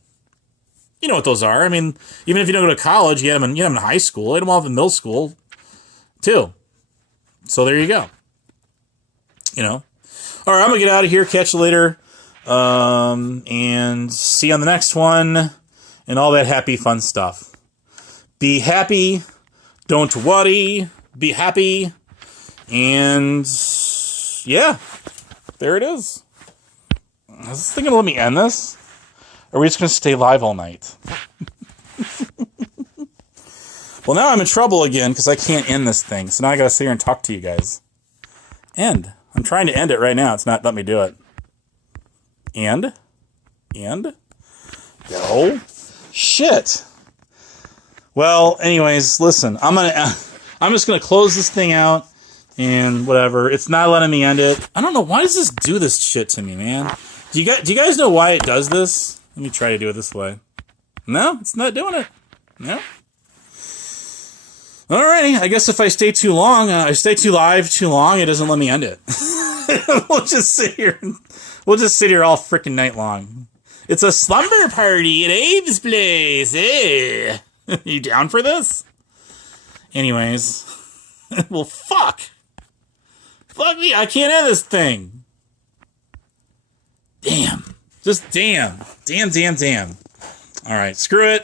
You know what those are. I mean, even if you don't go to college, you had them in high school. You had them all in middle school, too. So there you go. All right, I'm going to get out of here. Catch you later. And see you on the next one. And all that happy, fun stuff. Be happy. Don't worry. Be happy. And, yeah. There it is. Is this thing going to let me end this? Or are we just going to stay live all night? Well, now I'm in trouble again because I can't end this thing. So now I got to sit here and talk to you guys. End. I'm trying to end it right now. It's not letting me do it. End. No. Shit. Well, anyways, listen. I'm just going to close this thing out and whatever. It's not letting me end it. I don't know. Why does this do this shit to me, man? Do you guys know why it does this? Let me try to do it this way. No, it's not doing it. No. Alrighty, I guess if I stay too long, I stay too live too long, it doesn't let me end it. We'll just sit here all freaking night long. It's a slumber party at Abe's place. Eh? You down for this? Anyways. Well, fuck. Fuck me, I can't end this thing. Damn. Just damn. Damn. Alright, screw it.